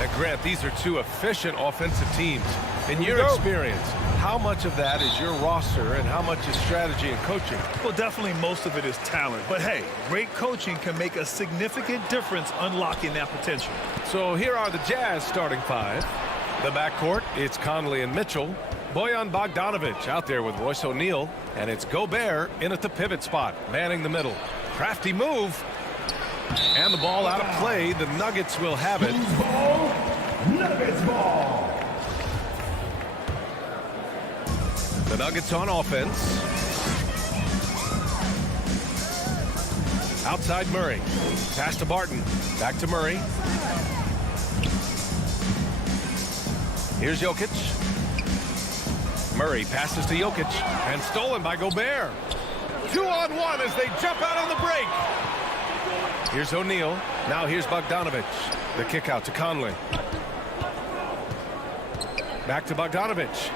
And Grant, these are two efficient offensive teams. In your experience, how much of that is your roster and how much is strategy and coaching? Well, definitely most of it is talent. But hey, great coaching can make a significant difference unlocking that potential. So here are the Jazz starting five. The backcourt, it's Conley and Mitchell. Bojan Bogdanovic out there with Royce O'Neal. And it's Gobert in at the pivot spot, manning the middle. Crafty move. And the ball out of play. The Nuggets will have it. Nuggets ball. The Nuggets on offense. Outside Murray. Pass to Barton. Back to Murray. Here's Jokic. Murray passes to Jokic. And stolen by Gobert. 2-on-1 as they jump out on the break. Here's O'Neal. Now here's Bogdanovic. The kick out to Conley. Back to Bogdanovic.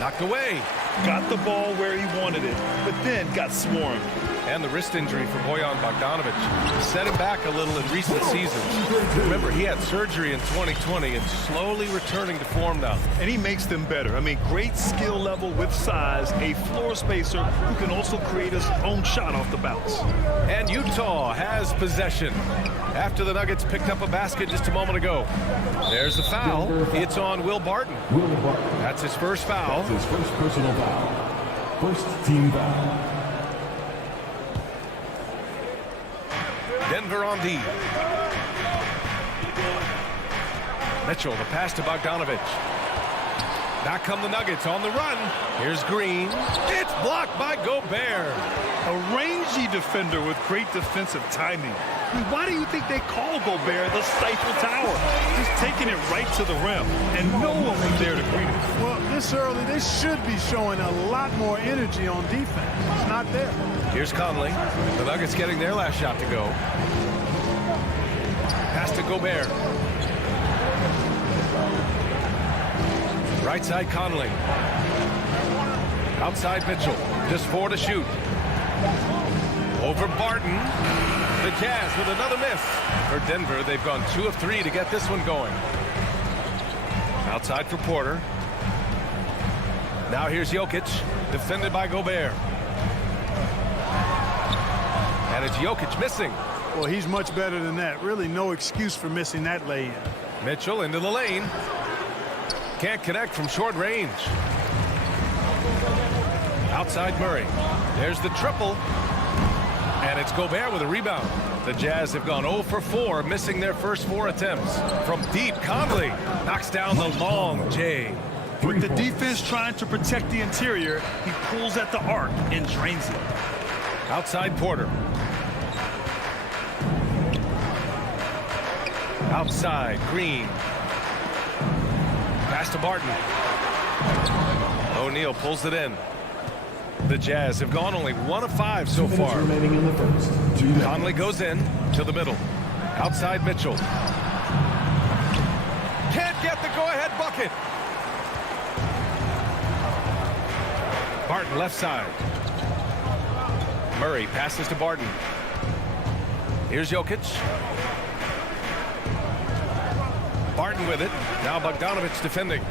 Knocked away. Got the ball where he wanted it, but then got swarmed. And the wrist injury for Bojan Bogdanovic set him back a little in recent seasons. Remember, he had surgery in 2020 and slowly returning to form now. And he makes them better. I mean, great skill level with size, a floor spacer who can also create his own shot off the bounce. And Utah has possession after the Nuggets picked up a basket just a moment ago. There's the foul. It's on Will Barton. That's his first foul. That's his first personal foul. First team foul. Denver on D. Mitchell, the pass to Bogdanovic. Back come the Nuggets on the run. Here's Green. It's blocked by Gobert. A rangy defender with great defensive timing. I mean, why do you think they call Gobert the Stifle Tower? He's taking it right to the rim, and no one was there to greet him. Well, this early, they should be showing a lot more energy on defense. It's not there. Here's Conley. The Nuggets getting their last shot to go. Pass to Gobert. Right side Conley. Outside Mitchell. Just 4 to shoot. Over Barton. The Jazz with another miss. For Denver, they've gone 2 of 3 to get this one going. Outside for Porter. Now here's Jokic. Defended by Gobert. And it's Jokic missing. Well, he's much better than that. Really no excuse for missing that lay-in. Mitchell into the lane. Can't connect from short range. Outside Murray. There's the triple. And it's Gobert with a rebound. The Jazz have gone 0 for 4, missing their first 4 attempts. From deep, Conley knocks down the long J. With the defense trying to protect the interior, he pulls at the arc and drains it. Outside Porter. Outside Green. Pass to Barton. O'Neal pulls it in. The Jazz have gone only 1 of 5 so far. Remaining in the first. Conley goes in to the middle. Outside Mitchell. Can't get the go-ahead bucket. Barton left side. Murray passes to Barton. Here's Jokic. Barton with it. Now Bogdanovic defending. And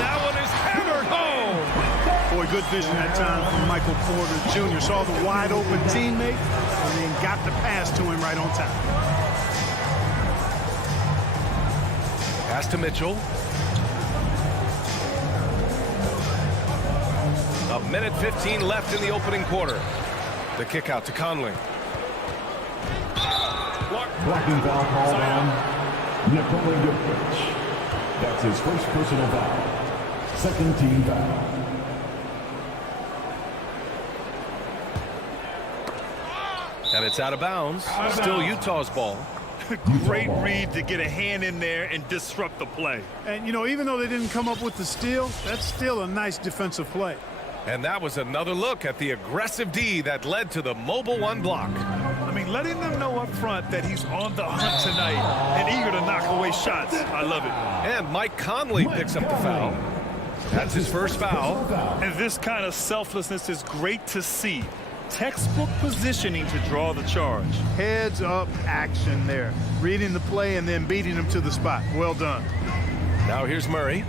that one is hammered home. Boy, good vision that time from Michael Porter Jr. Saw the wide open teammate and then got the pass to him right on time. Pass to Mitchell. A minute 15 left in the opening quarter. The kick out to Conley. Blocking foul called on Nikola Jokic. That's his first personal foul. Second team foul. And it's out of bounds. Still Utah's ball. Great read to get a hand in there and disrupt the play. And, you know, even though they didn't come up with the steal, that's still a nice defensive play. And that was another look at the aggressive D that led to the mobile 1 block. I mean, letting them know up front that he's on the hunt tonight and eager to knock away shots. I love it. And Mike Conley picks up the foul. That's his first foul. And this kind of selflessness is great to see. textbook positioning to draw the charge. Heads up action there. Reading the play and then beating him to the spot. Well done. Now here's Murray.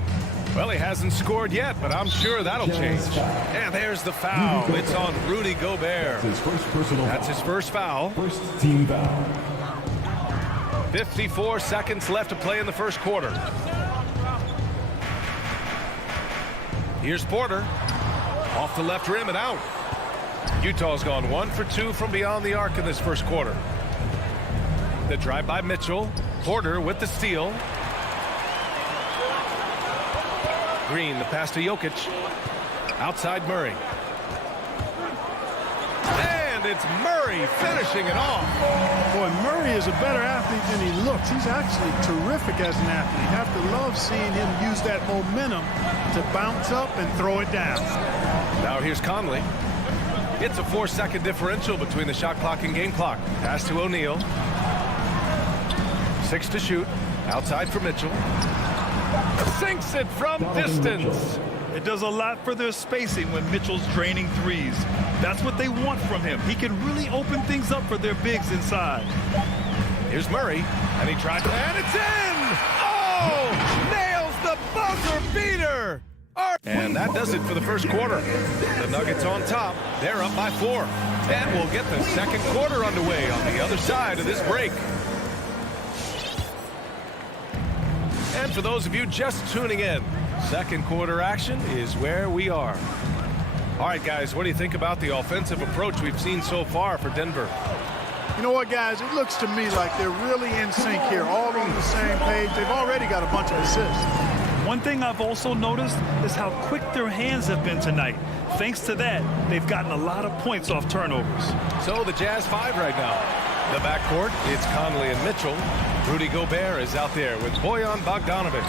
Well, he hasn't scored yet, but I'm sure that'll change. And there's the foul. It's on Rudy Gobert. His first personal That's his first foul. First team foul. 54 seconds left to play in the first quarter. Here's Porter. Off the left rim and out. Utah's gone 1 for 2 from beyond the arc in this first quarter. The drive by Mitchell. Porter with the steal. Green, the pass to Jokic. Outside Murray. And it's Murray finishing it off. Boy, Murray is a better athlete than he looks. He's actually terrific as an athlete. You have to love seeing him use that momentum to bounce up and throw it down. Now here's Conley. It's a 4-second differential between the shot clock and game clock. Pass to O'Neal. 6 to shoot. Outside for Mitchell. Sinks it from distance. It does a lot for their spacing when Mitchell's draining threes. That's what they want from him. He can really open things up for their bigs inside. Here's Murray, and he tries, and it's in! Oh! Nails the buzzer beater! And that does it for the first quarter. The Nuggets on top. They're up by 4. And we'll get the second quarter underway on the other side of this break. And for those of you just tuning in, second quarter action is where we are. All right, guys, what do you think about the offensive approach we've seen so far for Denver? You know what, guys? It looks to me like they're really in sync here, all on the same page. They've already got a bunch of assists. One thing I've also noticed is how quick their hands have been tonight. Thanks to that, they've gotten a lot of points off turnovers. So the Jazz 5 right now. The backcourt, it's Conley and Mitchell. Rudy Gobert is out there with Bojan Bogdanovic.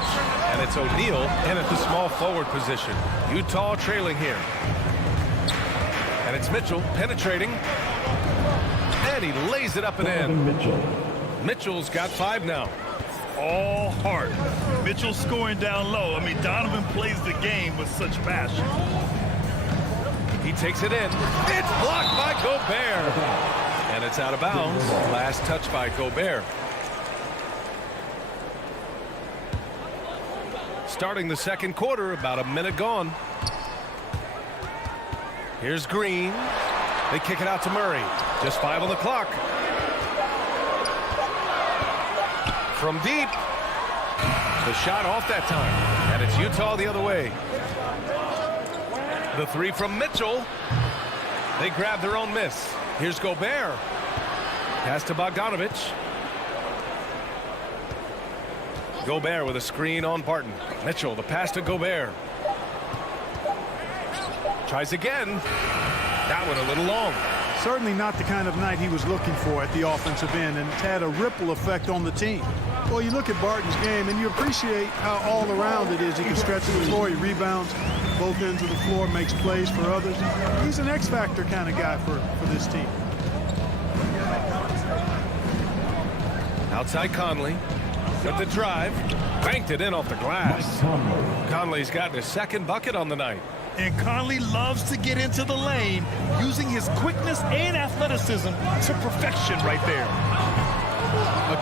And it's O'Neal in at the small forward position. Utah trailing here. And it's Mitchell penetrating. And he lays it up and in. Mitchell's got 5 now. All heart. Mitchell scoring down low. I mean, Donovan plays the game with such passion. He takes it in. It's blocked by Gobert. And it's out of bounds. Last touch by Gobert. Starting the second quarter, about a minute gone. Here's Green. They kick it out to Murray. Just 5 on the clock. From deep. The shot off that time. And it's Utah the other way. The 3 from Mitchell. They grab their own miss. Here's Gobert. Pass to Bogdanovic. Gobert with a screen on Barton. Mitchell, the pass to Gobert. Tries again. That one a little long. Certainly not the kind of night he was looking for at the offensive end, and it's had a ripple effect on the team. Well, you look at Barton's game, and you appreciate how all around it is. He can stretch the floor, he rebounds both ends of the floor, makes plays for others. He's an X-factor kind of guy for this team. Outside Conley with the drive. Banked it in off the glass. Conley's gotten his second bucket on the night. And Conley loves to get into the lane, using his quickness and athleticism to perfection right there.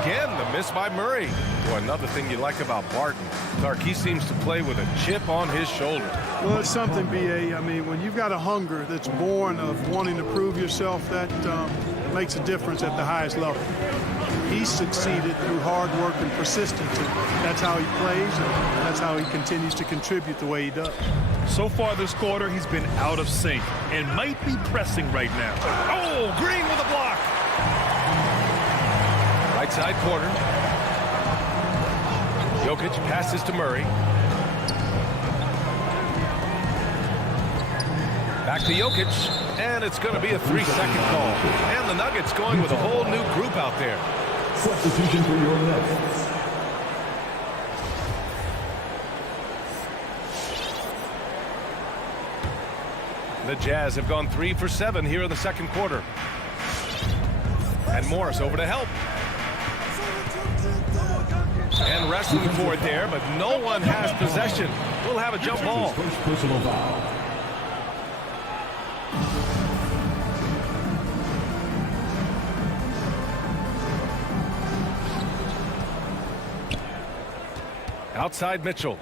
Again, the miss by Murray. Boy, another thing you like about Barton, Clark, he seems to play with a chip on his shoulder. Well, it's something, B.A. I mean, when you've got a hunger that's born of wanting to prove yourself, that makes a difference at the highest level. He's succeeded through hard work and persistence. That's how he plays, and that's how he continues to contribute the way he does. So far this quarter, he's been out of sync and might be pressing right now. Oh, Green with a block. Right side corner. Jokic passes to Murray. Back to Jokic, and it's going to be a 3-second call. And the Nuggets going with a whole new group out there. Substitution for your Nuggets. The Jazz have gone 3 for 7 here in the second quarter. And Morris over to help. And wrestling for it there, but no one has possession. We'll have a jump ball. First personal foul. Outside Mitchell.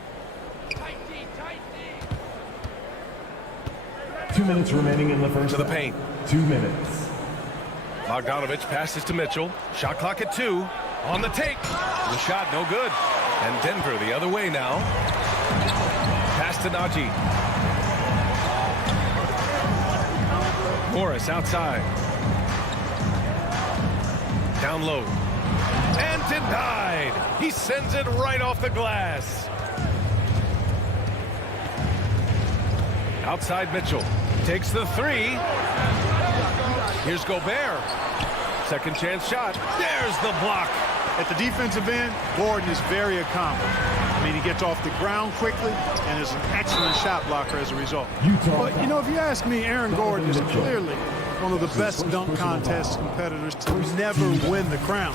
2 minutes remaining in the first. To the paint. 2 minutes. Bogdanovich passes to Mitchell. Shot clock at 2. On the take. The shot no good. And Denver the other way now. Pass to Najee. Morris outside. Down low. And denied. He sends it right off the glass. Outside Mitchell. Takes the 3. Here's Gobert. Second chance shot. There's the block. At the defensive end, Gordon is very accomplished. I mean, he gets off the ground quickly and is an excellent shot blocker as a result. But, you know, if you ask me, Aaron Gordon is clearly one of the best dunk contest competitors to never win the crown.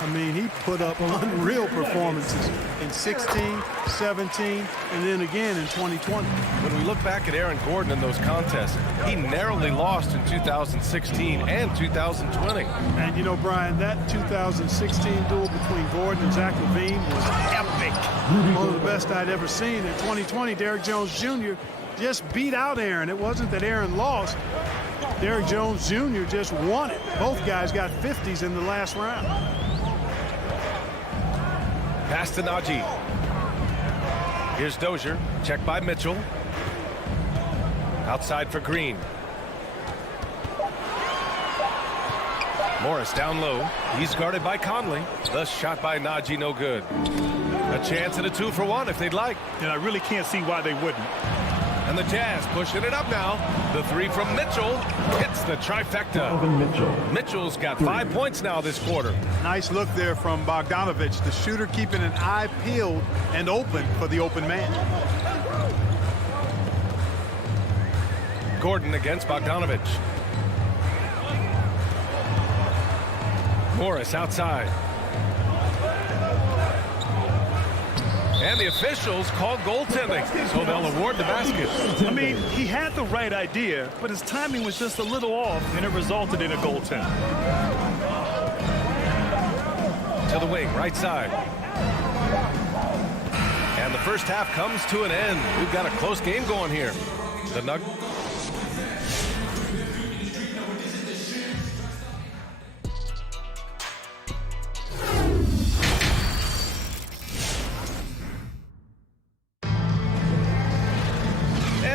I mean, he put up unreal performances in 16, 17, and then again in 2020. When we look back at Aaron Gordon in those contests, he narrowly lost in 2016 and 2020. And, you know, Brian, that 2016 duel between Gordon and Zach LaVine was epic. One of the best I'd ever seen. In 2020, Derrick Jones Jr. just beat out Aaron. It wasn't that Aaron lost. Derrick Jones Jr. just won it. Both guys got 50s in the last round. Pass to Najee. Here's Dozier. Checked by Mitchell. Outside for Green. Morris down low. He's guarded by Conley. The shot by Najee no good. A chance at a 2-for-1 if they'd like. And I really can't see why they wouldn't. And the Jazz pushing it up now. The 3 from Mitchell hits the trifecta. Mitchell's got 5 points now this quarter. Nice look there from Bogdanovich, the shooter keeping an eye peeled and open for the open man. Gordon against Bogdanovich. Morris outside. And the officials called goaltending, so they'll award the basket. I mean, he had the right idea, but his timing was just a little off, and it resulted in a goaltend. To the wing, right side. And the first half comes to an end. We've got a close game going here. The Nuggets.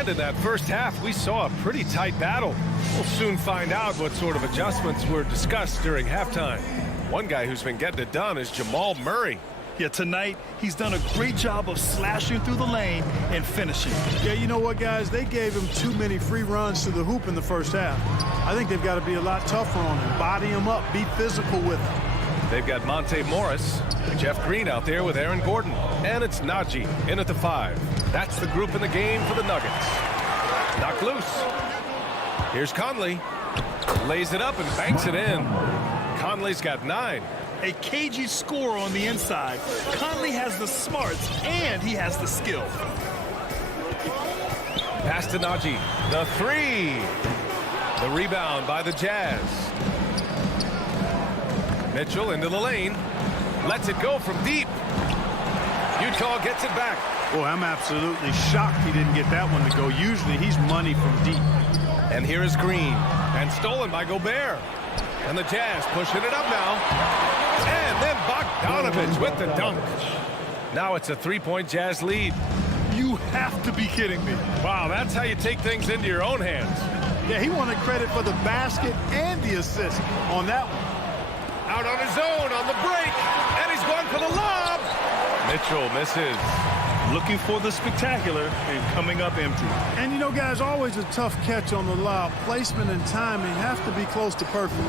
In that first half, we saw a pretty tight battle. We'll soon find out what sort of adjustments were discussed during halftime. One guy who's been getting it done is Jamal Murray. Yeah, tonight, he's done a great job of slashing through the lane and finishing. Yeah, you know what, guys? They gave him too many free runs to the hoop in the first half. I think they've got to be a lot tougher on him. Body him up. Be physical with him. They've got Monte Morris, Jeff Green out there with Aaron Gordon. And it's Najee in at the 5. That's the group in the game for the Nuggets. Knocked loose. Here's Conley. Lays it up and banks it in. Conley's got 9. A cagey scorer on the inside. Conley has the smarts and he has the skill. Pass to Najee. The 3. The rebound by the Jazz. Mitchell into the lane. Lets it go from deep. Utah gets it back. Boy, I'm absolutely shocked he didn't get that one to go. Usually he's money from deep. And here is Green. And stolen by Gobert. And the Jazz pushing it up now. And then Bogdanovich with the dunk. Now it's a 3-point Jazz lead. You have to be kidding me. Wow, that's how you take things into your own hands. Yeah, he wanted credit for the basket and the assist on that one. Out on his own on the break. And he's going for the lob. Mitchell misses. Looking for the spectacular and coming up empty. And, you know, guys, always a tough catch on the lob. Placement and timing have to be close to perfect.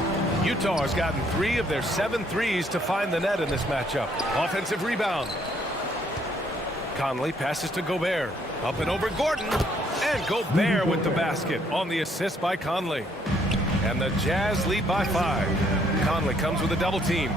Utah has gotten 3 of their 7 threes to find the net in this matchup. Offensive rebound. Conley passes to Gobert. Up and over Gordon. And Gobert with the basket on the assist by Conley. And the Jazz lead by 5. Conley comes with a double team.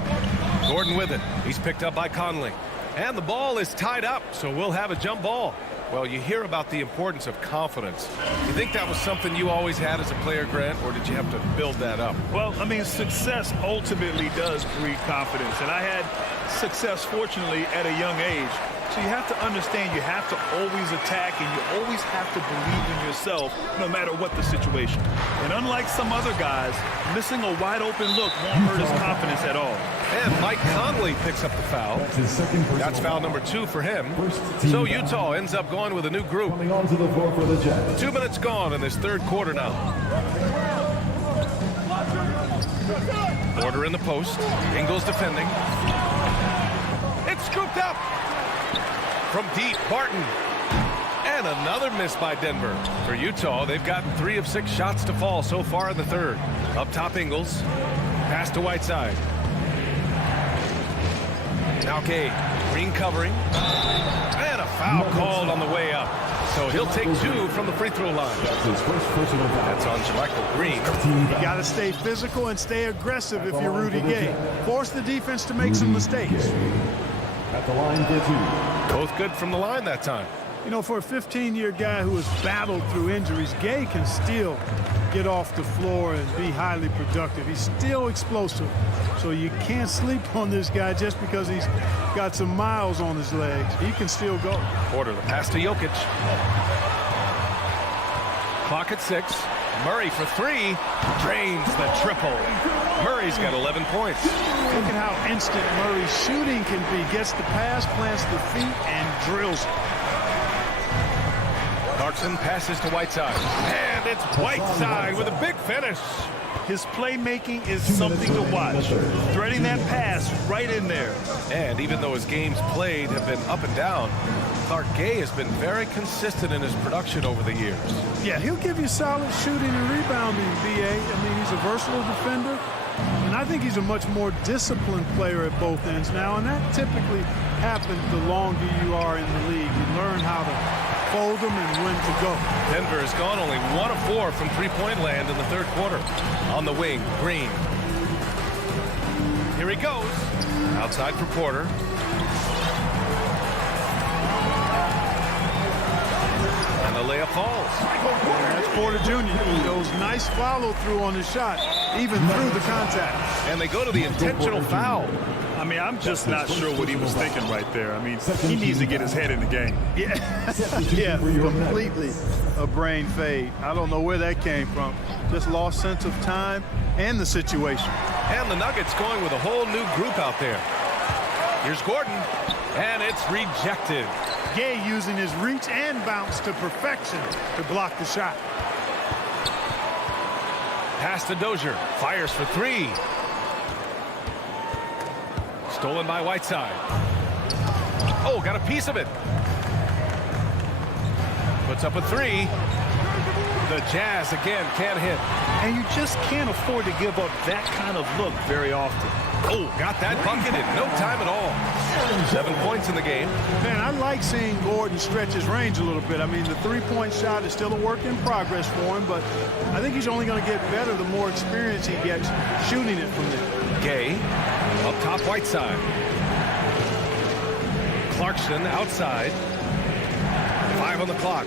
Gordon with it. He's picked up by Conley. And the ball is tied up, so we'll have a jump ball. Well, you hear about the importance of confidence. You think that was something you always had as a player, Grant, or did you have to build that up? Well, I mean, success ultimately does breed confidence. And I had success, fortunately, at a young age. So you have to understand you have to always attack, and you always have to believe in yourself no matter what the situation. And unlike some other guys, missing a wide-open look won't hurt his confidence at all. And Mike Conley picks up the foul. That's his second personal That's foul number 2 for him. So Utah ends up going with a new group. Coming onto the floor for the Jazz. 2 minutes gone in this third quarter now. Porter in the post. Ingles defending. It's scooped up. From deep, Barton. And another miss by Denver. For Utah, they've gotten 3 of 6 shots to fall so far in the third. Up top, Ingles. Pass to Whiteside. Now Gay. Green covering. And a foul called on the way up. So he'll take 2 from the free throw line. That's his first personal foul. That's on JaMychal Green. You got to stay physical and stay aggressive if you're Rudy Gay. Force the defense to make some mistakes. At the line for 2. Both good from the line that time. You know, for a 15-year guy who has battled through injuries, Gay can still get off the floor and be highly productive. He's still explosive. So you can't sleep on this guy just because he's got some miles on his legs. He can still go. Porter, the pass to Jokic. Clock at 6. Murray for 3. Drains the triple. Murray's got 11 points. Look at how instant Murray's shooting can be. Gets the pass, plants the feet, and drills it. Clarkson passes to Whiteside. And it's Whiteside with a big finish. His playmaking is something to watch. Threading that pass right in there. And even though his games played have been up and down, Clark Gay has been very consistent in his production over the years. Yeah, he'll give you solid shooting and rebounding, B.A. I mean, he's a versatile defender. And I think he's a much more disciplined player at both ends now. And that typically happens the longer you are in the league. You learn how to fold them and when to go. Denver has gone only 1 of 4 from three-point land in the third quarter. On the wing, Green. Here he goes. Outside for Porter. And the layup falls. That's Porter Jr. He goes nice follow-through on the shot, even through the contact. And they go to the intentional foul. I mean, I'm just not sure what he was thinking right there. I mean, he needs to get his head in the game. Yeah, completely a brain fade. I don't know where that came from. Just lost sense of time and the situation. And the Nuggets going with a whole new group out there. Here's Gordon, and it's rejected. Gay using his reach and bounce to perfection to block the shot. Pass to Dozier. Fires for 3. Stolen by Whiteside. Oh, got a piece of it. Puts up a 3. The Jazz again can't hit. And you just can't afford to give up that kind of look very often. Oh, got that bucket in no time at all. 7 points in the game. Man, I like seeing Gordon stretch his range a little bit. I mean, the three-point shot is still a work in progress for him, but I think he's only going to get better the more experience he gets shooting it from there. Gay, up top Whiteside. Clarkson outside. 5 on the clock.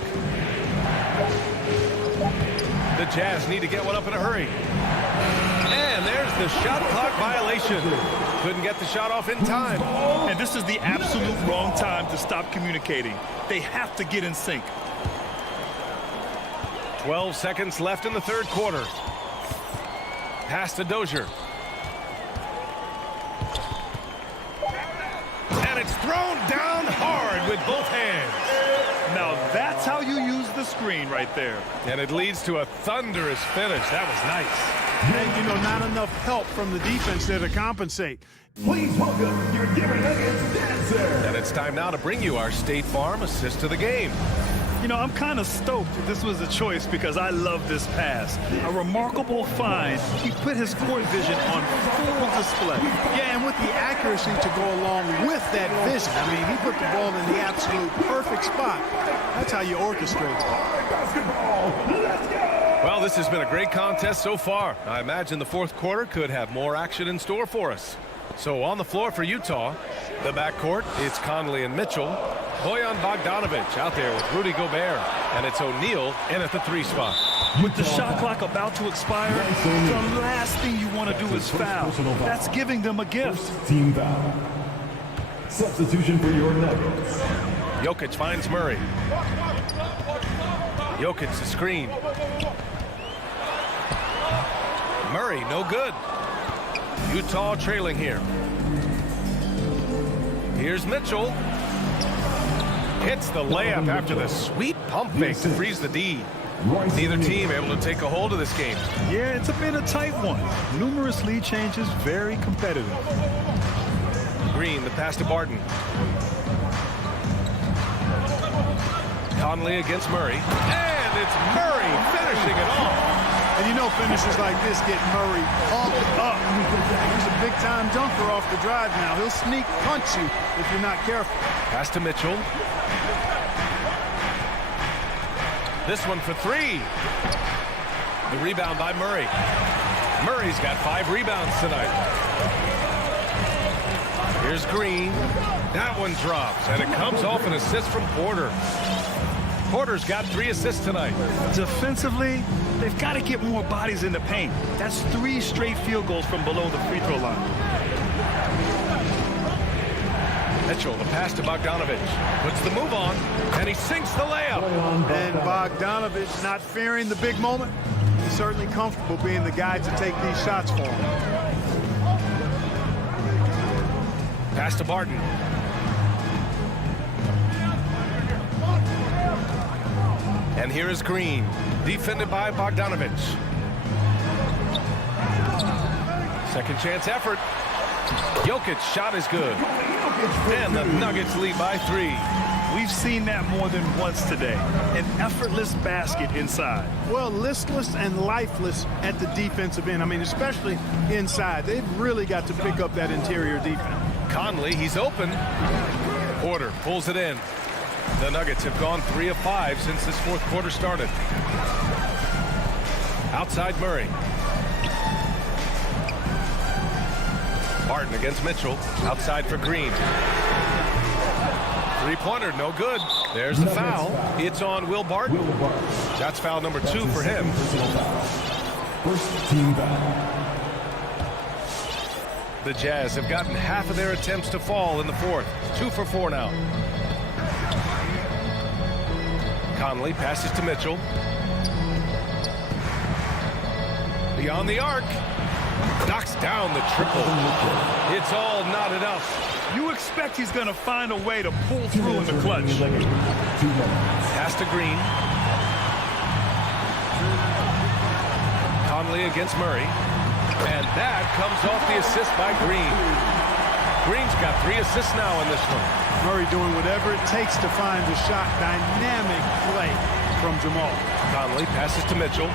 The Jazz need to get one up in a hurry. And there's the shot clock violation. Couldn't get the shot off in time. And this is the absolute wrong time to stop communicating. They have to get in sync. 12 seconds left in the third quarter. Pass to Dozier. And it's thrown down hard with both hands. Now that's how you use the screen right there. And it leads to a thunderous finish. That was nice. And, you know, not enough help from the defense there to compensate. Please welcome your Denver Nuggets dancer. And it's time now to bring you our State Farm assist to the game. You know, I'm kind of stoked that this was a choice because I love this pass. A remarkable find. He put his court vision on full display. Yeah, and with the accuracy to go along with that vision. I mean, he put the ball in the absolute perfect spot. That's how you orchestrate it. Basketball, let's go. Well, this has been a great contest so far. I imagine the fourth quarter could have more action in store for us. So on the floor for Utah, the backcourt, it's Conley and Mitchell. Bojan Bogdanovic out there with Rudy Gobert. And it's O'Neal in at the 3 spot. With the shot clock about to expire, the last thing you want to do is foul. That's giving them a gift. Team foul. Substitution for your Nuggets. Jokic finds Murray. Jokic the screen. Murray, no good. Utah trailing here. Here's Mitchell. Hits the layup after the sweet pump fake to freeze the D. Neither team able to take a hold of this game. Yeah, it's been a tight one. Numerous lead changes, very competitive. Green, the pass to Barton. Conley against Murray. And it's Murray finishing it off. And you know finishes like this get Murray pumped up. He's a big-time dunker off the drive now. He'll sneak punch you if you're not careful. Pass to Mitchell. This one for three. The rebound by Murray. Murray's got 5 rebounds tonight. Here's Green. That one drops, and it comes off an assist from Porter. Porter's got 3 assists tonight. Defensively, they've got to get more bodies in the paint. That's 3 straight field goals from below the free throw line. Mitchell, the pass to Bogdanovich. Puts the move on, and he sinks the layup. And Bogdanovich not fearing the big moment. He's certainly comfortable being the guy to take these shots for him. Pass to Barton. And here is Green, defended by Bogdanovich. Second chance effort. Jokic shot is good. And the Nuggets lead by 3. We've seen that more than once today. An effortless basket inside. Well, listless and lifeless at the defensive end. I mean, especially inside. They've really got to pick up that interior defense. Conley, he's open. Porter pulls it in. The Nuggets have gone 3 of 5 since this fourth quarter started. Outside Murray. Barton against Mitchell. Outside for Green. Three-pointer, no good. There's the foul. It's on Will Barton. That's foul number 2 for him. First team foul. The Jazz have gotten half of their attempts to fall in the fourth. 2 for 4 now. Conley passes to Mitchell. Beyond the arc. Knocks down the triple. It's all not enough. You expect he's going to find a way to pull through in the clutch. Pass to Green. Conley against Murray. And that comes off the assist by Green. Green's got 3 assists now in this one. Murray doing whatever it takes to find the shot. Dynamic play from Jamal. Conley passes to Mitchell.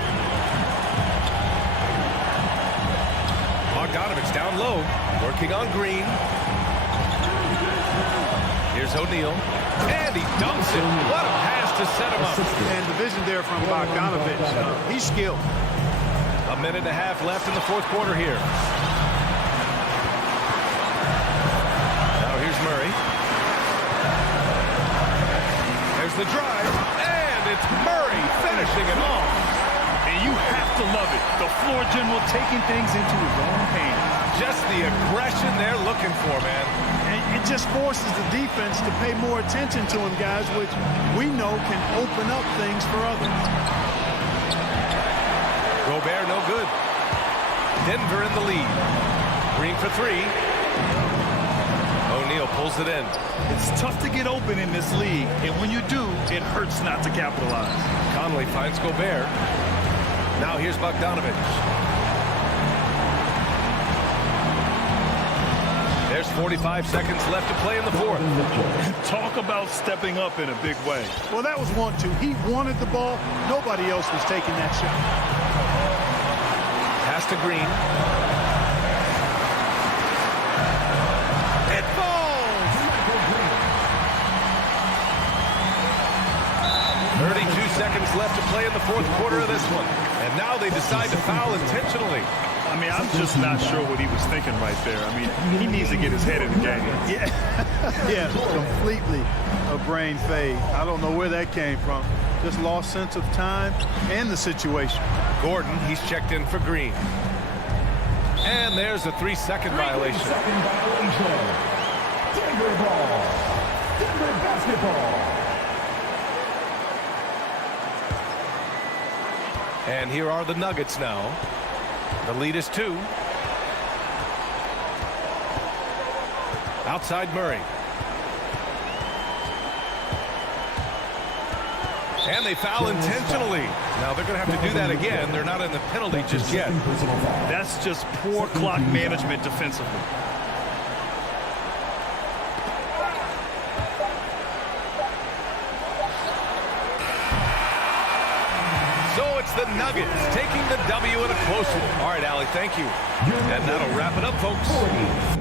Bogdanovich down low, working on Green. Here's O'Neal. And he dumps it. What a pass to set him up. And the vision there from Bogdanovich. He's skilled. A minute and a half left in the fourth quarter here. Now here's Murray. There's the drive. And it's Murray finishing it off. And you have to love it. The floor general taking things into his own hands. Just the aggression they're looking for, man. And it just forces the defense to pay more attention to him, guys, which we know can open up things for others. Gobert no good. Denver in the lead. Green for 3. O'Neal pulls it in. It's tough to get open in this league, and when you do, it hurts not to capitalize. Conley finds Gobert. Now here's Bogdanovich. There's 45 seconds left to play in the fourth. Talk about stepping up in a big way. Well, that was 1-2. He wanted the ball. Nobody else was taking that shot. Pass to Green. It falls! 32 seconds left to play in the fourth quarter of this one. And now they decide to foul intentionally. I mean, I'm just not sure what he was thinking right there. I mean, he needs to get his head in the game. Yeah, completely a brain fade. I don't know where that came from. Just lost sense of time and the situation. Gordon, he's checked in for Green. And there's a 3-second violation. Denver ball. Denver basketball. And here are the Nuggets now. The lead is 2. Outside Murray. And they foul intentionally. Now they're going to have to do that again. They're not in the penalty just yet. That's just poor clock management defensively. So it's the Nuggets taking the W in a close one. All right, Allie, thank you. And that'll wrap it up, folks.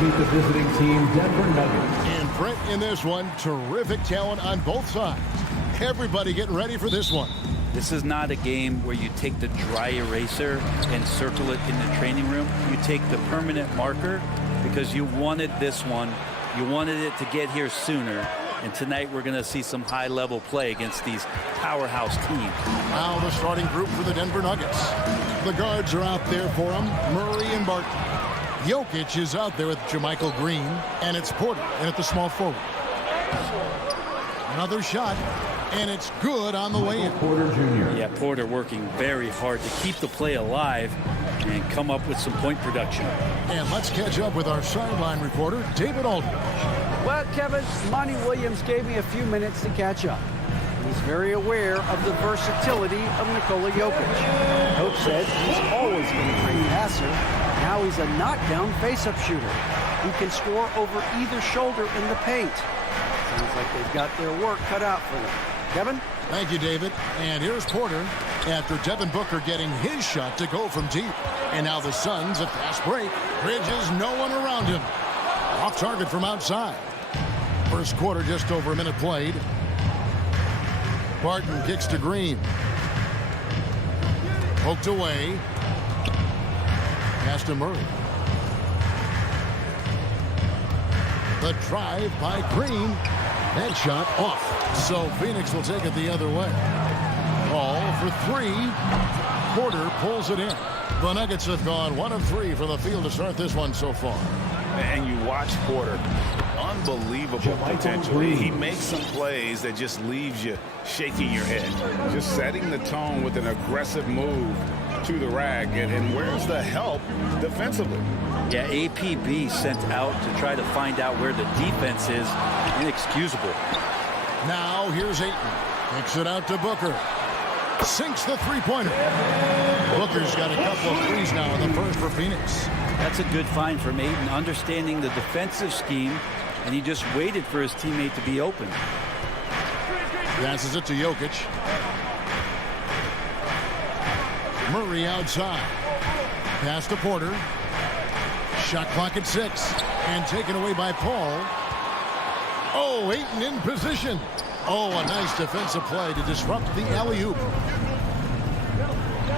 Let's meet the visiting team, Denver Nuggets. And Brent, in this one, terrific talent on both sides. Everybody getting ready for this one. This is not a game where you take the dry eraser and circle it in the training room. You take the permanent marker because you wanted this one. You wanted it to get here sooner. And tonight we're going to see some high-level play against these powerhouse teams. Now the starting group for the Denver Nuggets. The guards are out there for them, Murray and Barton. Jokic is out there with JaMychal Green, and it's Porter in at the small forward. Another shot, and it's good on the way in. Porter Jr. Yeah, Porter working very hard to keep the play alive and come up with some point production. And let's catch up with our sideline reporter, David Aldridge. Well, Kevin, Monty Williams gave me a few minutes to catch up. He's very aware of the versatility of Nikola Jokic. Coach said he's always been a great passer. Now he's a knockdown face-up shooter who can score over either shoulder in the paint. Sounds like they've got their work cut out for them. Kevin? Thank you, David. And here's Porter after Devin Booker getting his shot to go from deep. And now the Suns, a fast break. Bridges, no one around him. Off target from outside. First quarter, just over a minute played. Barton kicks to Green. Poked away. Pass to Murray. The drive by Green. That shot off. So Phoenix will take it the other way. Ball for three. Porter pulls it in. The Nuggets have gone 1 of 3 from the field to start this one so far. And you watch Porter. Unbelievable potential. He makes some plays that just leaves you shaking your head. Just setting the tone with an aggressive move to the rack. And where's the help defensively? Yeah, APB sent out to try to find out where the defense is. Inexcusable. Now here's Ayton. Kicks it out to Booker. Sinks the three-pointer. Booker's got a couple of threes now in the first for Phoenix. That's a good find from Ayton, understanding the defensive scheme, and he just waited for his teammate to be open. Passes it to Jokic. Murray outside. Pass to Porter. Shot clock at 6. And taken away by Paul. Oh, Ayton in position. Oh, a nice defensive play to disrupt the alley-oop.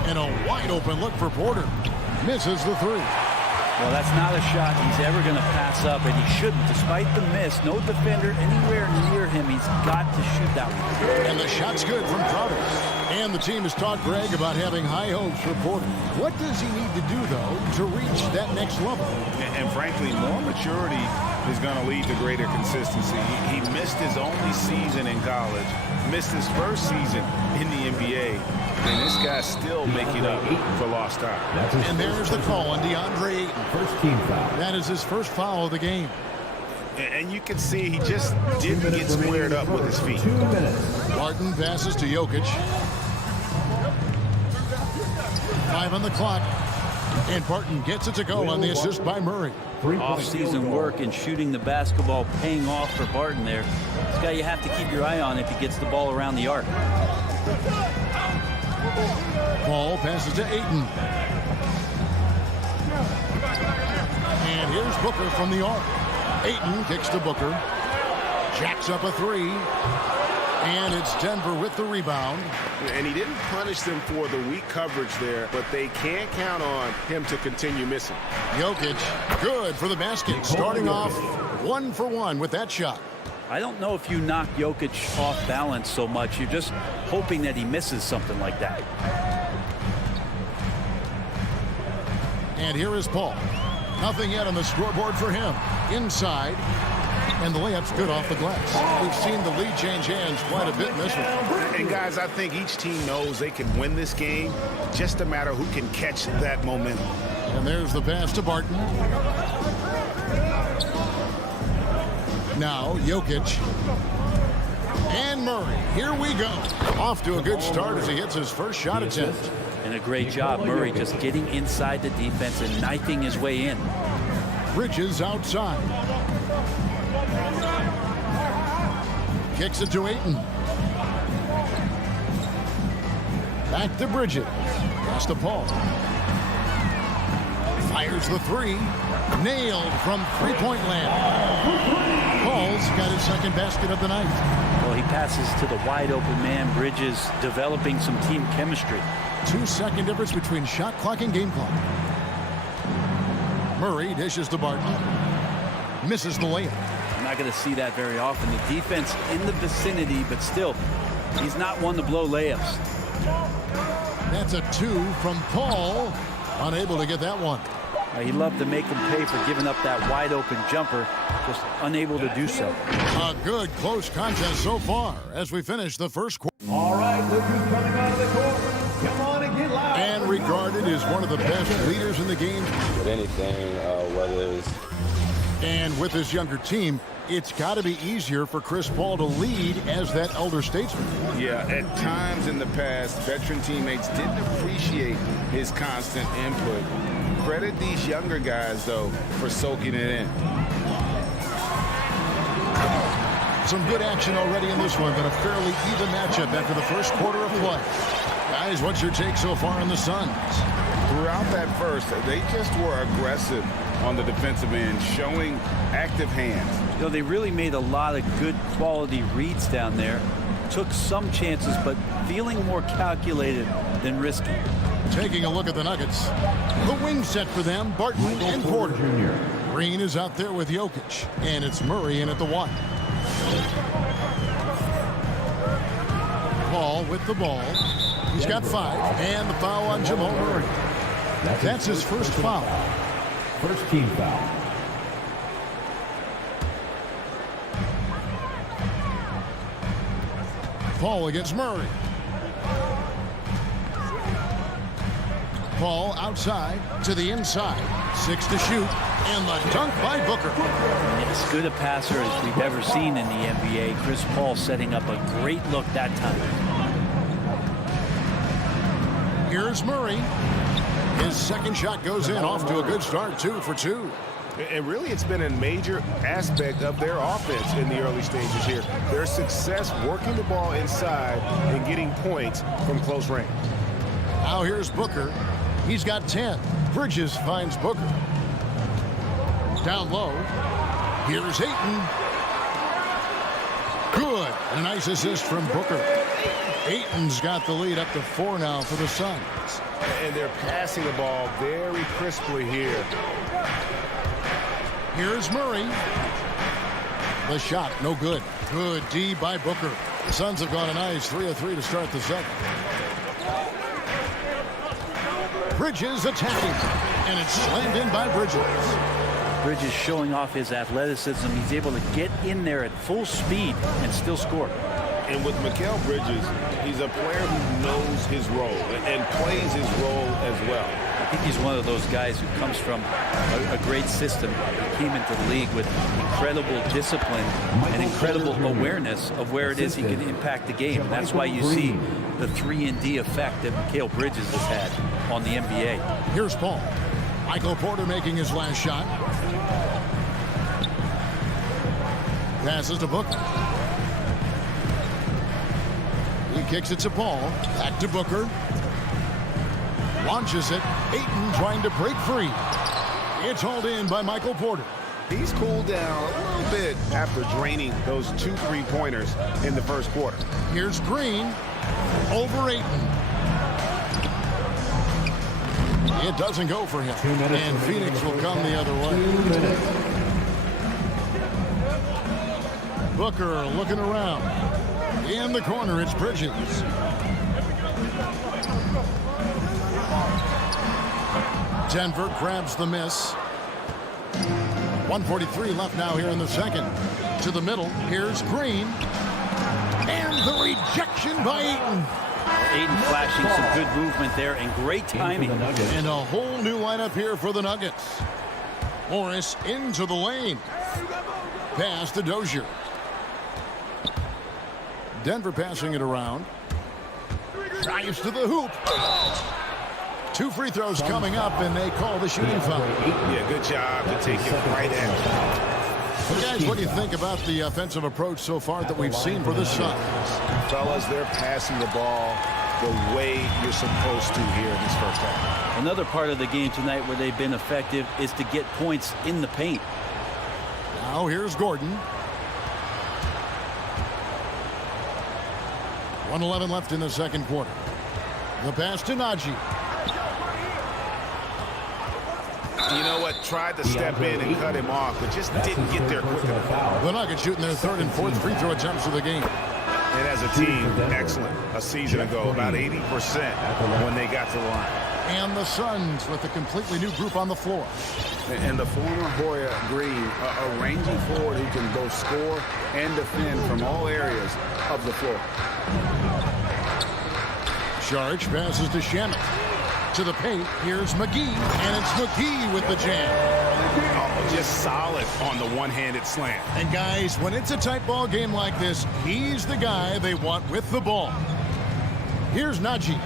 And a wide open look for Porter. Misses the three. Well, that's not a shot he's ever going to pass up, and he shouldn't. Despite the miss, no defender anywhere near him. He's got to shoot that one. And the shot's good from Providence. And the team has talked Greg about having high hopes for Porter. What does he need to do, though, to reach that next level? And frankly, more maturity is going to lead to greater consistency. He missed his only season in college, missed his first season in the NBA, and this guy's still making up for lost time. And there's the call on DeAndre Ayton. First team foul. That is his first foul of the game. And you can see he just didn't get squared up with his feet. 2 minutes. Barton passes to Jokic. 5 on the clock. And Barton gets it to go on the assist by Murray. Off-season work and shooting the basketball paying off for Barton there. This guy you have to keep your eye on if he gets the ball around the arc. Ball passes to Ayton. And here's Booker from the arc. Ayton kicks to Booker. Jacks up a three. And it's Denver with the rebound. And he didn't punish them for the weak coverage there, but they can't count on him to continue missing. Jokic, good for the basket. Starting off 1 for 1 with that shot. I don't know if you knock Jokic off balance so much. You're just hoping that he misses something like that. And here is Paul. Nothing yet on the scoreboard for him. Inside. And the layup's good off the glass. We've seen the lead change hands quite a bit in this one. And guys, I think each team knows they can win this game. Just a matter who can catch that momentum. And there's the pass to Barton. Now Jokic. And Murray. Here we go. Off to a good start as he hits his first shot attempt. And a great job, Murray, just getting inside the defense and knifing his way in. Bridges outside. Kicks it to Ayton. Back to Bridges. Pass to Paul. Fires the three. Nailed from three-point land. Paul's got his second basket of the night. Well, he passes to the wide-open man. Bridges developing some team chemistry. 2-second difference between shot clock and game clock. Murray dishes to Barton. Misses the layup. I'm not going to see that very often. The defense in the vicinity, but still, he's not one to blow layups. That's a 2 from Paul. Unable to get that one. He loved to make him pay for giving up that wide-open jumper, just unable to do so. A good close contest so far as we finish the first quarter. All right, look who's coming out of the court. Come on and get loud. And regarded as one of the best leaders in the game. With anything, whether it's... And with his younger team, it's got to be easier for Chris Paul to lead as that elder statesman. Yeah, at times in the past, veteran teammates didn't appreciate his constant input. Credit these younger guys, though, for soaking it in. Some good action already in this one, but a fairly even matchup after the first quarter of play. Guys, what's your take so far on the Suns? Throughout that first, they just were aggressive on the defensive end, showing active hands. You know, they really made a lot of good quality reads down there. Took some chances, but feeling more calculated than risky. Taking a look at the Nuggets. The wing set for them, Barton and Porter. Green is out there with Jokic, and it's Murray in at the 1. Paul with the ball. He's got 5, and the foul on Jamal Murray. That's his first foul. First team foul. Paul against Murray. Paul outside to the inside. 6 to shoot. And the dunk by Booker. As good a passer as we've ever seen in the NBA. Chris Paul setting up a great look that time. Here's Murray. His second shot goes in, off to a good start, 2 for 2. And really, it's been a major aspect of their offense in the early stages here. Their success working the ball inside and getting points from close range. Now here's Booker. He's got 10. Bridges finds Booker. Down low. Here's Ayton. Good. A nice assist from Booker. Ayton's got the lead up to 4 now for the Suns. And they're passing the ball very crisply here. Here's Murray. The shot, no good. Good D by Booker. The Suns have gone a nice 3 of 3 to start the second. Bridges attacking. And it's slammed in by Bridges. Bridges showing off his athleticism. He's able to get in there at full speed and still score. And with Mikal Bridges, he's a player who knows his role and plays his role as well. I think he's one of those guys who comes from a great system. He came into the league with incredible discipline and incredible awareness of where it is he can impact the game. That's why you see the 3-and-D effect that Mikal Bridges has had on the NBA. Here's Paul. Michael Porter making his last shot. Passes to Booker. He kicks it to Paul. Back to Booker. Launches it. Ayton trying to break free. It's hauled in by Michael Porter. He's cooled down a little bit after draining those 2 3-pointers in the first quarter. Here's Green. Over Ayton. It doesn't go for him. And Phoenix will come the other way. Booker looking around. In the corner, it's Bridges. Denver grabs the miss. 1:43 left now here in the second. To the middle, here's Green. And the rejection by Ayton. Ayton flashing some good movement there and great timing. And a whole new lineup here for the Nuggets. Morris into the lane. Pass to Dozier. Denver passing it around. Drives to the hoop. 2 free throws coming up, and they call the shooting foul. Yeah, good job to take it right at. So guys, what do you think about the offensive approach so far that we've seen for the Suns? Fellas, they're passing the ball the way you're supposed to here in this first half. Another part of the game tonight where they've been effective is to get points in the paint. Now here's Gordon. 1:11 left in the second quarter. The pass to Najee. You know what? Tried to step in and cut him off, but just didn't get there quick enough. The Nuggets shooting their third and fourth free throw attempts of the game. And as a team, excellent. A season ago, about 80% when they got to the line. And the Suns with a completely new group on the floor. And the former Hoya Green, a rangy forward who can both score and defend from all areas of the floor. Sharge passes to Shamet. To the paint, here's McGee, and it's McGee with the jam. Oh, just solid on the one-handed slam. And guys, when it's a tight ball game like this, he's the guy they want with the ball. Here's Najee.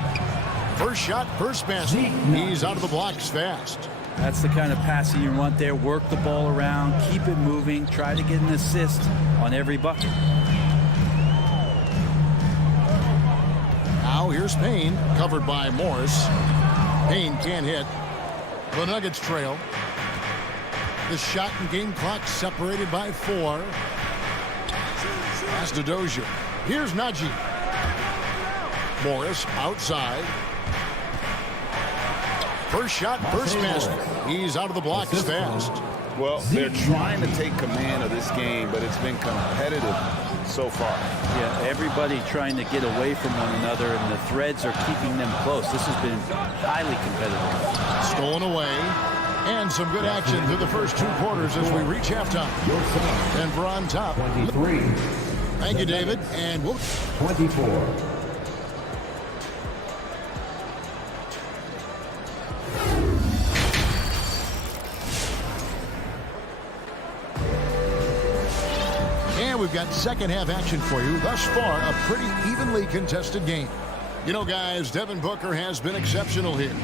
First shot, first basket. He's out of the blocks fast. That's the kind of passing you want there. Work the ball around, keep it moving, try to get an assist on every bucket. Now here's Payne, covered by Morris. Payne can't hit. The Nuggets trail. The shot and game clock separated by 4. Pass to Dozier. Here's Najee. Morris outside. First shot, first basket. He's out of the blocks fast. Well, they're trying to take command of this game, but it's been competitive so far. Yeah, everybody trying to get away from one another, and the threads are keeping them close. This has been highly competitive. Stolen away. And some good action through the first 2 quarters as we reach halftime. Denver on top. 23. Thank you, David. And we'll 24. And we've got second half action for you. Thus far, a pretty evenly contested game. You know, guys, Devin Booker has been exceptional here.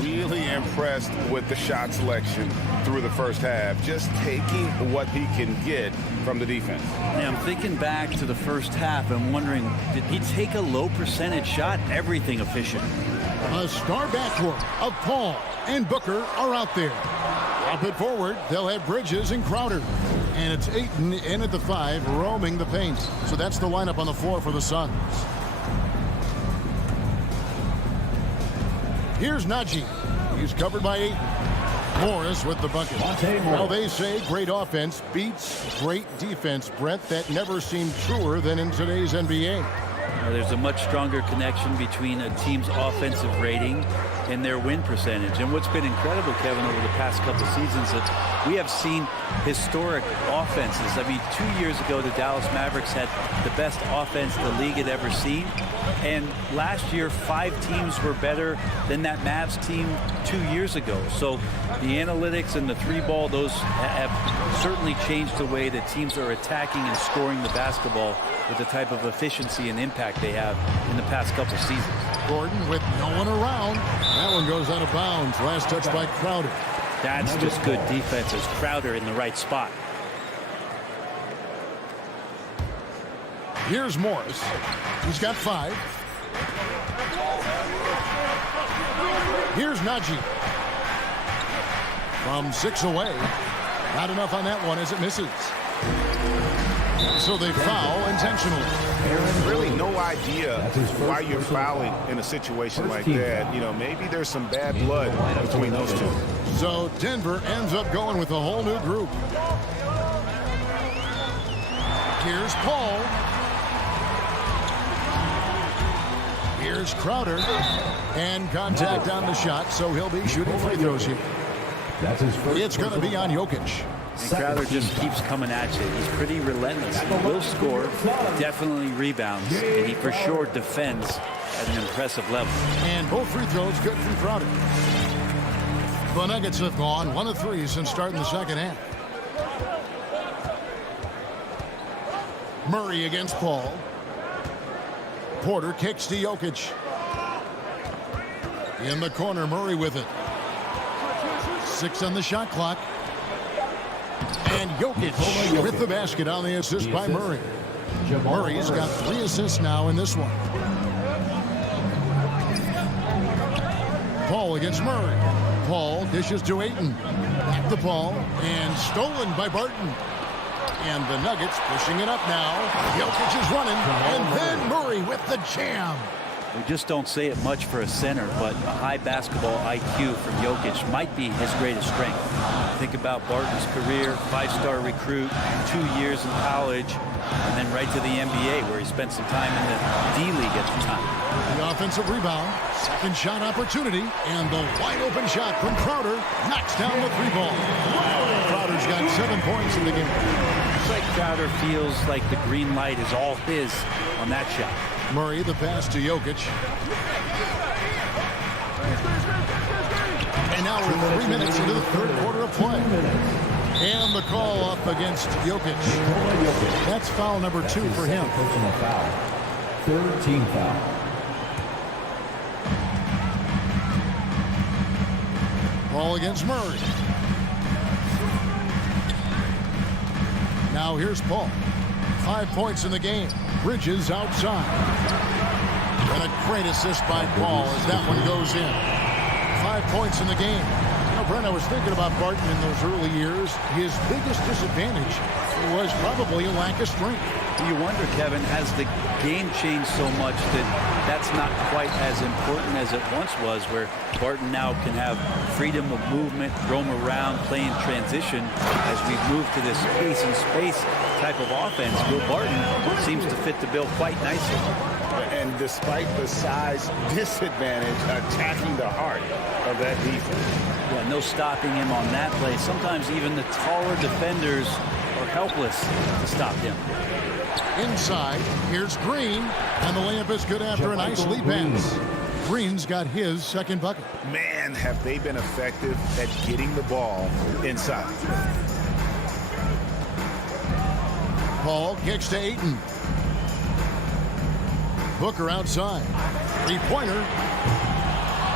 Really impressed with the shot selection through the first half. Just taking what he can get from the defense. Yeah, I'm thinking back to the first half and wondering, did he take a low percentage shot? Everything efficient. A star backcourt of Paul and Booker are out there. Up it forward, they'll have Bridges and Crowder. And it's Ayton in at the 5, roaming the paint. So that's the lineup on the floor for the Suns. Here's Najee. He's covered by Ayton. Morris with the bucket. Well, they say great offense beats great defense, Brett. That never seemed truer than in today's NBA. There's a much stronger connection between a team's offensive rating and their win percentage. And what's been incredible, Kevin, over the past couple of seasons, that we have seen historic offenses. I mean, 2 years ago, the Dallas Mavericks had the best offense the league had ever seen. And last year, 5 teams were better than that Mavs team 2 years ago. So the analytics and the 3-ball, those have certainly changed the way that teams are attacking and scoring the basketball with the type of efficiency and impact they have in the past couple seasons. Gordon with no one around. That one goes out of bounds. Last touch by Crowder. That's just good defense as Crowder in the right spot. Here's Morris. He's got 5. Here's Najee. From 6 away. Not enough on that one as it misses. So they foul intentionally. Really no idea why you're fouling in a situation like that. You know, maybe there's some bad blood between those two. So Denver ends up going with a whole new group. Here's Paul. Here's Crowder. And contact on the shot, so he'll be shooting free throws here. It's going to be on Jokic. And Crowder just keeps coming at you. He's pretty relentless. He will score, definitely rebounds, and he for sure defends at an impressive level. And both free throws good from Crowder. The Nuggets have gone 1 of 3 since starting the second half. Murray against Paul. Porter kicks to Jokic. In the corner, Murray with it. 6 on the shot clock. And Jokic with the basket on the assist by Murray. Murray's got 3 assists now in this one. Paul against Murray. Paul dishes to Ayton. Back to Paul, and stolen by Barton. And the Nuggets pushing it up now. Jokic is running, and then Murray with the jam. We just don't say it much for a center, but a high basketball IQ from Jokic might be his greatest strength. Think about Barton's career, 5-star recruit, 2 years in college, and then right to the NBA where he spent some time in the D-League at the time. The offensive rebound, second shot opportunity, and the wide open shot from Crowder knocks down the 3-ball. Crowder's got 7 points in the game. It's like Crowder feels like the green light is all his on that shot. Murray, the pass to Jokic. And now we're 3 minutes into the third quarter of play. And the call up against Jokic. That's foul number 2 for him. Personal foul. Third team foul. Ball against Murray. Now here's Paul. 5 points in the game. Bridges outside. And a great assist by Paul as that one goes in. 5 points in the game. You know, Brent, I was thinking about Barton in those early years. His biggest disadvantage was probably a lack of strength. You wonder, Kevin, has the game changed so much that that's not quite as important as it once was, where Barton now can have freedom of movement, roam around, play in transition. As we've moved to this pace and space type of offense, Will Barton seems to fit the bill quite nicely. And despite the size disadvantage, attacking the heart of that defense. Yeah, no stopping him on that play. Sometimes even the taller defenders are helpless to stop him. Inside, here's Green, and the layup is good after a nice lead pass. Green's got his second bucket. Man, have they been effective at getting the ball inside. Paul kicks to Ayton. Booker outside. Three-pointer.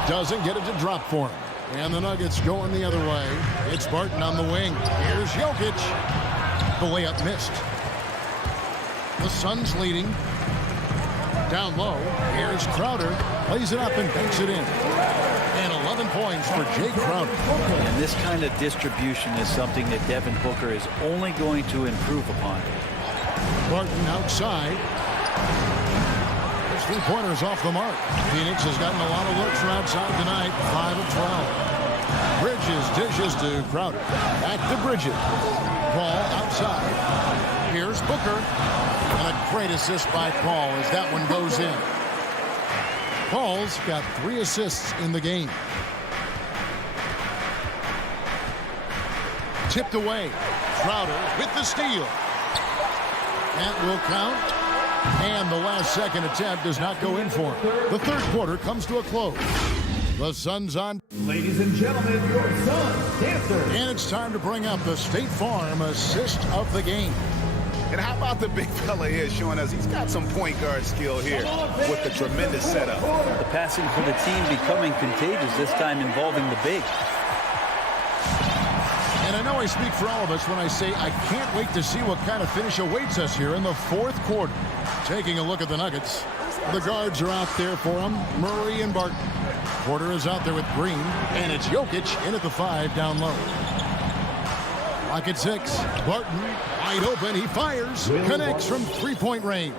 Doesn't get it to drop for him. And the Nuggets going the other way. It's Barton on the wing. Here's Jokic. The layup missed. The Suns leading. Down low. Here's Crowder. Plays it up and banks it in. And 11 points for Jay Crowder. And this kind of distribution is something that Devin Booker is only going to improve upon. Barton outside. His three-pointers off the mark. Phoenix has gotten a lot of looks from outside tonight. 5 of 12. Bridges dishes to Crowder. Back to Bridges. Paul outside. Here's Booker. And a great assist by Paul as that one goes in. Paul's got 3 assists in the game. Tipped away. Crowder with the steal. That will count. And the last second attempt does not go in for him. The third quarter comes to a close. The Suns on. Ladies and gentlemen, your Suns dancer. And it's time to bring up the State Farm assist of the game. And how about the big fella here showing us he's got some point guard skill here with the tremendous setup. The passing for the team becoming contagious, this time involving the big. And I know I speak for all of us when I say I can't wait to see what kind of finish awaits us here in the fourth quarter. Taking a look at the Nuggets. The guards are out there for them, Murray and Barton. Porter is out there with Green, and it's Jokic in at the 5 down low. Lock at 6. Barton wide open. He fires. Connects from three-point range.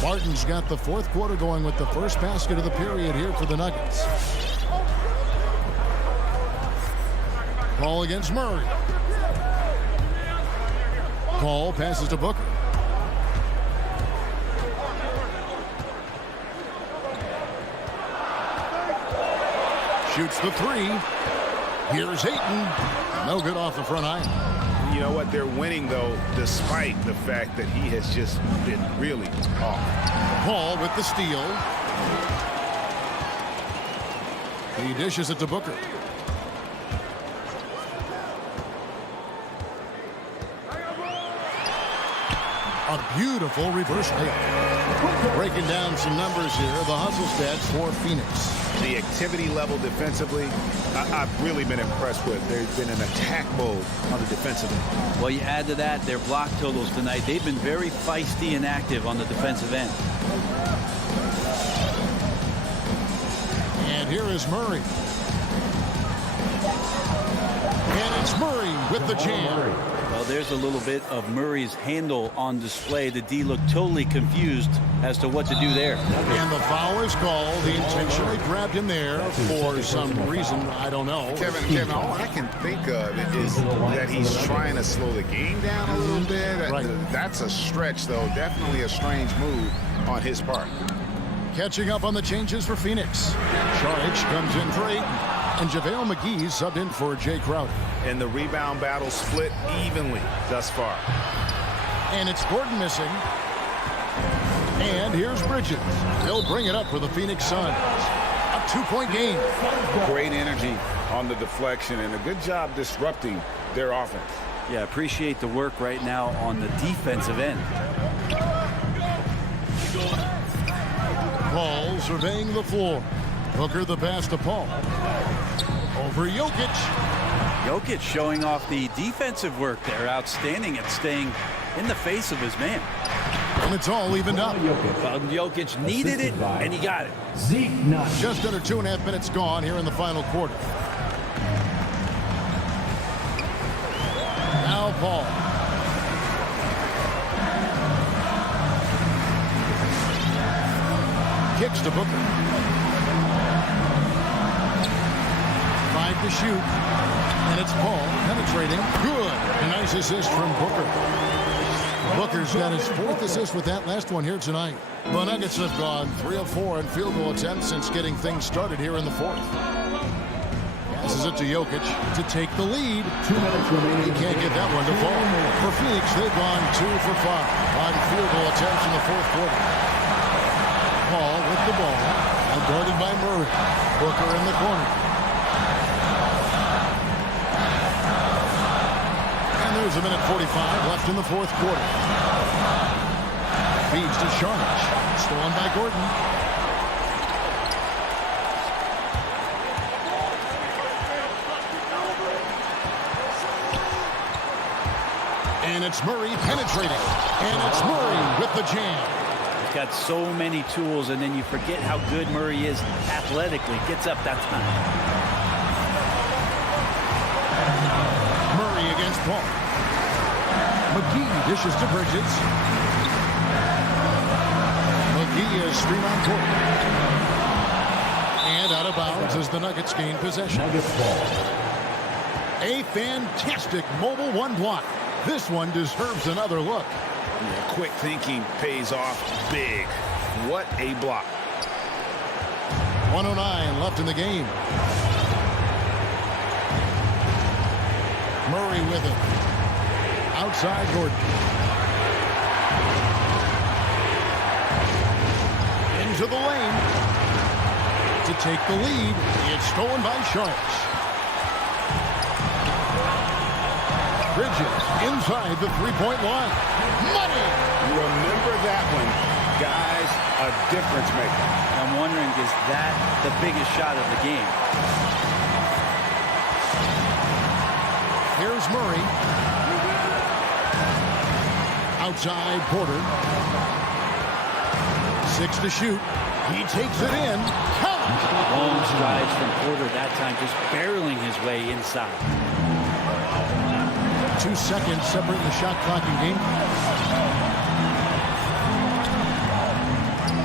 Barton's got the fourth quarter going with the first basket of the period here for the Nuggets. Paul against Murray. Paul passes to Booker. Shoots the 3. Here's Ayton. No good off the front iron. You know what? They're winning, though, despite the fact that he has just been really off. Paul with the steal. He dishes it to Booker. A beautiful reverse layup. Breaking down some numbers here. The hustle stats for Phoenix. The activity level defensively, I've really been impressed with. They've been in attack mode on the defensive end. Well, you add to that their block totals tonight. They've been very feisty and active on the defensive end. And here is Murray. And it's Murray with the jam. Well, there's a little bit of Murray's handle on display. The D looked totally confused as to what to do there. And the foul is called. He intentionally grabbed him there for some reason. I don't know. Kevin, all I can think of is that he's trying to slow the game down a little bit. Right. That's a stretch, though. Definitely a strange move on his part. Catching up on the changes for Phoenix. Saric comes in for Ayton. And JaVale McGee subbed in for Jay Crowder. And the rebound battle split evenly thus far. And it's Gordon missing. And here's Bridges. He'll bring it up for the Phoenix Suns. A 2-point game. Great energy on the deflection and a good job disrupting their offense. Yeah, appreciate the work right now on the defensive end. Paul surveying the floor. Booker the pass to Paul. Over Jokic. Jokic showing off the defensive work there. Outstanding at staying in the face of his man. And it's all evened up. Well, Jokic needed it, and he got it. Just under 2.5 minutes gone here in the final quarter. Now Paul. Kicks to Booker. 5 to shoot. And it's Paul penetrating. Good. A nice assist from Booker. Booker's got his 4th assist with that last one here tonight. The Nuggets have gone 3 of 4 in field goal attempts since getting things started here in the 4th. Passes it to Jokic to take the lead. 2 minutes remaining. He can't get that one to fall. For Phoenix, they've gone 2 for 5 on field goal attempts in the 4th quarter. Paul with the ball. Now guarded by Murray. Booker in the corner. There's a minute 45 left in the 4th quarter. Feeds to Saric. Stolen by Gordon. And it's Murray penetrating. And it's Murray with the jam. He's got so many tools, and then you forget how good Murray is athletically. Gets up that time. Murray against Paul. McGee dishes to Bridges. McGee is stream on court. And out of bounds as the Nuggets gain possession. Nuggets ball. A fantastic mobile 1 block. This one deserves another look. Yeah, quick thinking pays off big. What a block. 1:09 left in the game. Murray with it. Outside Gordon. Into the lane. To take the lead. It's stolen by Saric. Bridges inside the 3-point line. Money! Remember that one. Guys, a difference maker. I'm wondering, is that the biggest shot of the game? Here's Murray. Outside Porter. 6 to shoot. He takes it in. Count! Long strides from Porter that time, just barreling his way inside. 2 seconds separating the shot clock and game.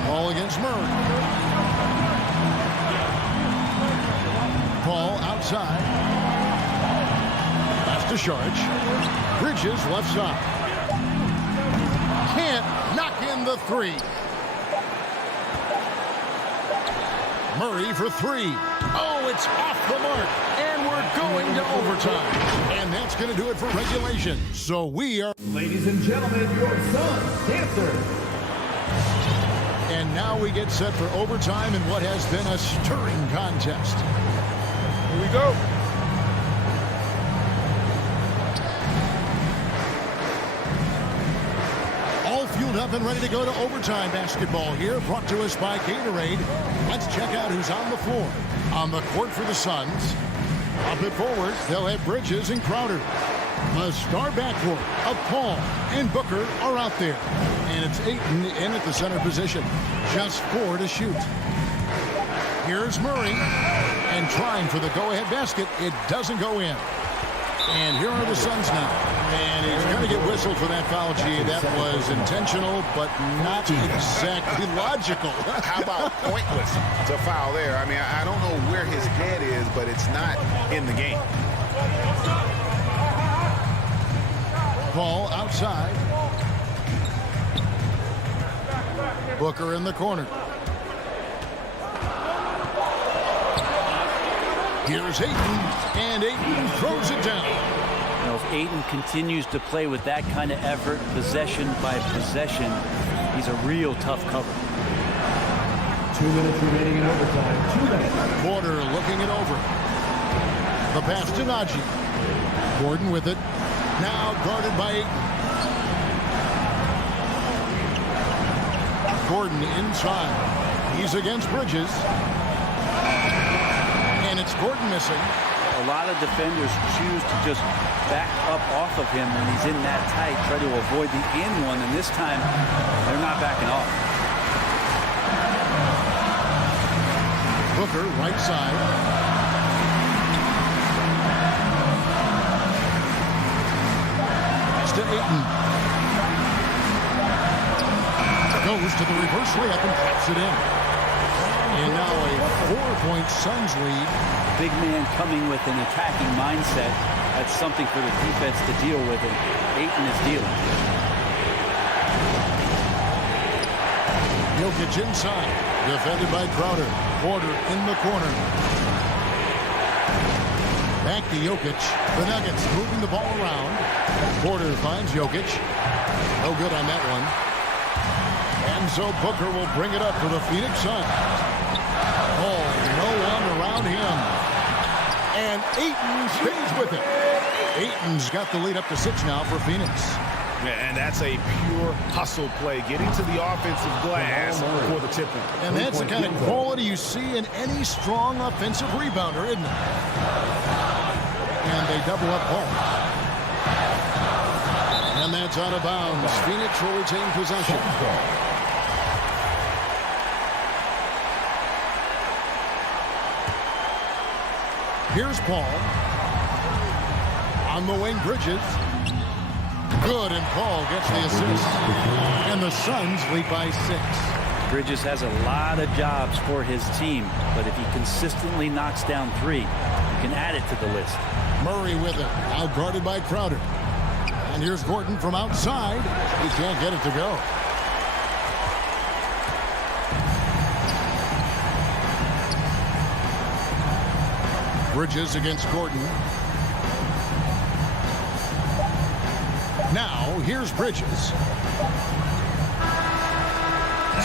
Ball against Murray. Paul outside. Pass to Saric. Bridges left side. Can't knock in the 3. Murray for 3. Oh, it's off the mark. And we're going to overtime. And that's going to do it for regulation. So we are... Ladies and gentlemen, your Suns dancer. And now we get set for overtime in what has been a stirring contest. Here we go. Fueled up and ready to go to overtime basketball here, brought to us by Gatorade. Let's check out who's on the floor. On the court for the Suns. Up and forward, they'll have Bridges and Crowder. The star backcourt of Paul and Booker are out there. And it's Ayton in at the center position. Just 4 to shoot. Here's Murray. And trying for the go-ahead basket. It doesn't go in. And here are the Suns now. And he's going to get whistled for that foul, G. That was intentional, but not exactly logical. How about pointless to foul there? I mean, I don't know where his head is, but it's not in the game. Ball outside. Booker in the corner. Here's Ayton, and Ayton throws it down. You know, if Ayton continues to play with that kind of effort, possession by possession, he's a real tough cover. 2 minutes remaining in overtime. 2 minutes. Porter looking it over. The pass to Najee. Gordon with it. Now guarded by Ayton. Gordon inside. He's against Bridges. And it's Gordon missing. A lot of defenders choose to just back up off of him when he's in that tight, try to avoid the in one, and this time they're not backing off. Booker, right side. Pass to Ayton. Goes to the reverse layup and taps it in. And now a 4-point Suns lead. Big man coming with an attacking mindset. That's something for the defense to deal with, and Ayton is dealing. Jokic inside. Defended by Crowder. Porter in the corner. Back to Jokic. The Nuggets moving the ball around. Porter finds Jokic. No good on that one. And so Booker will bring it up for the Phoenix Suns. Oh, no one around him. And Ayton stays with it. Ayton's got the lead up to 6 now for Phoenix. And that's a pure hustle play, getting to the offensive glass for the tip-in. And that's the kind of quality you see in any strong offensive rebounder, isn't it? And they double up Paul. And that's out of bounds. Phoenix will retain possession. Here's Paul. On the wing, Bridges. Good, and Paul gets the assist. And the Suns lead by 6. Bridges has a lot of jobs for his team, but if he consistently knocks down 3, you can add it to the list. Murray with it, now guarded by Crowder. And here's Gordon from outside. He can't get it to go. Bridges against Gordon. Now, here's Bridges.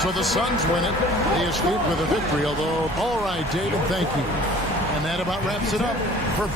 So the Suns win it. They escape with a victory, although, all right, David, thank you. And that about wraps it up for...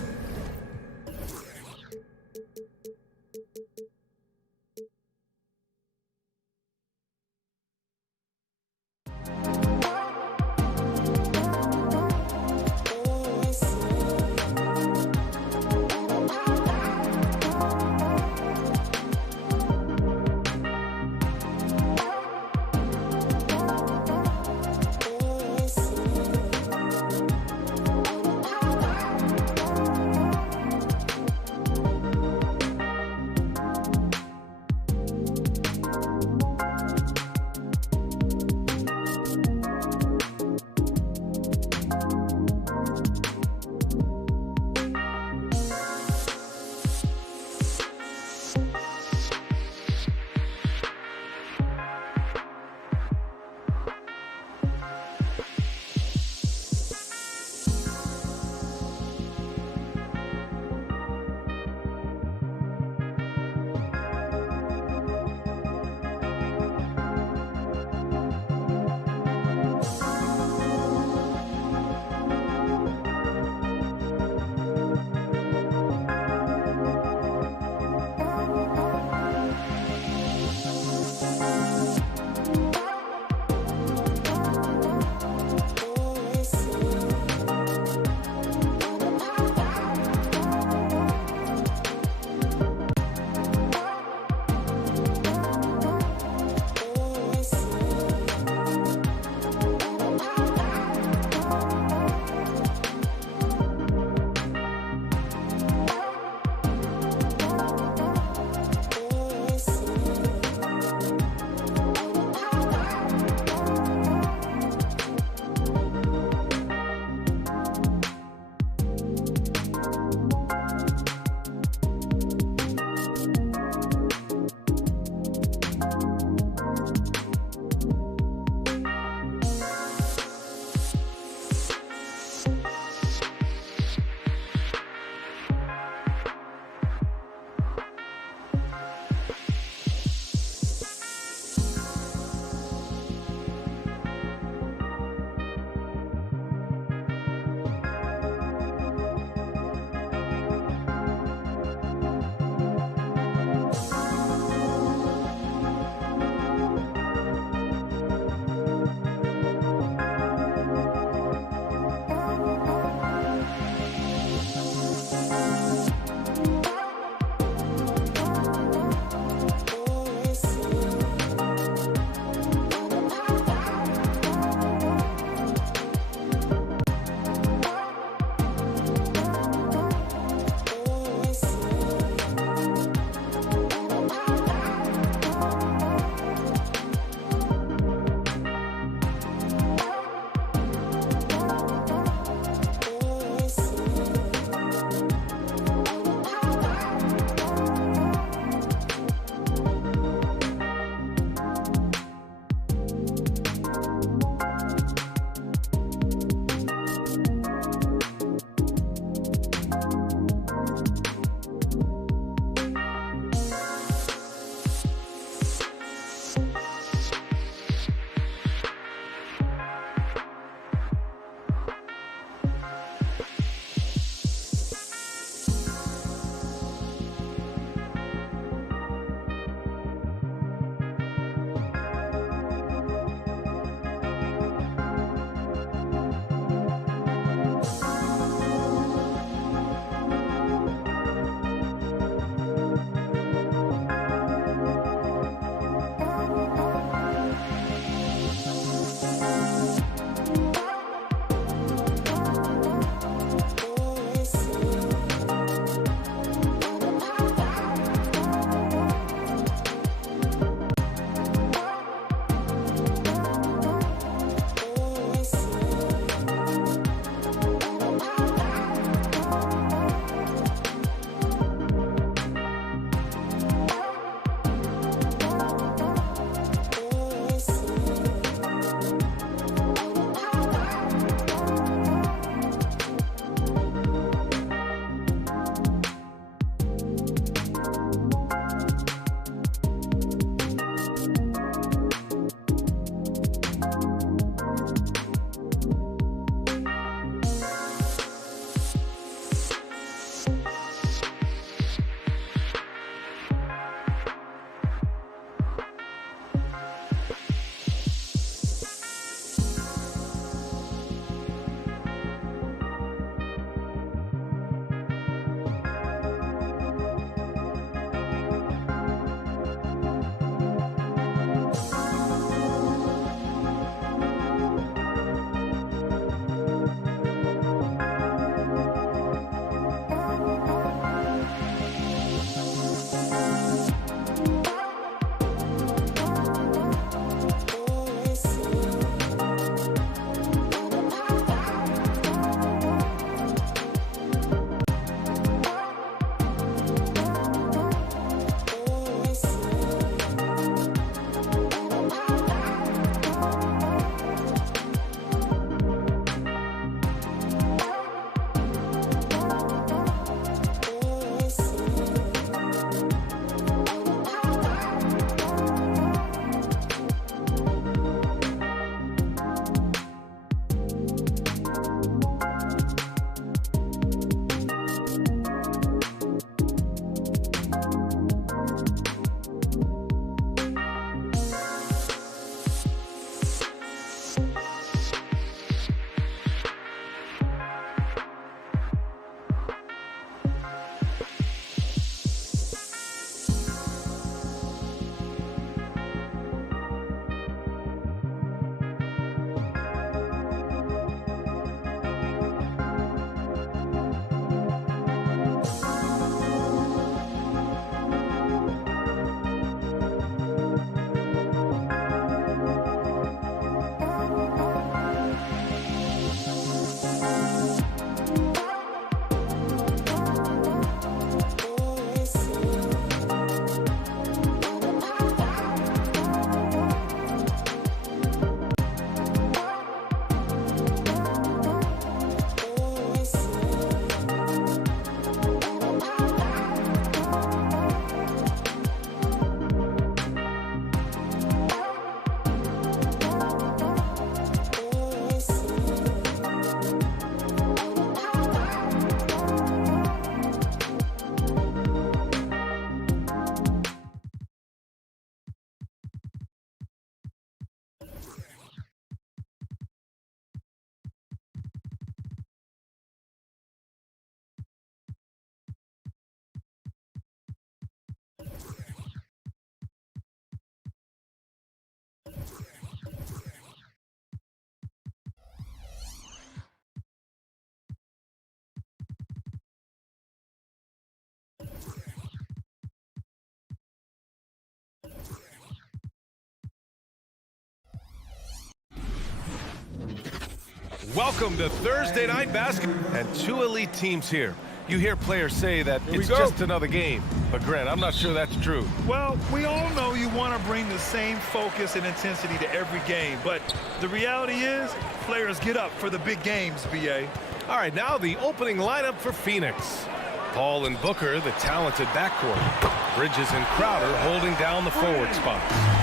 Welcome to Thursday Night Basketball. And two elite teams here. You hear players say that it's just another game. But, Grant, I'm not sure that's true. Well, we all know you want to bring the same focus and intensity to every game. But the reality is, players get up for the big games, B.A. All right, now the opening lineup for Phoenix. Paul and Booker, the talented backcourt. Bridges and Crowder holding down the forward spot.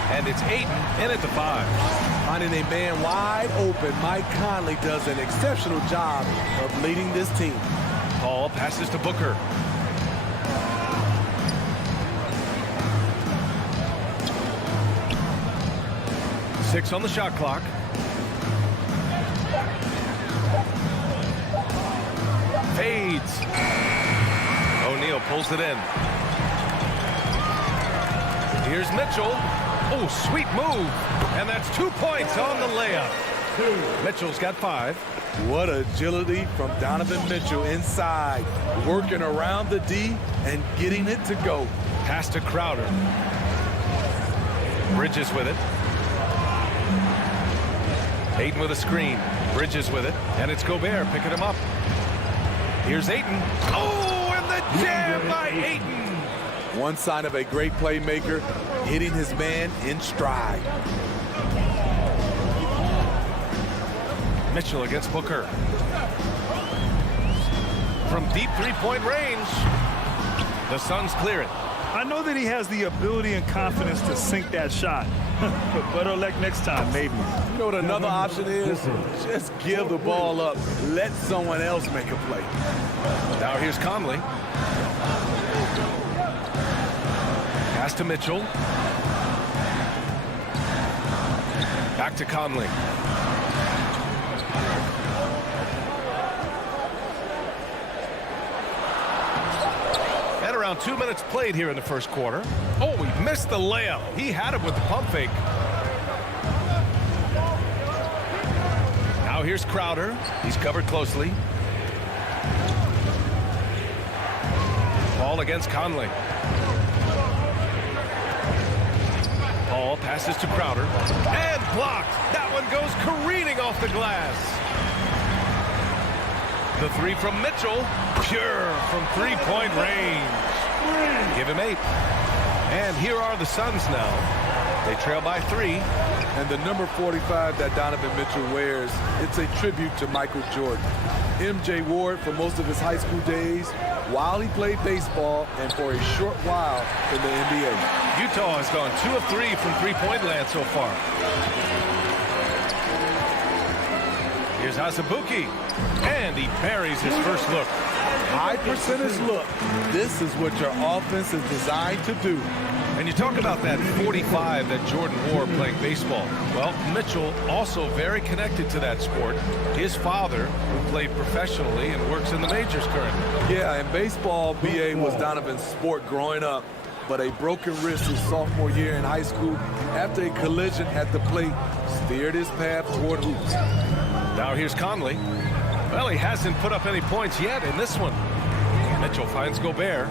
And it's Ayton in at the 5. Finding a man wide open, Mike Conley does an exceptional job of leading this team. Paul passes to Booker. Six on the shot clock. Fades. O'Neal pulls it in. Here's Mitchell. Oh, sweet move. And that's 2 points on the layup. Mitchell's got 5. What agility from Donovan Mitchell inside, working around the D and getting it to go. Pass to Crowder. Bridges with it. Ayton with a screen. Bridges with it. And it's Gobert picking him up. Here's Ayton. Oh, and the jam by Ayton. One sign of a great playmaker, hitting his man in stride. Mitchell against Booker. From deep three-point range, the Suns clear it. I know that he has the ability and confidence to sink that shot. But better luck next time, maybe. You know what another option is? Just give the ball up. Let someone else make a play. Now here's Conley. Pass to Mitchell. Back to Conley. And around 2 minutes played here in the first quarter. Oh, he missed the layup. He had it with the pump fake. Now here's Crowder. He's covered closely. Paul against Conley. Paul passes to Crowder. And blocked. That one goes careening off the glass. The three from Mitchell. Pure from three-point range. Give him 8. And here are the Suns now. They trail by 3. And the number 45 that Donovan Mitchell wears, it's a tribute to Michael Jordan. MJ wore it for most of his high school days while he played baseball and for a short while in the NBA. Utah has gone 2 of 3 from three-point land so far. Here's Azubuike. And he buries his first look. High percentage look. This is what your offense is designed to do. And you talk about that 45 that Jordan wore playing baseball. Well, Mitchell also very connected to that sport. His father, who played professionally and works in the majors currently. Yeah, and baseball, BA, was Donovan's sport growing up. But a broken wrist his sophomore year in high school after a collision at the plate steered his path toward hoops. Now here's Conley. Well, he hasn't put up any points yet in this one. Mitchell finds Gobert.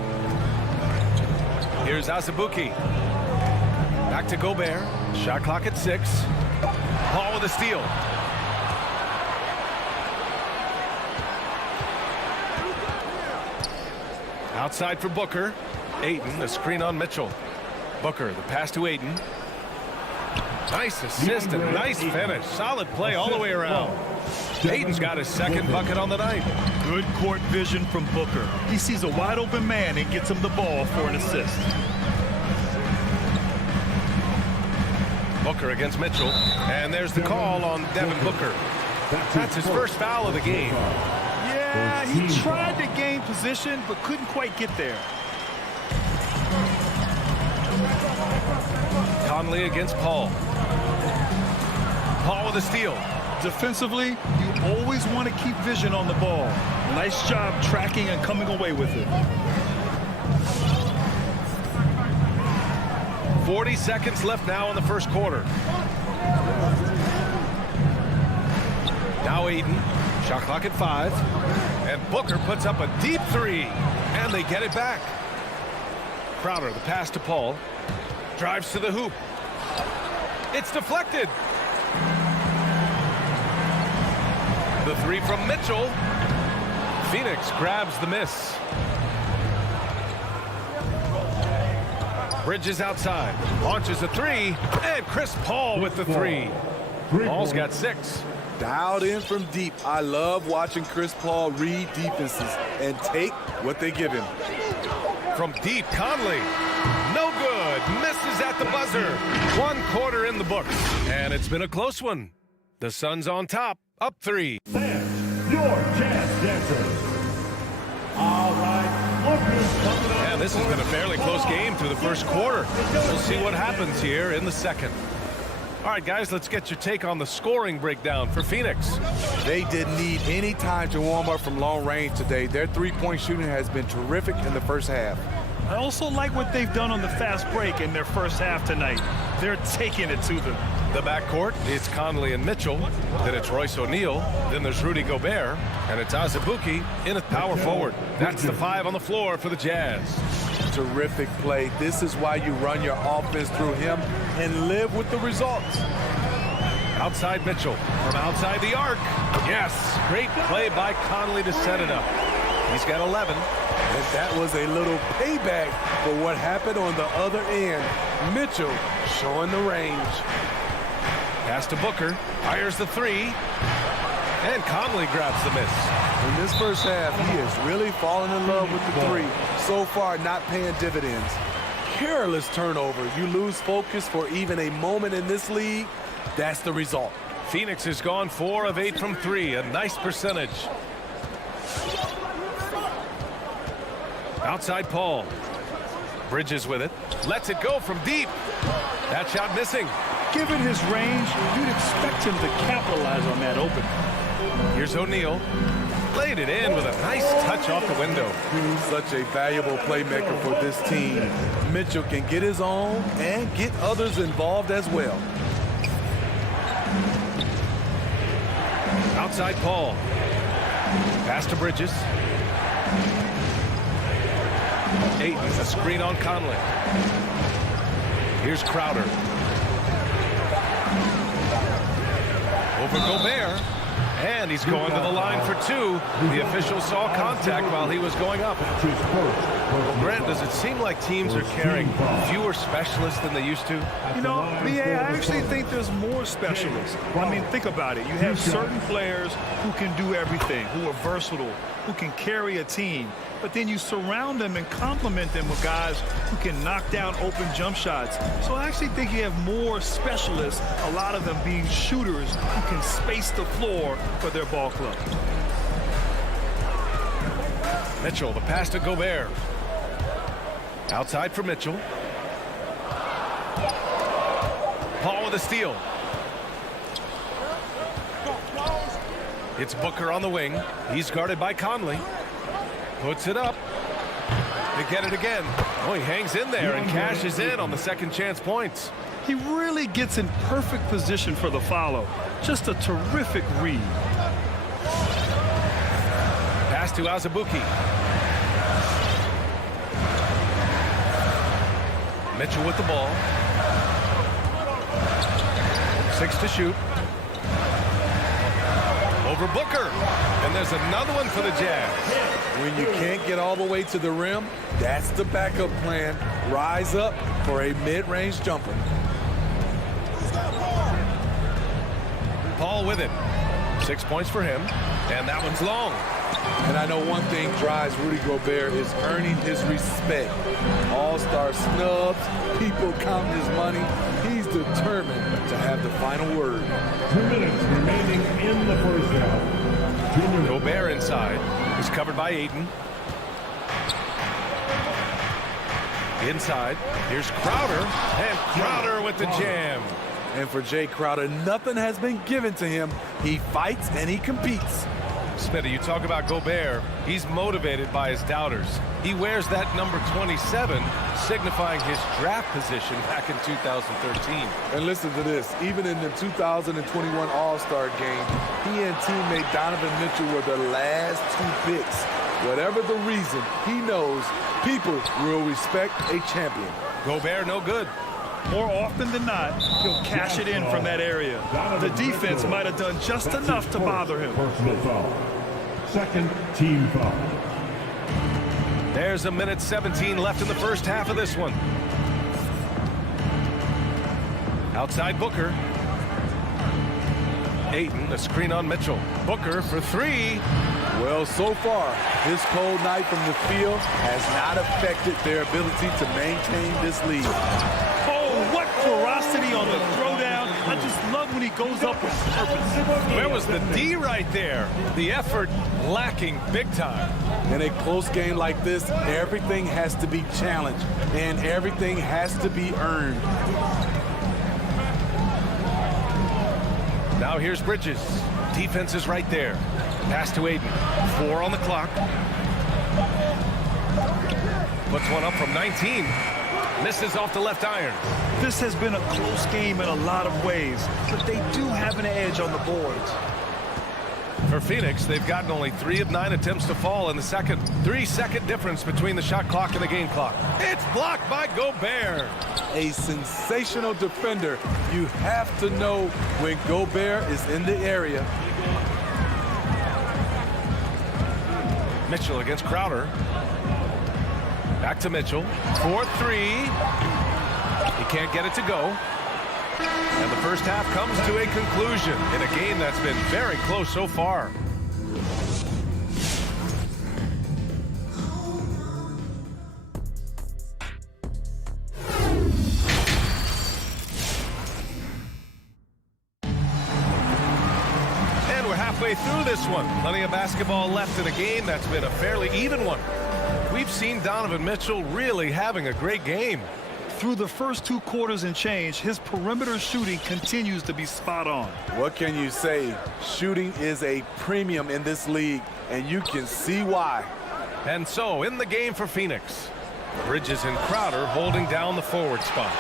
Here's Azubuike. Back to Gobert. Shot clock at 6. Paul with a steal. Outside for Booker. Ayton, the screen on Mitchell. Booker, the pass to Ayton. Nice assist and nice finish. Solid play all the way around. Ayton's got his second bucket on the night. Good court vision from Booker. He sees a wide open man and gets him the ball for an assist. Booker against Mitchell. And there's the call on Devin Booker. That's his first foul of the game. Yeah, he tried to gain position but couldn't quite get there. Conley against Paul. Paul with a steal. Defensively, you always want to keep vision on the ball. Nice job tracking and coming away with it. 40 seconds left now in the first quarter. Now Ayton. Shot clock at 5. And Booker puts up a deep 3. And they get it back. Crowder, the pass to Paul. Drives to the hoop. It's deflected. The the three from Mitchell. Phoenix grabs the miss. Bridges outside, launches a three, and Chris Paul with the three. Paul's got 6. Dialed in from deep. I love watching Chris Paul read defenses and take what they give him. From deep, Conley. No good. Misses at the buzzer. 1 quarter in the books. And it's been a close one. The Suns on top, up 3. Fans, your Jazz dancers. All right, look. And this has been a fairly close game through the first quarter. We'll see what happens here in the second. All right, guys, let's get your take on the scoring breakdown for Phoenix. They didn't need any time to warm up from long range today. Their three-point shooting has been terrific in the first half. I also like what they've done on the fast break in their first half tonight. They're taking it to them. The backcourt, it's Conley and Mitchell. Then it's Royce O'Neal. Then there's Rudy Gobert. And it's Azubuike in at power forward. That's the 5 on the floor for the Jazz. Terrific play. This is why you run your offense through him and live with the results. Outside Mitchell from outside the arc. Yes, great play by Conley to set it up. He's got 11. And that was a little payback for what happened on the other end. Mitchell showing the range. Pass to Booker, fires the 3, and Conley grabs the miss. In this first half, he is really falling in love with the 3. So far, not paying dividends. Careless turnover. You lose focus for even a moment in this league. That's the result. Phoenix has gone 4 of 8 from 3, a nice percentage. Outside Paul. Bridges with it. Lets it go from deep. That shot missing. Given his range, you'd expect him to capitalize on that open. Here's O'Neal. Laid it in with a nice touch off the window. Such a valuable playmaker for this team. Mitchell can get his own and get others involved as well. Outside Paul. Pass to Bridges. Ayton's a screen on Conley. Here's Crowder. Over Gobert. And he's going to the line for 2. The official saw contact while he was going up. Well, Grant, does it seem like teams are carrying fewer specialists than they used to? You know, B.A., I actually think there's more specialists. I mean, think about it. You have certain players who can do everything, who are versatile, who can carry a team. But then you surround them and complement them with guys who can knock down open jump shots. So I actually think you have more specialists, a lot of them being shooters who can space the floor for their ball club. Mitchell, the pass to Gobert. Outside for Mitchell. Paul with a steal. It's Booker on the wing. He's guarded by Conley. Puts it up. They get it again. Oh, he hangs in there and cashes in on the second chance points. He really gets in perfect position for the follow. Just a terrific read. Pass to Azubuike. Mitchell with the ball. 6 to shoot. Over Booker. And there's another one for the Jazz. When you can't get all the way to the rim, that's the backup plan. Rise up for a mid-range jumper. Paul with it. 6 points for him. And that one's long. And I know one thing drives Rudy Gobert is earning his respect. All-star snubs, people counting his money. He's determined to have the final word. 2 minutes remaining in the first half. 2 minutes. Gobert inside. He's covered by Ayton. Inside. Here's Crowder. And Crowder with the jam. And for Jay Crowder, nothing has been given to him. He fights and he competes. Smitty, you talk about Gobert. He's motivated by his doubters. He wears that number 27, signifying his draft position back in 2013. And listen to this. Even in the 2021 All-Star game, he and teammate Donovan Mitchell were the last 2 picks. Whatever the reason, he knows people will respect a champion. Gobert no good. More often than not, he'll cash it in from that area. The defense might have done just enough to bother him. Personal foul. Second team foul. There's a minute 17 left in the first half of this one. Outside Booker. Ayton, a screen on Mitchell. Booker for three. Well, so far, his cold night from the field has not affected their ability to maintain this lead. Oh, what ferocity on the throwdown. I just love when he goes up with purpose. Where was the D right there? The effort lacking big time. In a close game like this, everything has to be challenged, and everything has to be earned. Now here's Bridges. Defense is right there. Pass to Ayton. 4 on the clock. Puts one up from 19. Misses off the left iron. This has been a close game in a lot of ways, but they do have an edge on the boards. For Phoenix, they've gotten only 3 of 9 attempts to fall in the second. 3-second difference between the shot clock and the game clock. It's blocked by Gobert. A sensational defender. You have to know when Gobert is in the area. Mitchell against Crowder. Back to Mitchell. 4-3. He can't get it to go. And the first half comes to a conclusion in a game that's been very close so far. And we're halfway through this one. Plenty of basketball left in a game that's been a fairly even one. We've seen Donovan Mitchell really having a great game. Through the first 2 quarters and change, his perimeter shooting continues to be spot on. What can you say? Shooting is a premium in this league, and you can see why. And so, in the game for Phoenix, Bridges and Crowder holding down the forward spots.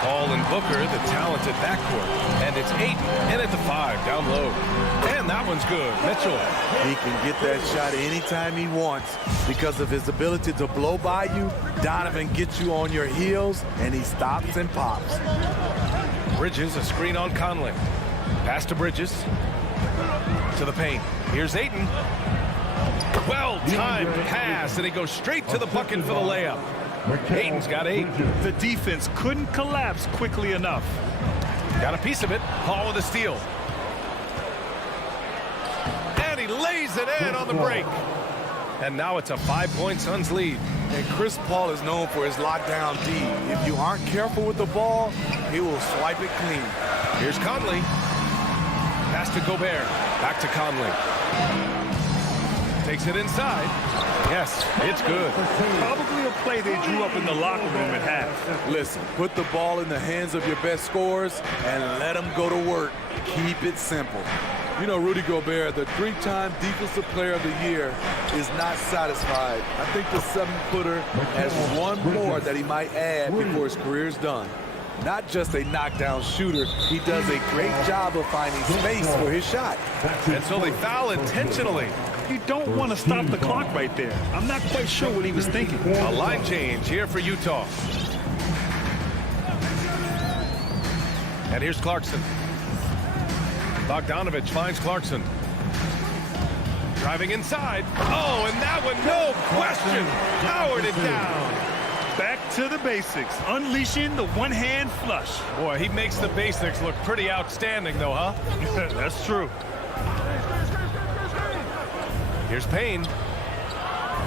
Paul and Booker, the talented backcourt. And it's Ayton in at the 5, down low. And that one's good. Mitchell. He can get that shot anytime he wants because of his ability to blow by you. Donovan gets you on your heels, and he stops and pops. Bridges, a screen on Conley. Pass to Bridges. To the paint. Here's Ayton. Well-timed pass, and he goes straight to the bucket for the layup. Ayton's got 8. The defense couldn't collapse quickly enough. Got a piece of it. Paul with a steal. And he lays it in on the break. And now it's a 5-point Suns lead. And Chris Paul is known for his lockdown D. If you aren't careful with the ball, he will swipe it clean. Here's Conley. Pass to Gobert. Back to Conley. Takes it inside. Yes, it's good. Probably a play they drew up in the locker room at half. Listen, put the ball in the hands of your best scorers and let them go to work. Keep it simple. You know, Rudy Gobert, the 3-time Defensive Player of the Year, is not satisfied. I think the 7-footer has one more that he might add before his career is done. Not just a knockdown shooter, he does a great job of finding space for his shot. And so they foul intentionally. You don't want to stop the clock right there. I'm not quite sure what he was thinking. A line change here for Utah. And here's Clarkson. Bogdanovich finds Clarkson. Driving inside. Oh, and that one, no question. Powered it down. Back to the basics. Unleashing the one-hand flush. Boy, he makes the basics look pretty outstanding, though, huh? That's true. Here's Payne.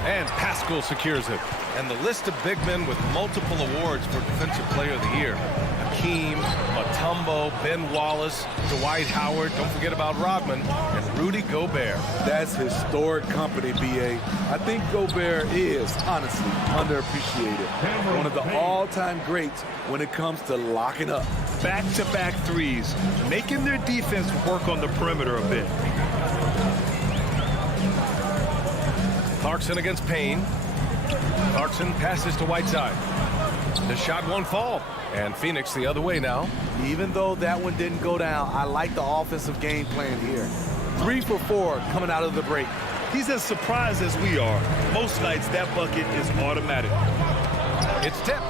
And Pascal secures it. And the list of big men with multiple awards for Defensive Player of the Year. Hakeem, Mutombo, Ben Wallace, Dwight Howard, don't forget about Rodman, and Rudy Gobert. That's historic company, B.A. I think Gobert is, honestly, underappreciated. One of the all-time greats when it comes to locking up. Back-to-back threes, making their defense work on the perimeter a bit. Clarkson against Payne. Clarkson passes to Whiteside. The shot won't fall. And Phoenix the other way now. Even though that one didn't go down, I like the offensive game plan here. 3 for 4 coming out of the break. He's as surprised as we are. Most nights that bucket is automatic. It's tipped.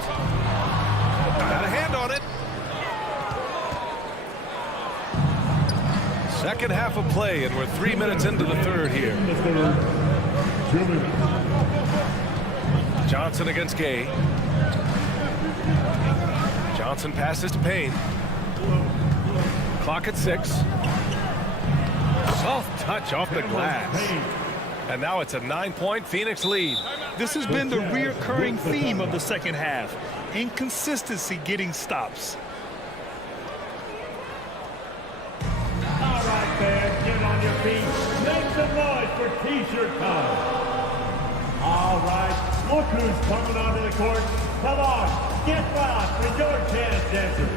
Got a hand on it. Second half of play, and we're 3 minutes into the third here. 2 minutes. Johnson against Gay. Johnson passes to Payne. Clock at 6. Soft touch off the glass. And now it's a 9-point Phoenix lead. This has been the reoccurring theme of the second half. Inconsistency getting stops. All right, fans, get on your feet. Make some noise for T-shirt time. All right, look who's coming onto the court. Come on, get loud for your dance dancers.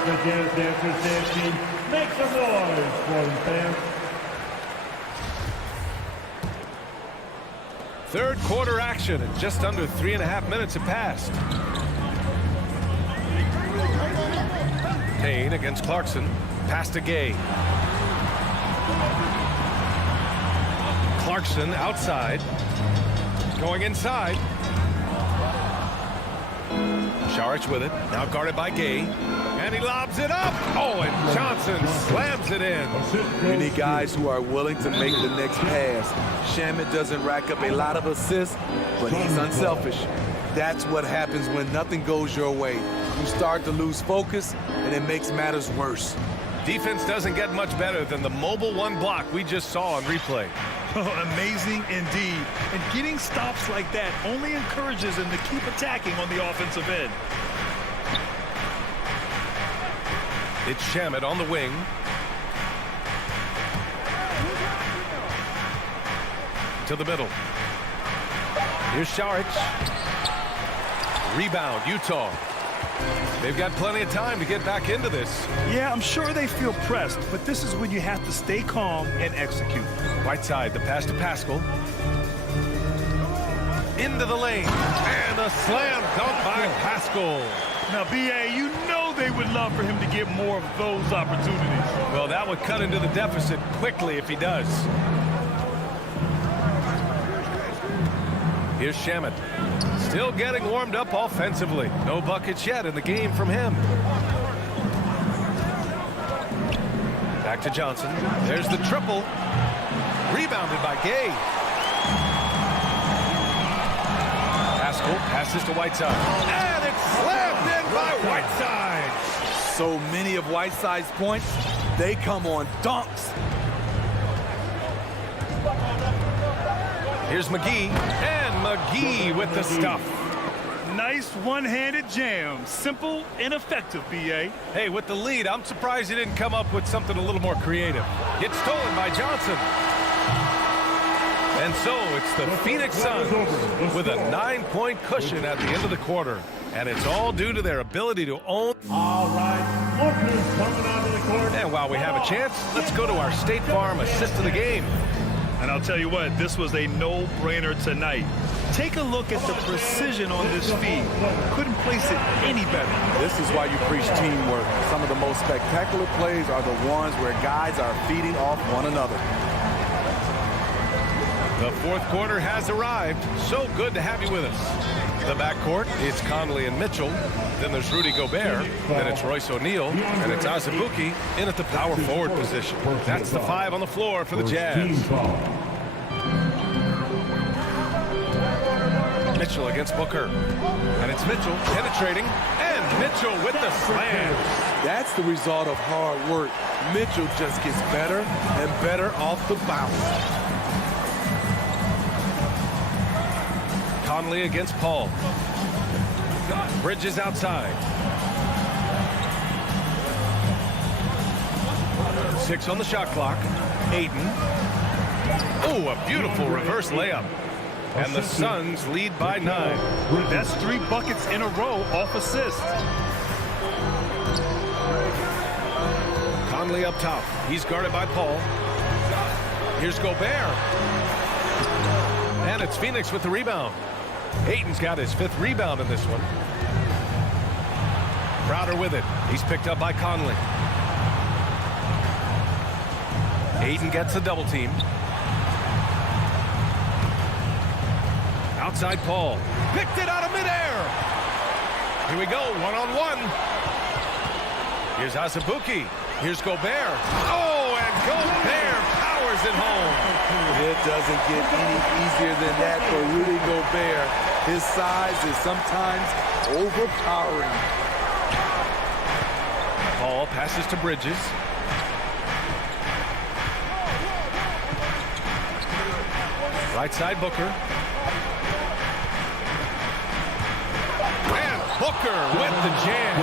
The Jazz Dancers dance team. Make some noise for them, fans. Third quarter action, and just under 3.5 minutes have passed. Payne against Clarkson. Pass to Gay. Clarkson outside. Going inside. Saric with it. Now guarded by Gay. And he lobs it up. Oh, and Johnson slams it in. You need guys who are willing to make the next pass. Shamet doesn't rack up a lot of assists, but he's unselfish. That's what happens when nothing goes your way. You start to lose focus, and it makes matters worse. Defense doesn't get much better than the mobile one block we just saw on replay. Amazing indeed. And getting stops like that only encourages him to keep attacking on the offensive end. It's Shamet on the wing. To the middle. Here's Saric. Rebound, Utah. They've got plenty of time to get back into this. Yeah, I'm sure they feel pressed, but this is when you have to stay calm and execute. Right side, the pass to Pascal. Into the lane. And a slam dunk by Pascal. Now, B.A., you know they would love for him to get more of those opportunities. Well, that would cut into the deficit quickly if he does. Here's Shamet. Still getting warmed up offensively. No buckets yet in the game from him. Back to Johnson. There's the triple. Rebounded by Gay. Pascal passes to Whiteside. And it's slammed in by Whiteside. So many of Whiteside's points, they come on dunks. Here's McGee. And McGee with the stuff. Nice one-handed jam. Simple and effective, B.A. Hey, with the lead, I'm surprised he didn't come up with something a little more creative. It's stolen by Johnson. And so it's the Phoenix Suns with a 9-point cushion at the end of the quarter. And it's all due to their ability to own. All right, look who's coming onto the court. And while we have a chance, let's go to our State Farm assist of the game. And I'll tell you what, this was a no-brainer tonight. Take a look at the precision on this feed. Couldn't place it any better. This is why you preach teamwork. Some of the most spectacular plays are the ones where guys are feeding off one another. The fourth quarter has arrived. So good to have you with us. The backcourt, it's Conley and Mitchell. Then there's Rudy Gobert. Then it's Royce O'Neal. And it's Azubuike in at the power forward position. That's the 5 on the floor for the Jazz. Mitchell against Booker. And it's Mitchell penetrating. And Mitchell with the slam. That's the result of hard work. Mitchell just gets better and better off the bounce. Conley against Paul. Bridges outside. 6 on the shot clock. Ayton. Oh, a beautiful reverse layup. And the Suns lead by 9. That's 3 buckets in a row off assist. Conley up top. He's guarded by Paul. Here's Gobert. And it's Phoenix with the rebound. Ayton's got his 5th rebound in this one. Crowder with it. He's picked up by Conley. Aiden gets a double team. Outside Paul. Picked it out of midair. Here we go, one-on-one. Here's Azubuike. Here's Gobert. Oh, and Gobert powers it home. It doesn't get any easier than that for Rudy Gobert. His size is sometimes overpowering. Paul passes to Bridges. Right side Booker. And Booker with the jam.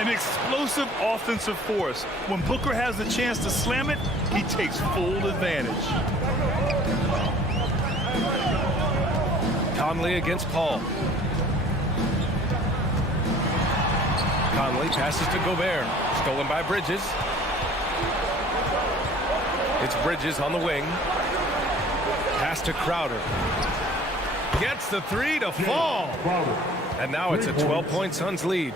An explosive offensive force. When Booker has the chance to slam it, he takes full advantage. Conley against Paul. Conley passes to Gobert. Stolen by Bridges. It's Bridges on the wing. Pass to Crowder. Gets the three to fall. And now it's a 12-point Suns lead.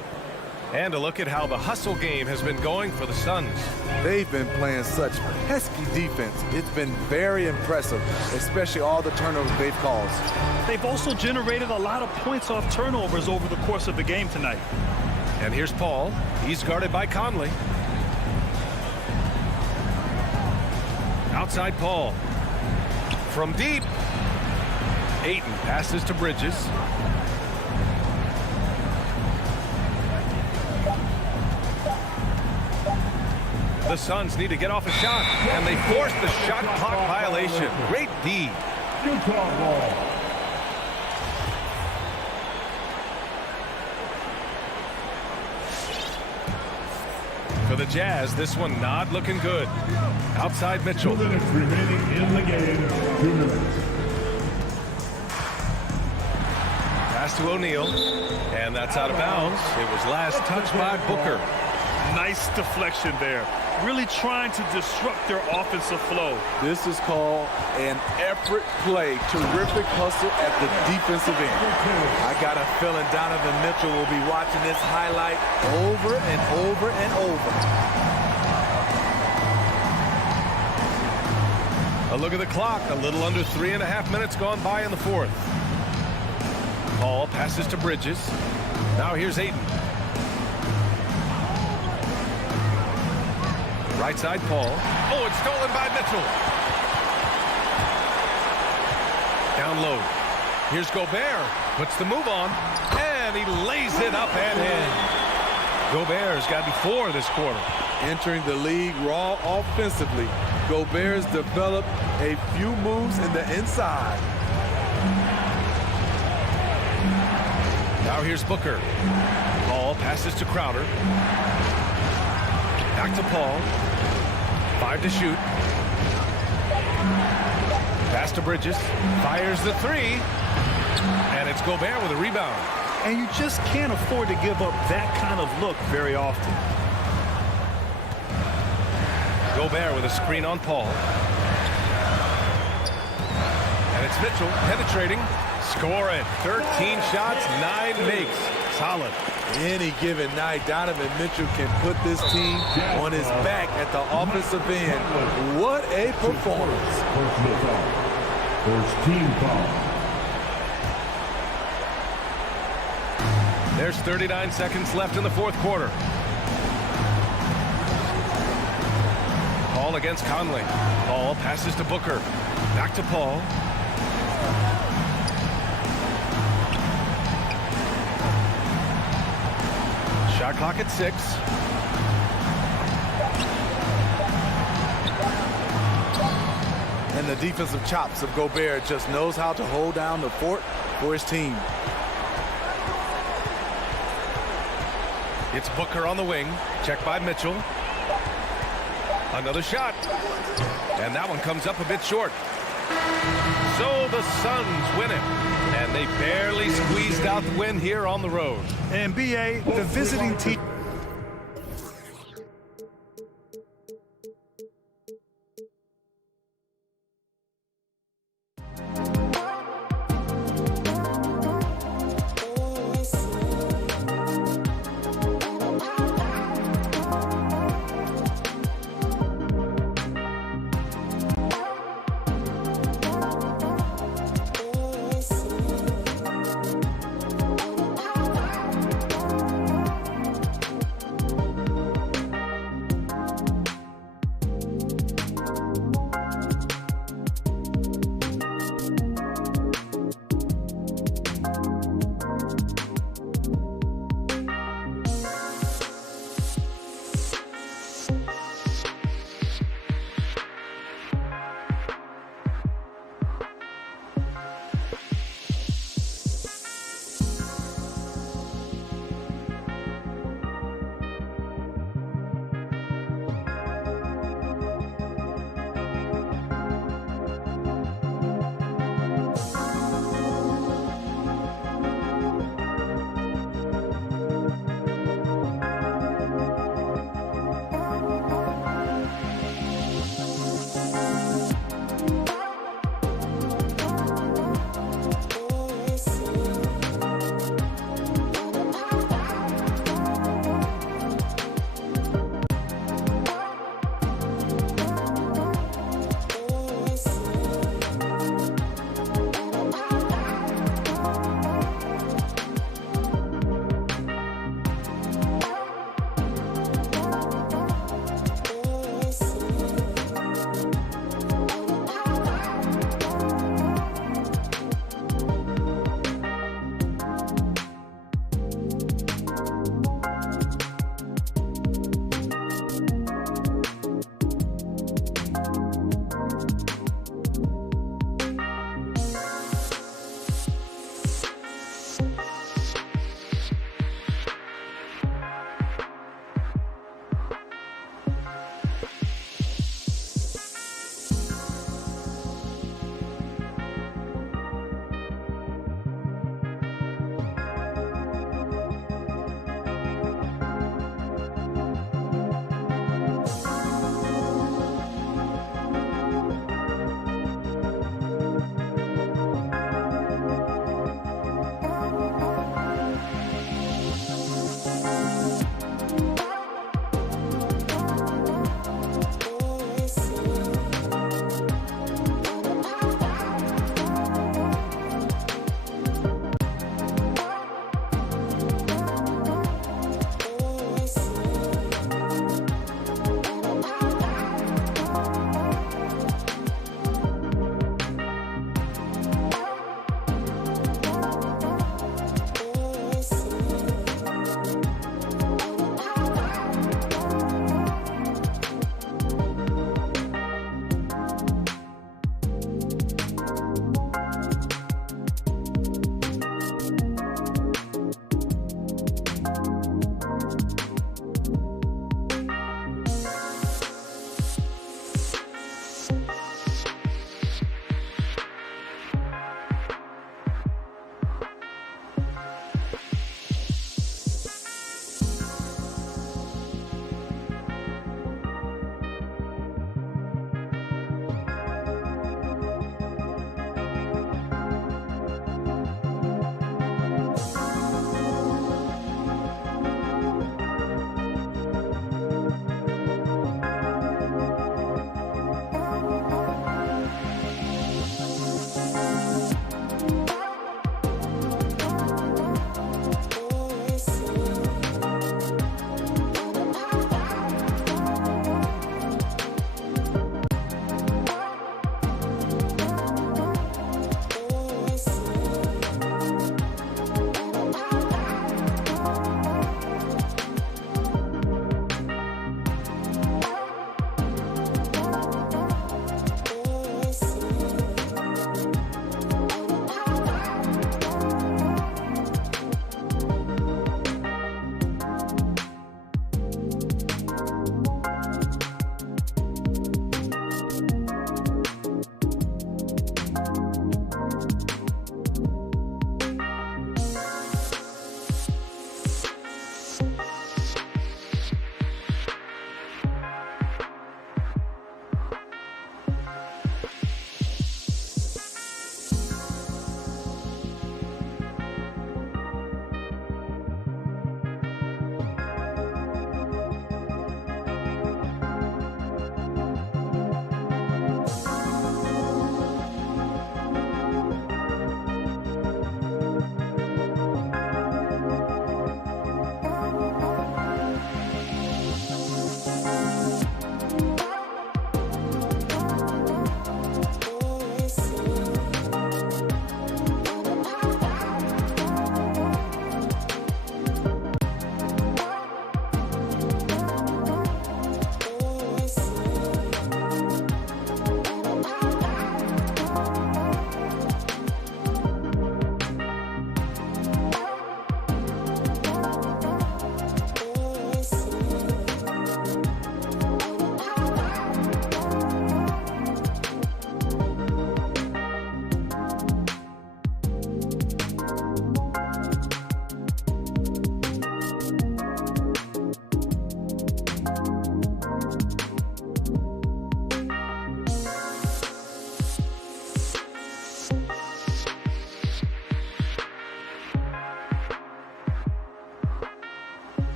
And a look at how the hustle game has been going for the Suns. They've been playing such pesky defense. It's been very impressive, especially all the turnovers they've caused. They've also generated a lot of points off turnovers over the course of the game tonight. And here's Paul. He's guarded by Conley. Outside Paul. From deep. Ayton passes to Bridges. The Suns need to get off a shot, and they force the shot clock violation. Great D. Utah ball. For the Jazz, this one not looking good. Outside Mitchell. 2 minutes remaining in the game. 2 minutes. Pass to O'Neal, and that's out of bounds. It was last touched by Booker. Nice deflection there. Really trying to disrupt their offensive flow. This is called an effort play. Terrific hustle at the defensive end. I got a feeling Donovan Mitchell will be watching this highlight over and over and over. A look at the clock. A little under 3.5 minutes gone by in the fourth. Paul passes to Bridges. Now here's Ayton. Right side Paul. Oh, it's stolen by Mitchell. Down low. Here's Gobert. Puts the move on. And he lays it up and in. Gobert's got 4 this quarter. Entering the league raw offensively, Gobert's developed a few moves in the inside. Now here's Booker. Paul passes to Crowder. Back to Paul. 5 to shoot. Pass to Bridges. Fires the 3. And it's Gobert with a rebound. And you just can't afford to give up that kind of look very often. Gobert with a screen on Paul. And it's Mitchell penetrating. Score it. 13 shots, 9 makes. Solid. Any given night, Donovan Mitchell can put this team on his back at the offensive end. What a performance. First team foul. There's 39 seconds left in the fourth quarter. Paul against Conley. Paul passes to Booker. Back to Paul. Shot clock at 6. And the defensive chops of Gobert just knows how to hold down the fort for his team. It's Booker on the wing. Checked by Mitchell. Another shot. And that one comes up a bit short. So the Suns win it. And they barely squeezed out the win here on the road. And B.A., the visiting team.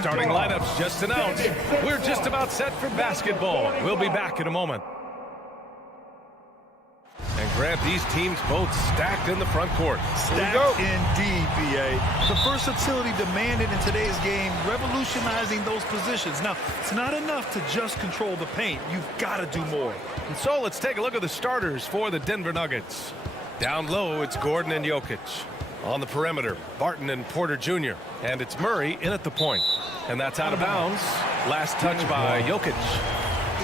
Starting lineups just announced. We're just about set for basketball. We'll be back in a moment. And Grant, these teams both stacked in the front court. Stacked indeed, B.A. The versatility demanded in today's game, revolutionizing those positions. Now, it's not enough to just control the paint. You've got to do more. And so let's take a look at the starters for the Denver Nuggets. Down low, it's Gordon and Jokic. On the perimeter, Barton and Porter Jr. And it's Murray in at the point. And that's out of bounds. Last touch by Jokic.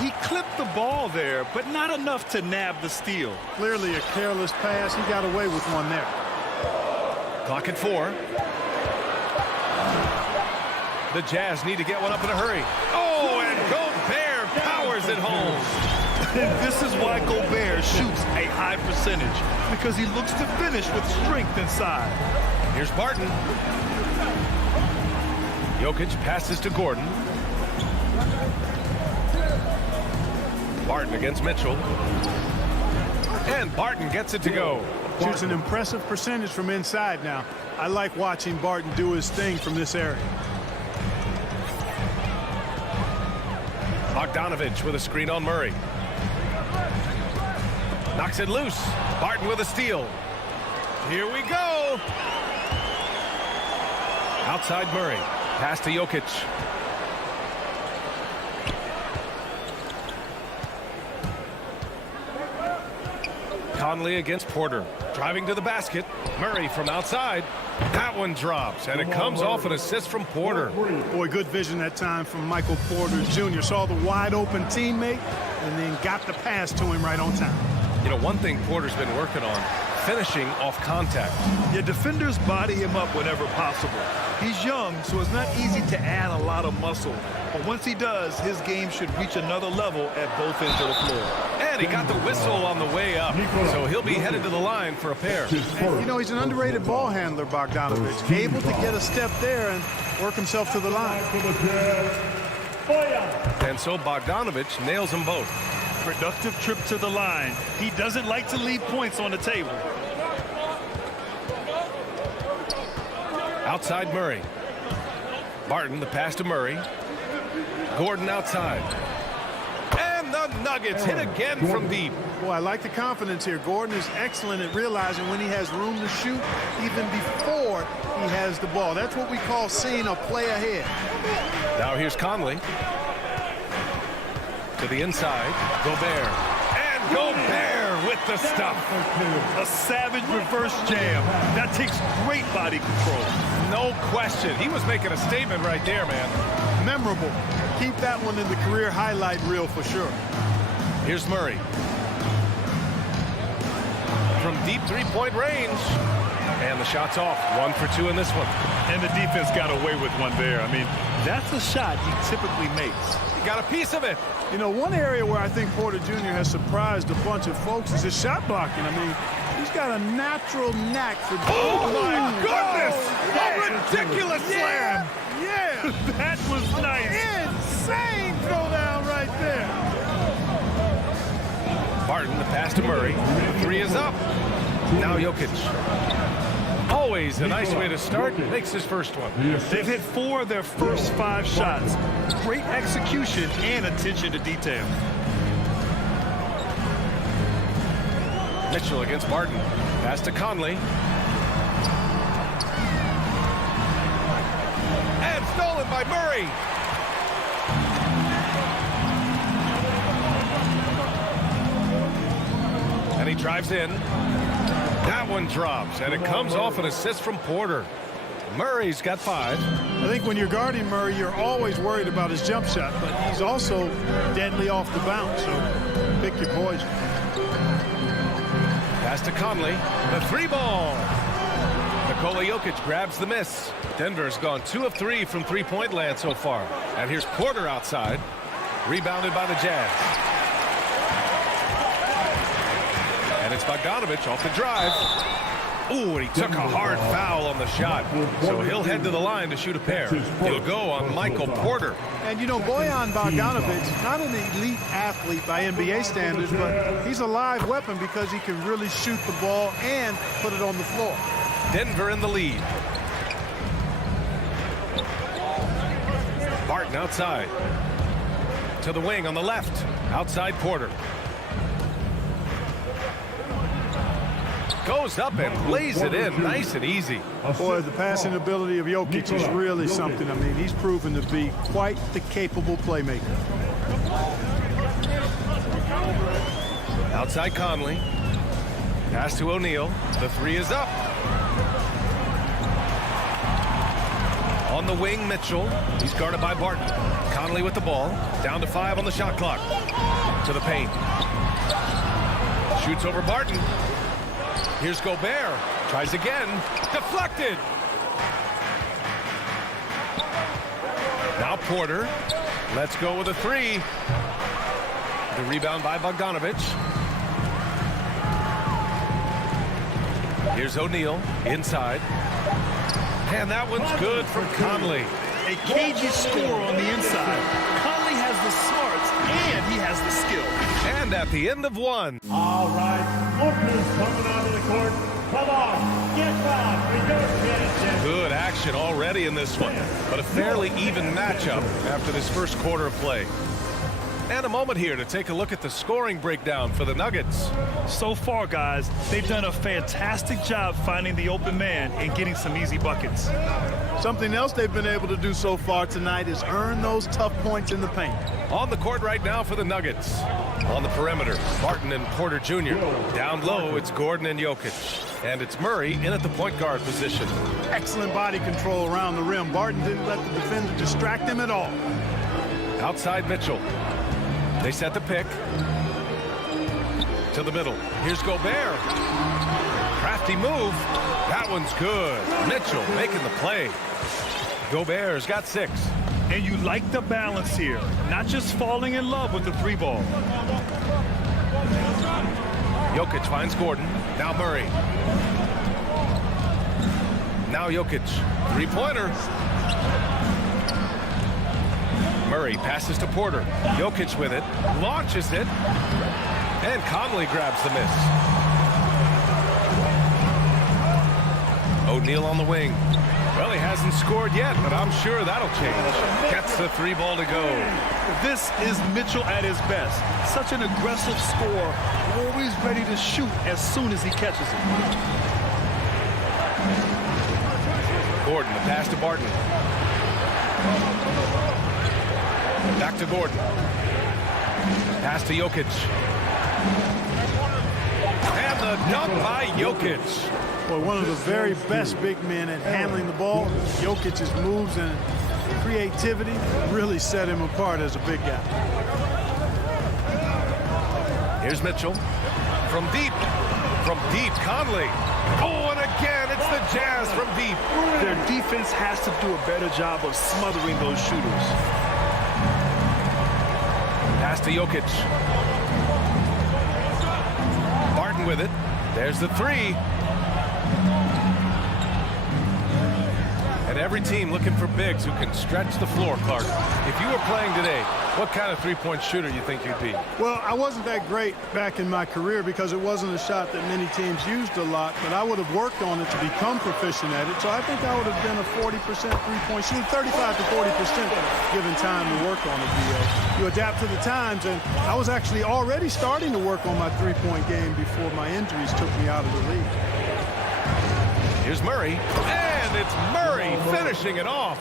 He clipped the ball there, but not enough to nab the steal. Clearly a careless pass. He got away with one there. Clock at 4. The Jazz need to get one up in a hurry. Oh, and Gobert powers it home. And this is why Gobert shoots a high percentage, because he looks to finish with strength inside. Here's Barton. Jokic passes to Gordon. Barton against Mitchell. And Barton gets it to go. Shoots an impressive percentage from inside now. I like watching Barton do his thing from this area. Bogdanovich with a screen on Murray. Knocks it loose. Barton with a steal. Here we go. Outside Murray. Pass to Jokic. Conley against Porter. Driving to the basket. Murray from outside. That one drops, and it comes off an assist from Porter. Boy, good vision that time from Michael Porter Jr. Saw the wide open teammate and then got the pass to him right on time. You know, one thing Porter's been working on, finishing off contact. Yeah, defenders body him up whenever possible. He's young, so it's not easy to add a lot of muscle. But once he does, his game should reach another level at both ends of the floor. And he got the whistle on the way up, so he'll be headed to the line for a pair. And, you know, he's an underrated ball handler, Bogdanovich. Able to get a step there and work himself to the line. And so Bogdanovich nails them both. Productive trip to the line. He doesn't like to leave points on the table. Outside Murray. Barton, the pass to Murray. Gordon outside. And the Nuggets hit again from deep. Boy, I like the confidence here. Gordon is excellent at realizing when he has room to shoot even before he has the ball. That's what we call seeing a play ahead. Now here's Conley. To the inside. Gobert. And Gobert with the stuff. A savage reverse jam. That takes great body control. No question. He was making a statement right there, man. Memorable. Keep that one in the career highlight reel for sure. Here's Murray. From deep three-point range. And the shot's off. 1 for 2 in this one. And the defense got away with one there. I mean, that's a shot he typically makes. He got a piece of it. You know, one area where I think Porter Jr. has surprised a bunch of folks is his shot blocking. I mean, he's got a natural knack for... Oh, my goodness! Yeah. A ridiculous slam! Yeah! That was nice. Insane throwdown right there. Barton, the pass to Murray. The 3 is up. Now Jokic. Always a nice way to start. Makes his first one. They've hit 4 of their first 5 shots. Great execution and attention to detail. Mitchell against Barton. Pass to Conley. And stolen by Murray. And he drives in. That one drops, and it comes off an assist from Porter. Murray's got 5. I think when you're guarding Murray, you're always worried about his jump shot, but he's also deadly off the bounce, so pick your poison. Pass to Conley. The 3 ball. Nikola Jokic grabs the miss. Denver's gone 2 of 3 from three-point land so far. And here's Porter outside. Rebounded by the Jazz. Bogdanovich off the drive. Ooh, and he took a hard foul on the shot. So he'll head to the line to shoot a pair. He'll go on Michael Porter. And, you know, Bojan Bogdanovic, not an elite athlete by NBA standards, but he's a live weapon because he can really shoot the ball and put it on the floor. Denver in the lead. Barton outside. To the wing on the left. Outside Porter. Goes up and lays it in nice and easy. Boy, the passing ability of Jokic is really something. I mean, he's proven to be quite the capable playmaker. Outside Conley. Pass to O'Neal. The three is up. On the wing, Mitchell. He's guarded by Barton. Conley with the ball. Down to 5 on the shot clock. To the paint. Shoots over Barton. Here's Gobert. Tries again. Deflected. Now Porter. Let's go with a three. The rebound by Bogdanovich. Here's O'Neal inside. And that one's good from Conley. A cagey score on the inside. Conley has the smarts and he has the skill. And at the end of one. All right, look who's coming onto the court. Come on, get back for your chance. Good action already in this one, but a fairly even matchup after this first quarter of play. And a moment here to take a look at the scoring breakdown for the Nuggets. So far, guys, they've done a fantastic job finding the open man and getting some easy buckets. Something else they've been able to do so far tonight is earn those tough points in the paint. On the court right now for the Nuggets. On the perimeter, Barton and Porter Jr. Down low, it's Gordon and Jokic. And it's Murray in at the point guard position. Excellent body control around the rim. Barton didn't let the defender distract him at all. Outside Mitchell. They set the pick. To the middle. Here's Gobert. Crafty move. That one's good. Mitchell making the play. Gobert's got 6. And you like the balance here. Not just falling in love with the three ball. Jokic finds Gordon. Now Murray. Now Jokic. Three-pointer. Murray passes to Porter. Jokic with it. Launches it. And Conley grabs the miss. O'Neal on the wing. Well, he hasn't scored yet, but I'm sure that'll change. Gets the 3 ball to go. This is Mitchell at his best. Such an aggressive scorer, always ready to shoot as soon as he catches it. Gordon, the pass to Barton. Back to Gordon. Pass to Jokic. And the dunk by Jokic. Boy, one of the very best big men at handling the ball. Jokic's moves and creativity really set him apart as a big guy. Here's Mitchell. From deep. From deep, Conley. Oh, and again, it's the Jazz from deep. Their defense has to do a better job of smothering those shooters. Pass to Jokic. Barton with it. There's the 3. And every team looking for bigs who can stretch the floor, Clark. If you were playing today, what kind of three-point shooter you think you'd be? Well, I wasn't that great back in my career because it wasn't a shot that many teams used a lot, but I would have worked on it to become proficient at it. So I think I would have been a 40% three-point shooter, 35 to 40% given time to work on it, BA. You adapt to the times, and I was actually already starting to work on my three-point game before my injuries took me out of the league. Here's Murray, and it's Murray finishing it off.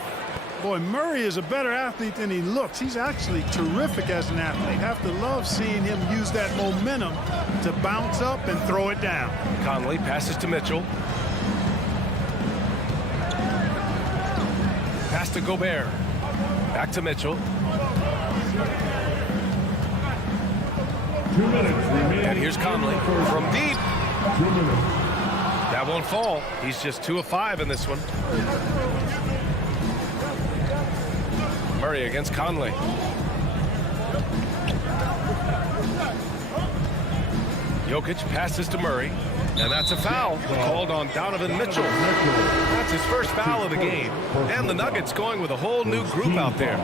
Boy, Murray is a better athlete than he looks. He's actually terrific as an athlete. Have to love seeing him use that momentum to bounce up and throw it down. Conley passes to Mitchell. Pass to Gobert. Back to Mitchell. 2 minutes remaining. And here's Conley from deep. 2 minutes. That won't fall. He's just 2 of 5 in this one. Murray against Conley. Jokic passes to Murray, and that's a foul called on Donovan Mitchell. That's his first foul of the game, and the Nuggets going with a whole new group out there.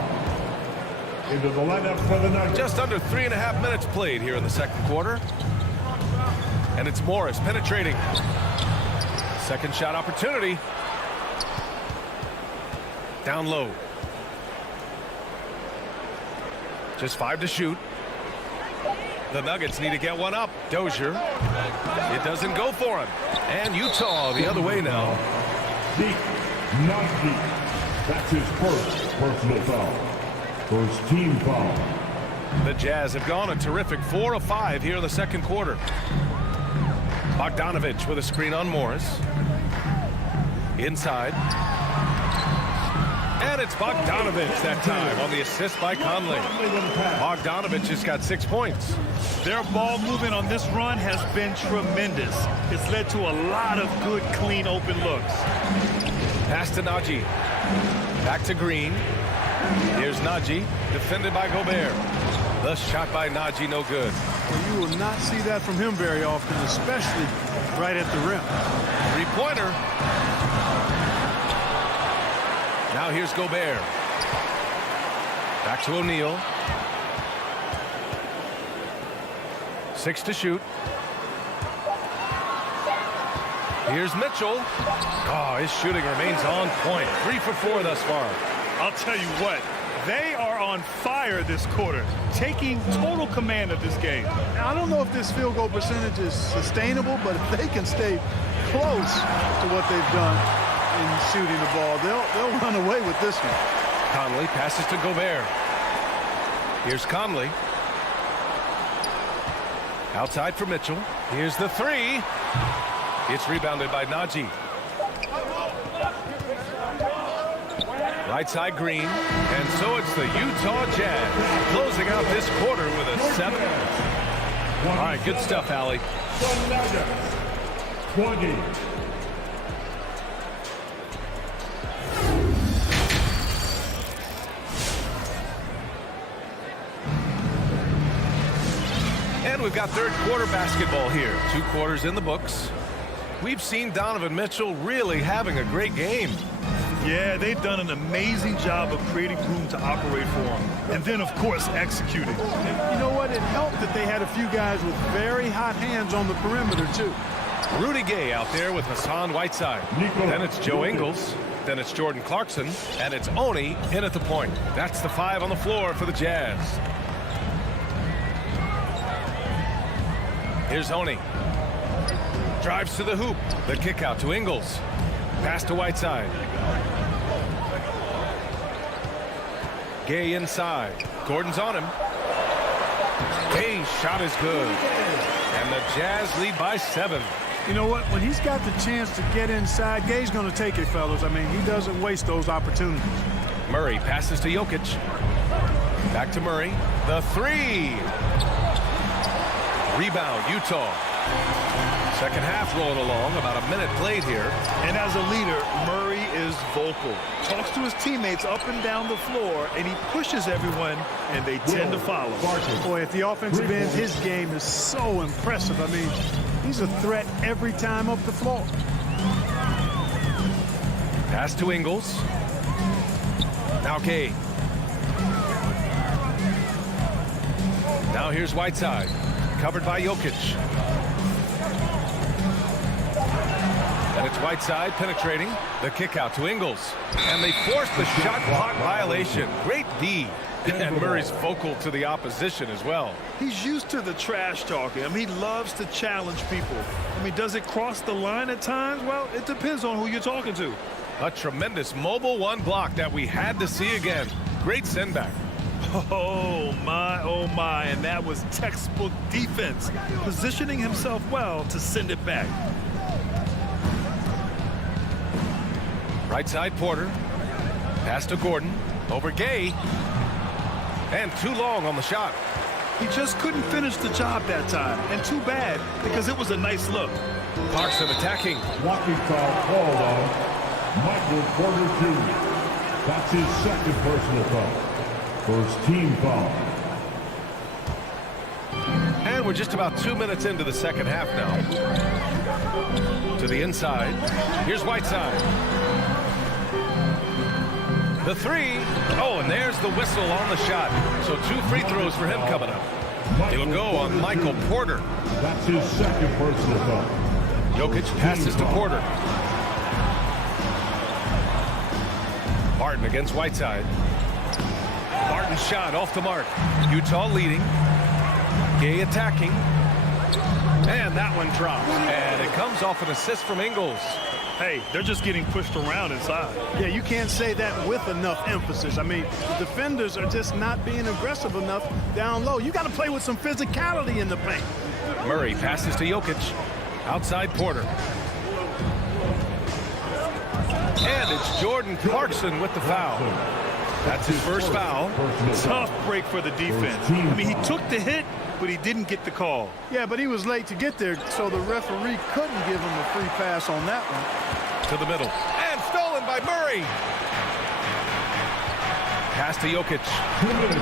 Into the lineup for the Nuggets. Just under 3.5 minutes played here in the second quarter. And it's Morris penetrating. Second shot opportunity. Down low. Just 5 to shoot. The Nuggets need to get one up. Dozier. It doesn't go for him. And Utah the other way now. Deep, not deep. That's his first personal foul. First team foul. The Jazz have gone a terrific 4 of 5 here in the second quarter. Bogdanovich with a screen on Morris. Inside. And it's Bogdanovich that time on the assist by Conley. Bogdanovich has got 6 points. Their ball movement on this run has been tremendous. It's led to a lot of good, clean, open looks. Pass to Najee. Back to Green. Here's Najee, defended by Gobert. The shot by Najee, no good. Well, you will not see that from him very often, especially right at the rim. Three-pointer. Now here's Gobert. Back to O'Neal. 6 to shoot. Here's Mitchell. Oh, his shooting remains on point. 3 for 4 thus far. I'll tell you what, they are on fire this quarter, taking total command of this game. Now, I don't know if this field goal percentage is sustainable, but if they can stay close to what they've done in shooting the ball, they'll run away with this one. Conley passes to Gobert. Here's Conley. Outside for Mitchell. Here's the 3. It's rebounded by Najee. Right side Green, and so it's the Utah Jazz closing out this quarter with a 7. All right, good stuff, Allie. 20. And we've got third quarter basketball here. 2 quarters in the books. We've seen Donovan Mitchell really having a great game. Yeah, they've done an amazing job of creating room to operate for him. And then, of course, executing. And you know what? It helped that they had a few guys with very hot hands on the perimeter, too. Rudy Gay out there with Hassan Whiteside. Then it's Joe Ingles. Then it's Jordan Clarkson. And it's Oni in at the point. That's the 5 on the floor for the Jazz. Here's Oni. Drives to the hoop. The kick out to Ingles. Pass to Whiteside. Gay inside. Gordon's on him. Gay's shot is good. And the Jazz lead by 7. You know what? When he's got the chance to get inside, Gay's going to take it, fellas. I mean, he doesn't waste those opportunities. Murray passes to Jokic. Back to Murray. The 3. Rebound, Utah. Second half rolling along, about a minute played here. And as a leader, Murray is vocal. Talks to his teammates up and down the floor, and he pushes everyone, and they tend to follow. Boy, at the offensive end, his game is so impressive. I mean, he's a threat every time up the floor. Pass to Ingles. Now Gay. Now here's Whiteside. Covered by Jokic. And it's Whiteside penetrating. The kick out to Ingles. And they force the shot clock violation. Great D. And Murray's vocal to the opposition as well. He's used to the trash talking. I mean, he loves to challenge people. I mean, does it cross the line at times? Well, it depends on who you're talking to. A tremendous mobile 1 block that we had to see again. Great send back. Oh my, and that was textbook defense, positioning himself well to send it back. Right side Porter. Pass to Gordon. Over Gay. And too long on the shot. He just couldn't finish the job that time, and too bad, because it was a nice look. Clarkson attacking. Walking foul called on Michael Porter Jr. That's his second personal foul. First team foul. And we're we're just about 2 minutes into the second half now. To the inside. Here's Whiteside. The three. Oh, and there's the whistle on the shot. So 2 free throws for him coming up. It'll go on Michael Porter. That's his second personal foul. Jokic passes to Porter. Barton against Whiteside. Barton's shot off the mark. Utah leading. Gay attacking. And that one drops. And it comes off an assist from Ingles. Hey, they're just getting pushed around inside. Yeah, you can't say that with enough emphasis. I mean, the defenders are just not being aggressive enough down low. You got to play with some physicality in the paint. Murray passes to Jokic. Outside Porter. And it's Jordan Clarkson with the foul. That's his first foul. Tough break for the defense. I mean, he took the hit, but he didn't get the call. Yeah, but he was late to get there, so the referee couldn't give him a free pass on that one. To the middle. And stolen by Murray. Pass to Jokic.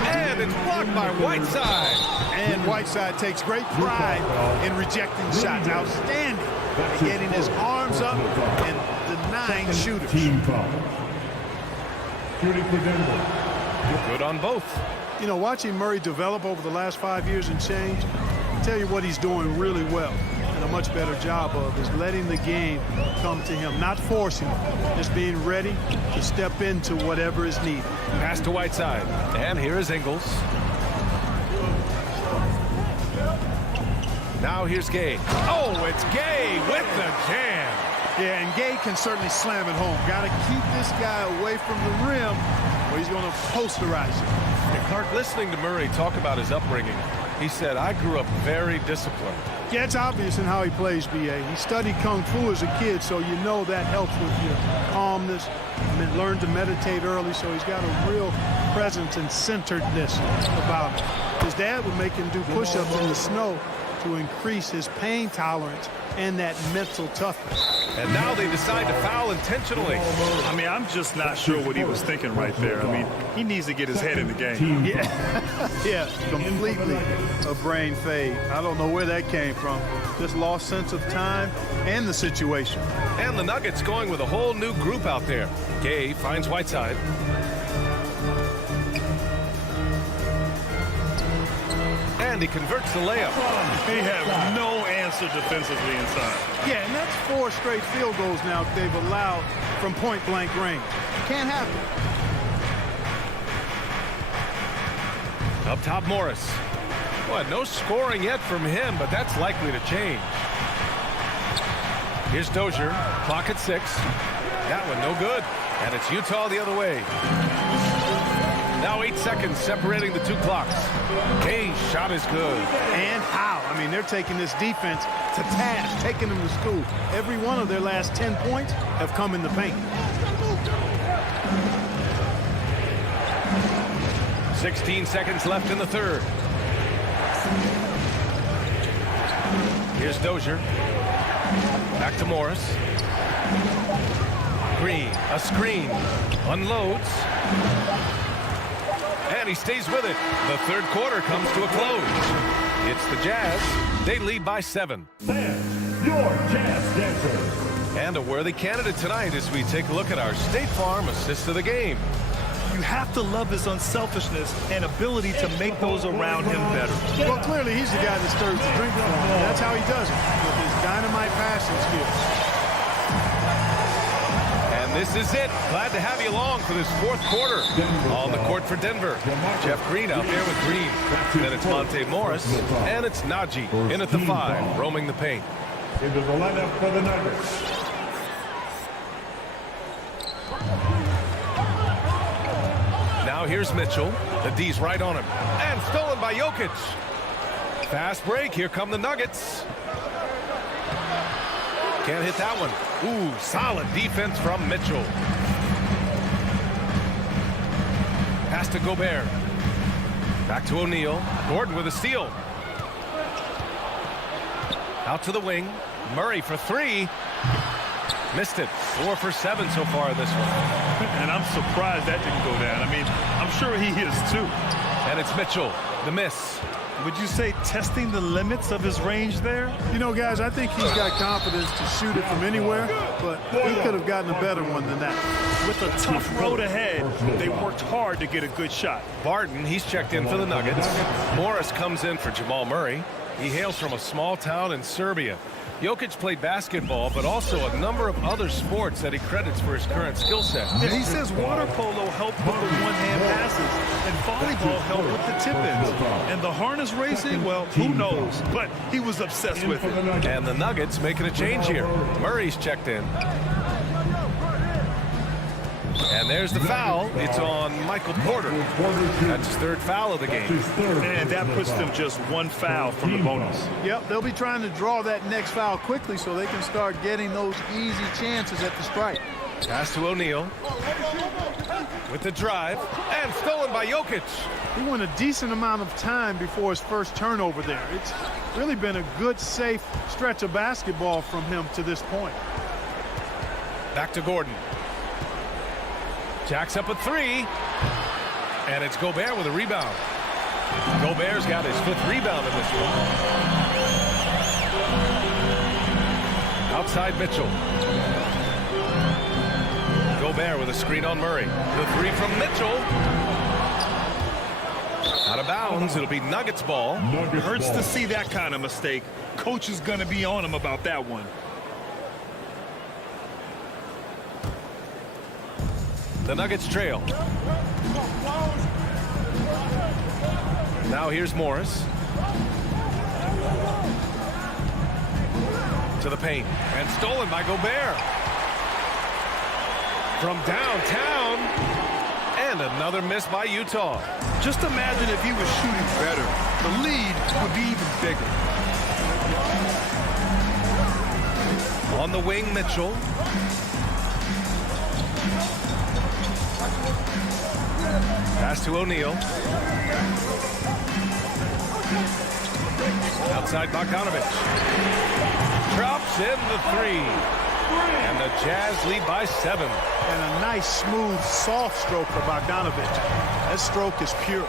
And it's blocked by Whiteside. And Whiteside takes great pride in rejecting shots. Outstanding. Getting his arms up and denying shooters. Team foul. Shooting for Denver. Good on both. You know, watching Murray develop over the last 5 years and change, I'll tell you what he's doing really well and a much better job of is letting the game come to him, not forcing it, just being ready to step into whatever is needed. Pass to Whiteside. And here is Ingles. Now here's Gay. Oh, it's Gay with the jam. Yeah, and Gay can certainly slam it home. Got to keep this guy away from the rim or he's going to posterize it. And Clark, listening to Murray talk about his upbringing, he said, I grew up very disciplined. Yeah, it's obvious in how he plays, B.A. He studied Kung Fu as a kid, so you know that helps with your calmness. And learned to meditate early, so he's got a real presence and centeredness about him. His dad would make him do push-ups in the snow to increase his pain tolerance and that mental toughness. And now they decide to foul intentionally. I mean, I'm just not sure what he was thinking right there. I mean, he needs to get his head in the game. Yeah, yeah, completely a brain fade. I don't know where that came from. Just lost sense of time and the situation. And the Nuggets going with a whole new group out there. Gay finds Whiteside. And he converts the layup. They have no answer defensively inside. Yeah, and that's 4 straight field goals now they've allowed from point-blank range. Can't happen. Up top, Morris. Boy, no scoring yet from him, but that's likely to change. Here's Dozier. Clock at 6. That one no good. And it's Utah the other way. Now 8 seconds separating the 2 clocks. Gay's shot is good. And how? I mean, they're taking this defense to task, taking them to school. Every one of their last 10 points have come in the paint. 16 seconds left in the third. Here's Dozier. Back to Morris. Green, a screen. Unloads. And he stays with it. The third quarter comes to a close. It's the Jazz. They lead by 7. Your Jazz Dancers. And a worthy candidate tonight as we take a look at our State Farm assist of the game. You have to love his unselfishness and ability to make those around him better. Well, clearly he's the guy that stirs the drink for him. That's how he does it, with his dynamite passing skills. And this is it. Glad to have you along for this 4th quarter. On the court for Denver. Jeff Green out there with Green. Then it's Monte Morris. And it's Najee in at the 5, roaming the paint. Into the lineup for the Nuggets. Now here's Mitchell. The D's right on him. And stolen by Jokic. Fast break. Here come the Nuggets. Can't hit that one. Ooh, solid defense from Mitchell. Pass to Gobert. Back to O'Neal. Gordon with a steal. Out to the wing. Murray for 3. Missed it. 4 for 7 so far in this one. And I'm surprised that didn't go down. I mean, I'm sure he is too. And it's Mitchell. The miss. Would you say testing the limits of his range there? You know, guys, I think he's got confidence to shoot it from anywhere, but he could have gotten a better one than that. With a tough road ahead, they worked hard to get a good shot. Barton, he's checked in for the Nuggets. Morris comes in for Jamal Murray. He hails from a small town in Serbia. Jokic played basketball, but also a number of other sports that he credits for his current skill set. Yeah, he says water polo helped with the one-hand passes, and volleyball helped with the tip-ins. And the harness racing, well, who knows? But he was obsessed with it. And the Nuggets making a change here. Murray's checked in. And there's the foul. It's on Michael Porter. That's his third foul of the game. And that puts them just one foul from the bonus. Yep, they'll be trying to draw that next foul quickly so they can start getting those easy chances at the strike. Pass to O'Neal. With the drive. And stolen by Jokic. He went a decent amount of time before his first turnover there. It's really been a good, safe stretch of basketball from him to this point. Back to Gordon. Jacks up a three. And it's Gobert with a rebound. Gobert's got his fifth rebound in this one. Outside Mitchell. Gobert with a screen on Murray. The three from Mitchell. Out of bounds. It'll be Nuggets ball. It hurts to see that kind of mistake. Coach is going to be on him about that one. The Nuggets trail. Now here's Morris. To the paint. And stolen by Gobert. From downtown. And another miss by Utah. Just imagine if he was shooting better. The lead would be even bigger. On the wing, Mitchell. Pass to O'Neal. Outside Bogdanovich. Drops in the three. And the Jazz lead by 7. And a nice, smooth, soft stroke for Bogdanovich. That stroke is pure.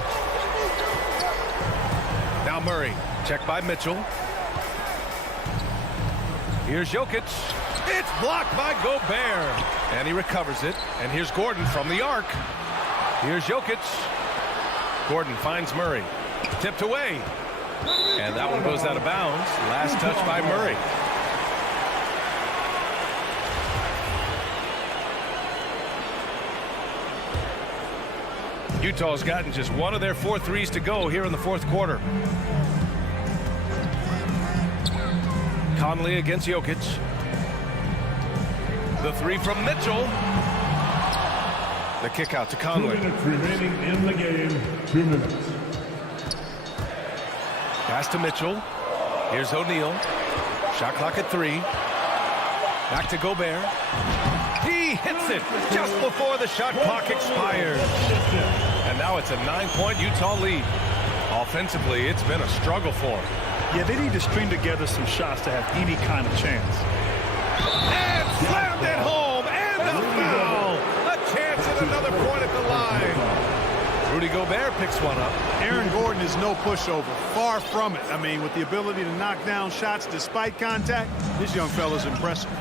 Now Murray. Checked by Mitchell. Here's Jokic. It's blocked by Gobert. And he recovers it. And here's Gordon from the arc. Here's Jokic. Gordon finds Murray. Tipped away. And that one goes out of bounds. Last touch by Murray. Utah's gotten just one of their 4 threes to go here in the fourth quarter. Conley against Jokic. The three from Mitchell. The kick out to Conley. 2 minutes remaining in the game. 2 minutes. Pass to Mitchell. Here's O'Neal. Shot clock at 3. Back to Gobert. He hits it just before the shot clock expires. And now it's a 9-point Utah lead. Offensively, it's been a struggle for them. Yeah, they need to string together some shots to have any kind of chance. And slammed it home. And a foul. A chance at another point at the line. Rudy Gobert picks one up. Aaron Gordon is no pushover. Far from it. I mean, with the ability to knock down shots despite contact, this young fella's impressive.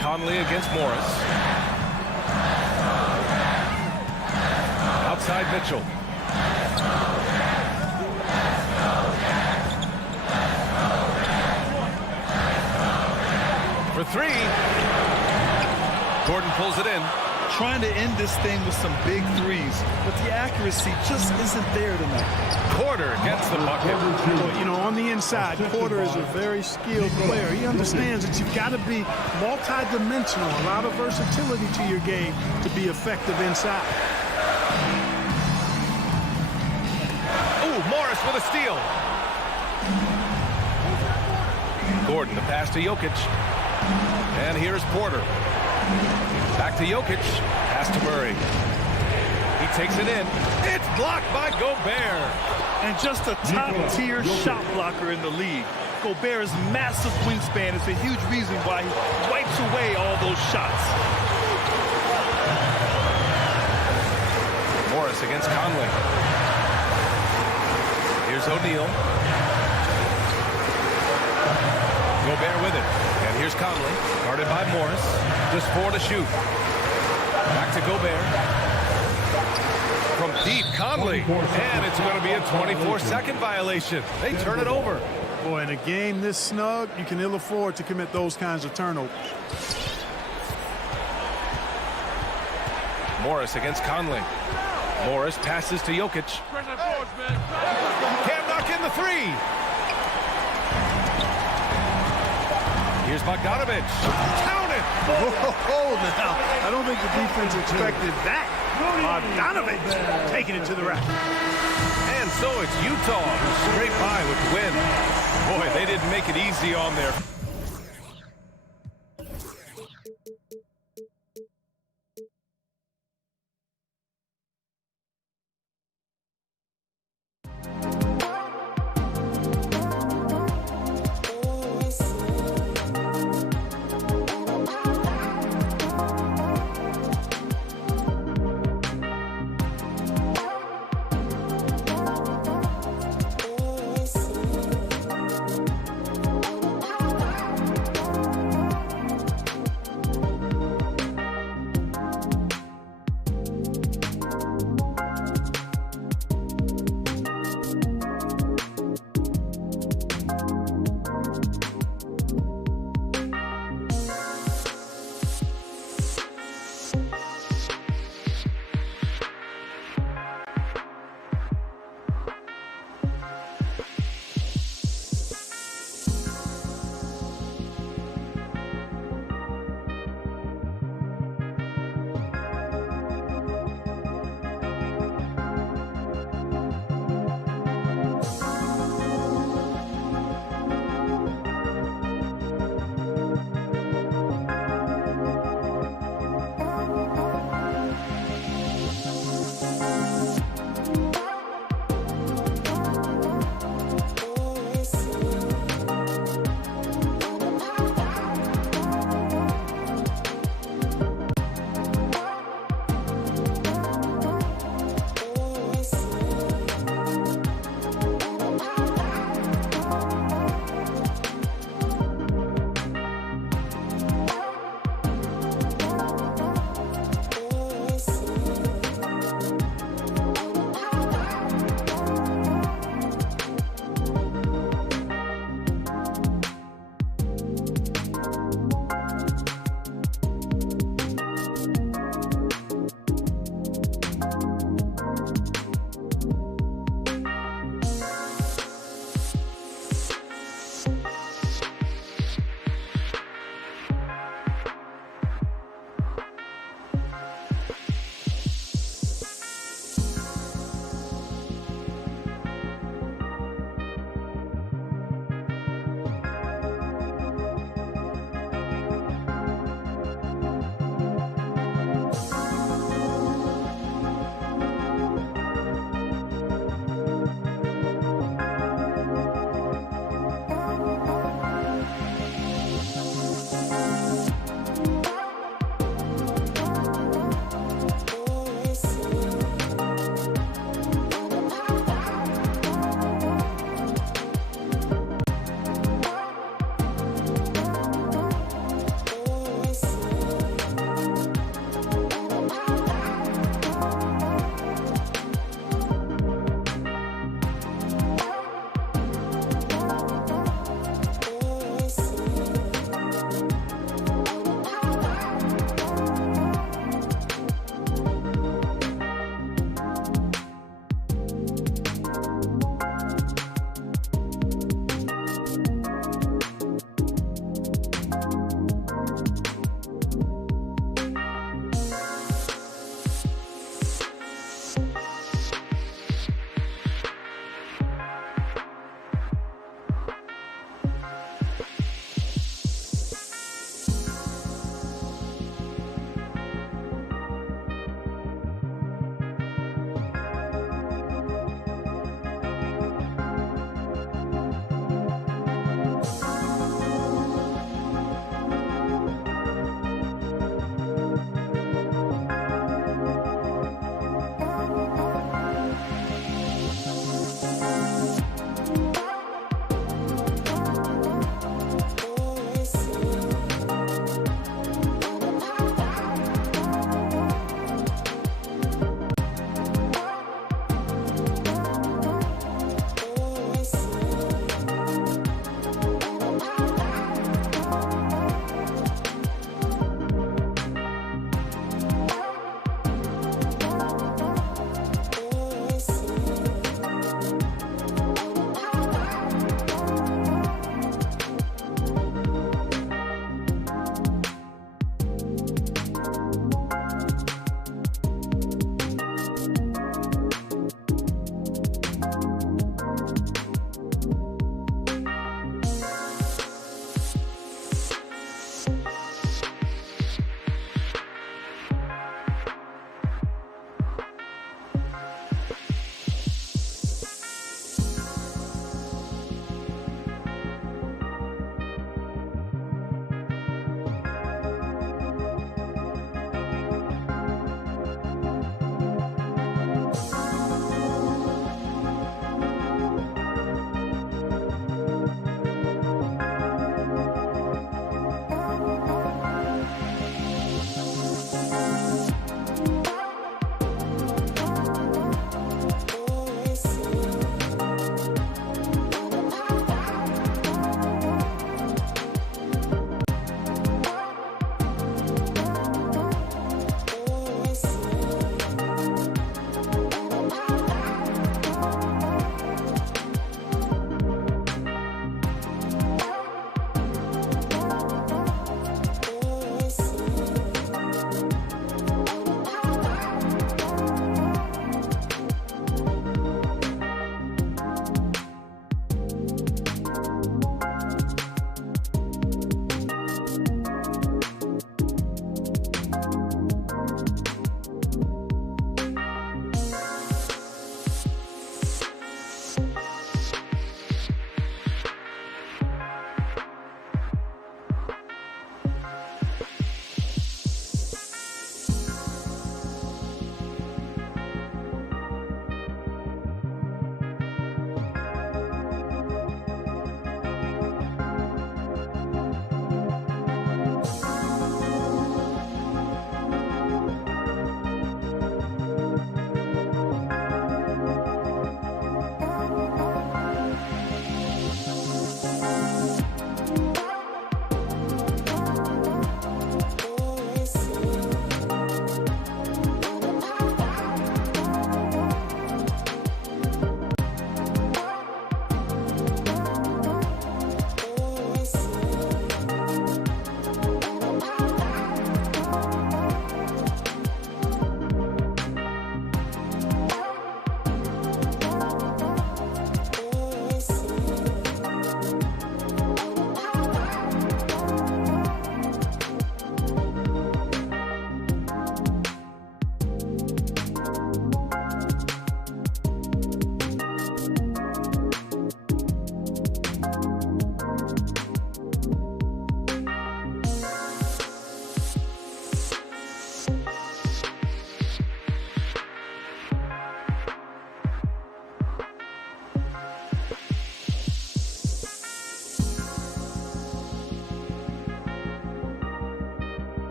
Conley against Morris. Outside Mitchell. For 3. Gordon pulls it in. Trying to end this thing with some big threes, but the accuracy just isn't there tonight. Porter gets the bucket. Well, you know, on the inside, Porter is a very skilled player. He understands that you've got to be multi-dimensional, a lot of versatility to your game to be effective inside. Ooh, Morris with a steal. Gordon, the pass to Jokic. And here's Porter. Back to Jokic. Pass to Murray. He takes it in. It's blocked by Gobert. And just a top-tier shot blocker in the league. Gobert's massive wingspan is a huge reason why he wipes away all those shots. Morris Morris against Conley. Here's O'Neal. Gobert with it. And here's Conley, guarded by Morris. Just 4 to shoot. Back to Gobert. From deep, Conley. And it's going to be a 24-second violation. They turn it over. Boy, in a game this snug, you can ill afford to commit those kinds of turnovers. Morris against Conley. Morris passes to Jokic. Can't knock in the 3. Here's Bogdanovic. Count it! Oh, now, I don't think the defense expected that. Bogdanovic taking it to the rack. And so it's Utah who scrape by with the win. Boy, they didn't make it easy on their...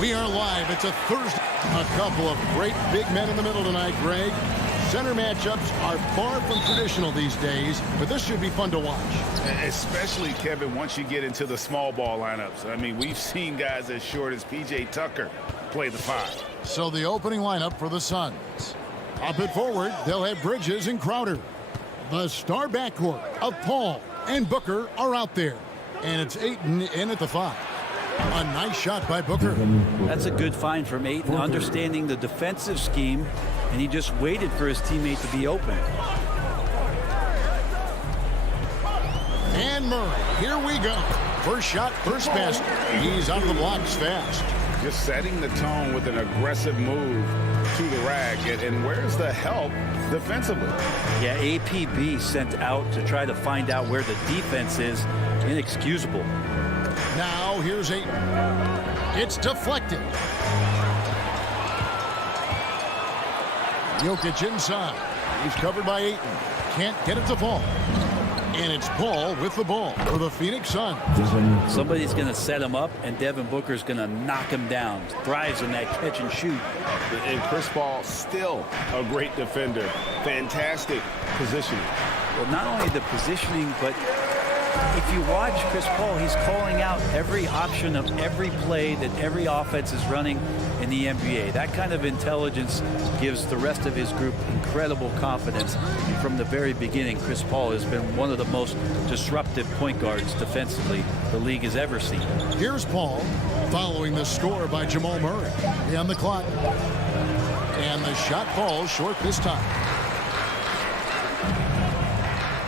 We are live. It's a Thursday. A couple of great big men in the middle tonight, Greg. Center matchups are far from traditional these days, but this should be fun to watch. Especially, Kevin, once you get into the small ball lineups. I mean, we've seen guys as short as P.J. Tucker play the 5. So the opening lineup for the Suns. Up it forward, they'll have Bridges and Crowder. The star backcourt of Paul and Booker are out there. And it's Ayton in at the 5. A nice shot by Booker. That's a good find from Ayton, understanding the defensive scheme, and he just waited for his teammate to be open. And Murray, here we go. First shot, first basket. He's out of the blocks fast. Just setting the tone with an aggressive move to the rack. And where's the help defensively? Yeah, APB sent out to try to find out where the defense is. Inexcusable. Now here's Ayton. It's deflected. Jokic inside. He's covered by Ayton. Can't get it to fall. And it's Paul with the ball for the Phoenix Suns. Somebody's going to set him up, and Devin Booker's going to knock him down. Thrives in that catch and shoot. And Chris Paul still a great defender. Fantastic positioning. Well, not only the positioning, but if you watch Chris Paul, he's calling out every option of every play that every offense is running in the NBA. That kind of intelligence gives the rest of his group incredible confidence. And from the very beginning, Chris Paul has been one of the most disruptive point guards defensively the league has ever seen. Here's Paul following the score by Jamal Murray. On the clock. And the shot falls short this time.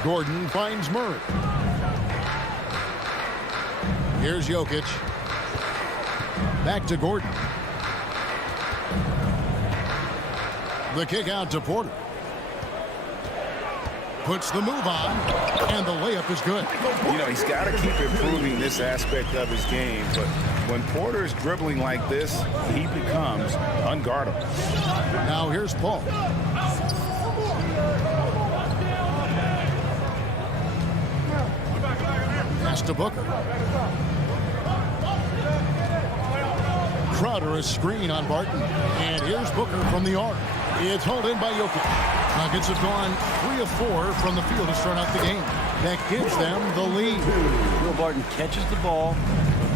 Gordon finds Murray. Here's Jokic. Back to Gordon. The kick out to Porter. Puts the move on, and the layup is good. You know, he's got to keep improving this aspect of his game, but when Porter's dribbling like this, he becomes unguardable. Now here's Paul. Pass to Booker. Crowder a screen on Barton. And here's Booker from the arc. It's hauled in by Jokic. Nuggets have gone 3 of 4 from the field to start out the game. That gives them the lead. Will Barton catches the ball.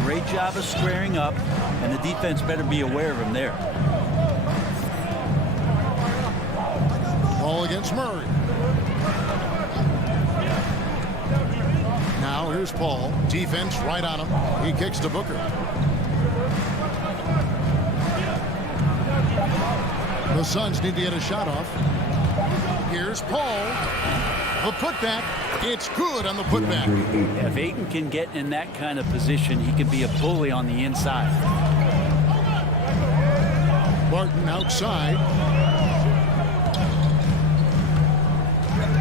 Great job of squaring up, and the defense better be aware of him there. Ball against Murray. Now here's Paul. Defense right on him. He kicks to Booker. The Suns need to get a shot off. Here's Paul. The putback. It's good on the putback. If Ayton can get in that kind of position, he can be a bully on the inside. Barton outside.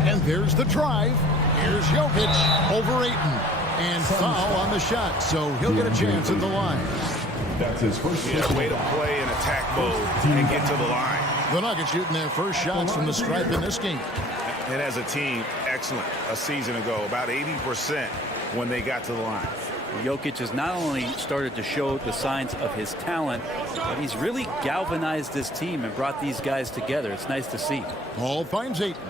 And there's the drive. Here's Jokic over Ayton. And foul on the shot, so he'll get a chance at the line. That's his first Way to play in attack mode and get to the line. The Nuggets shooting their first shots from the stripe in this game. And as a team, excellent. A season ago, about 80% when they got to the line. Jokic has not only started to show the signs of his talent, but he's really galvanized this team and brought these guys together. It's nice to see. Paul finds Ayton.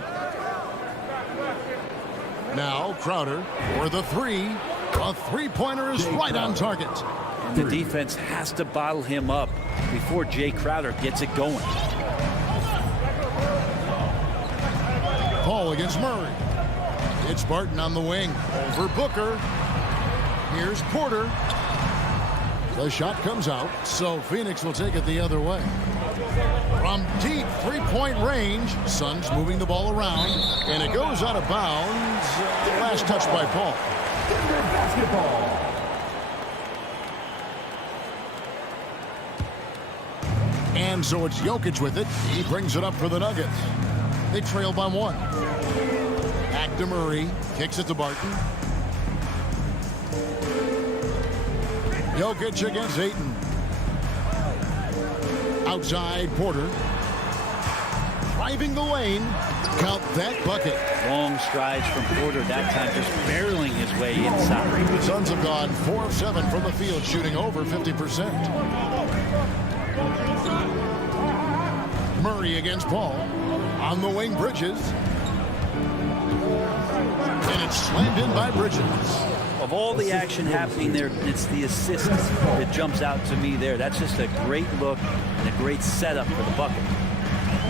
Now Crowder for the 3. A three-pointer is right on target. And the defense has to bottle him up before Jay Crowder gets it going. Paul against Murray. It's Barton on the wing. Over Booker. Here's Porter. The shot comes out, so Phoenix will take it the other way. From deep three-point range, Suns moving the ball around, and it goes out of bounds. Last touch by Paul. Denver basketball. And so it's Jokic with it. He brings it up for the Nuggets. They trail by 1. Back to Murray. Kicks it to Barton. Jokic against Ayton. Outside Porter. driving the lane. Count that bucket. Long strides from Porter, that time just barreling his way inside. The Suns have gone 4 of 7 from the field, shooting over 50%. Murray against Paul. On the wing, Bridges. And it's slammed in by Bridges. Of all the action happening there, it's the assist that jumps out to me there. That's just a great look and a great setup for the bucket.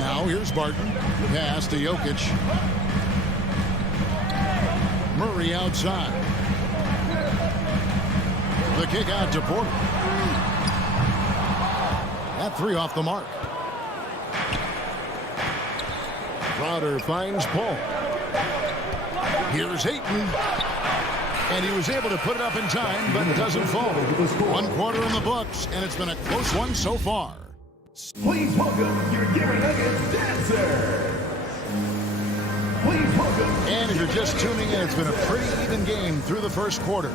Now here's Barton. Pass to Jokic. Murray outside. The kick out to Porter. That three off the mark. Crowder finds Paul. Here's Ayton. And he was able to put it up in time, but it doesn't fall. 1 quarter in the books, and it's been a close one so far. Please welcome your Gary Nuggets dancer. Please welcome. And if you're just tuning in, it's been a pretty even game through the first quarter.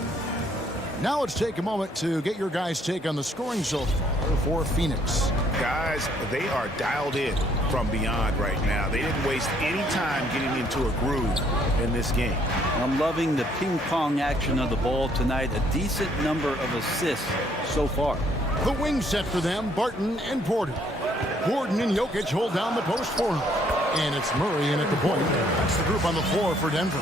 Now let's take a moment to get your guys' take on the scoring so far for Phoenix. Guys, they are dialed in from beyond right now. They didn't waste any time getting into a groove in this game. I'm loving the ping pong action of the ball tonight. A decent number of assists so far. The wing set for them, Barton and Porter. Gordon and Jokic hold down the post for him. And it's Murray in at the point. That's the group on the floor for Denver.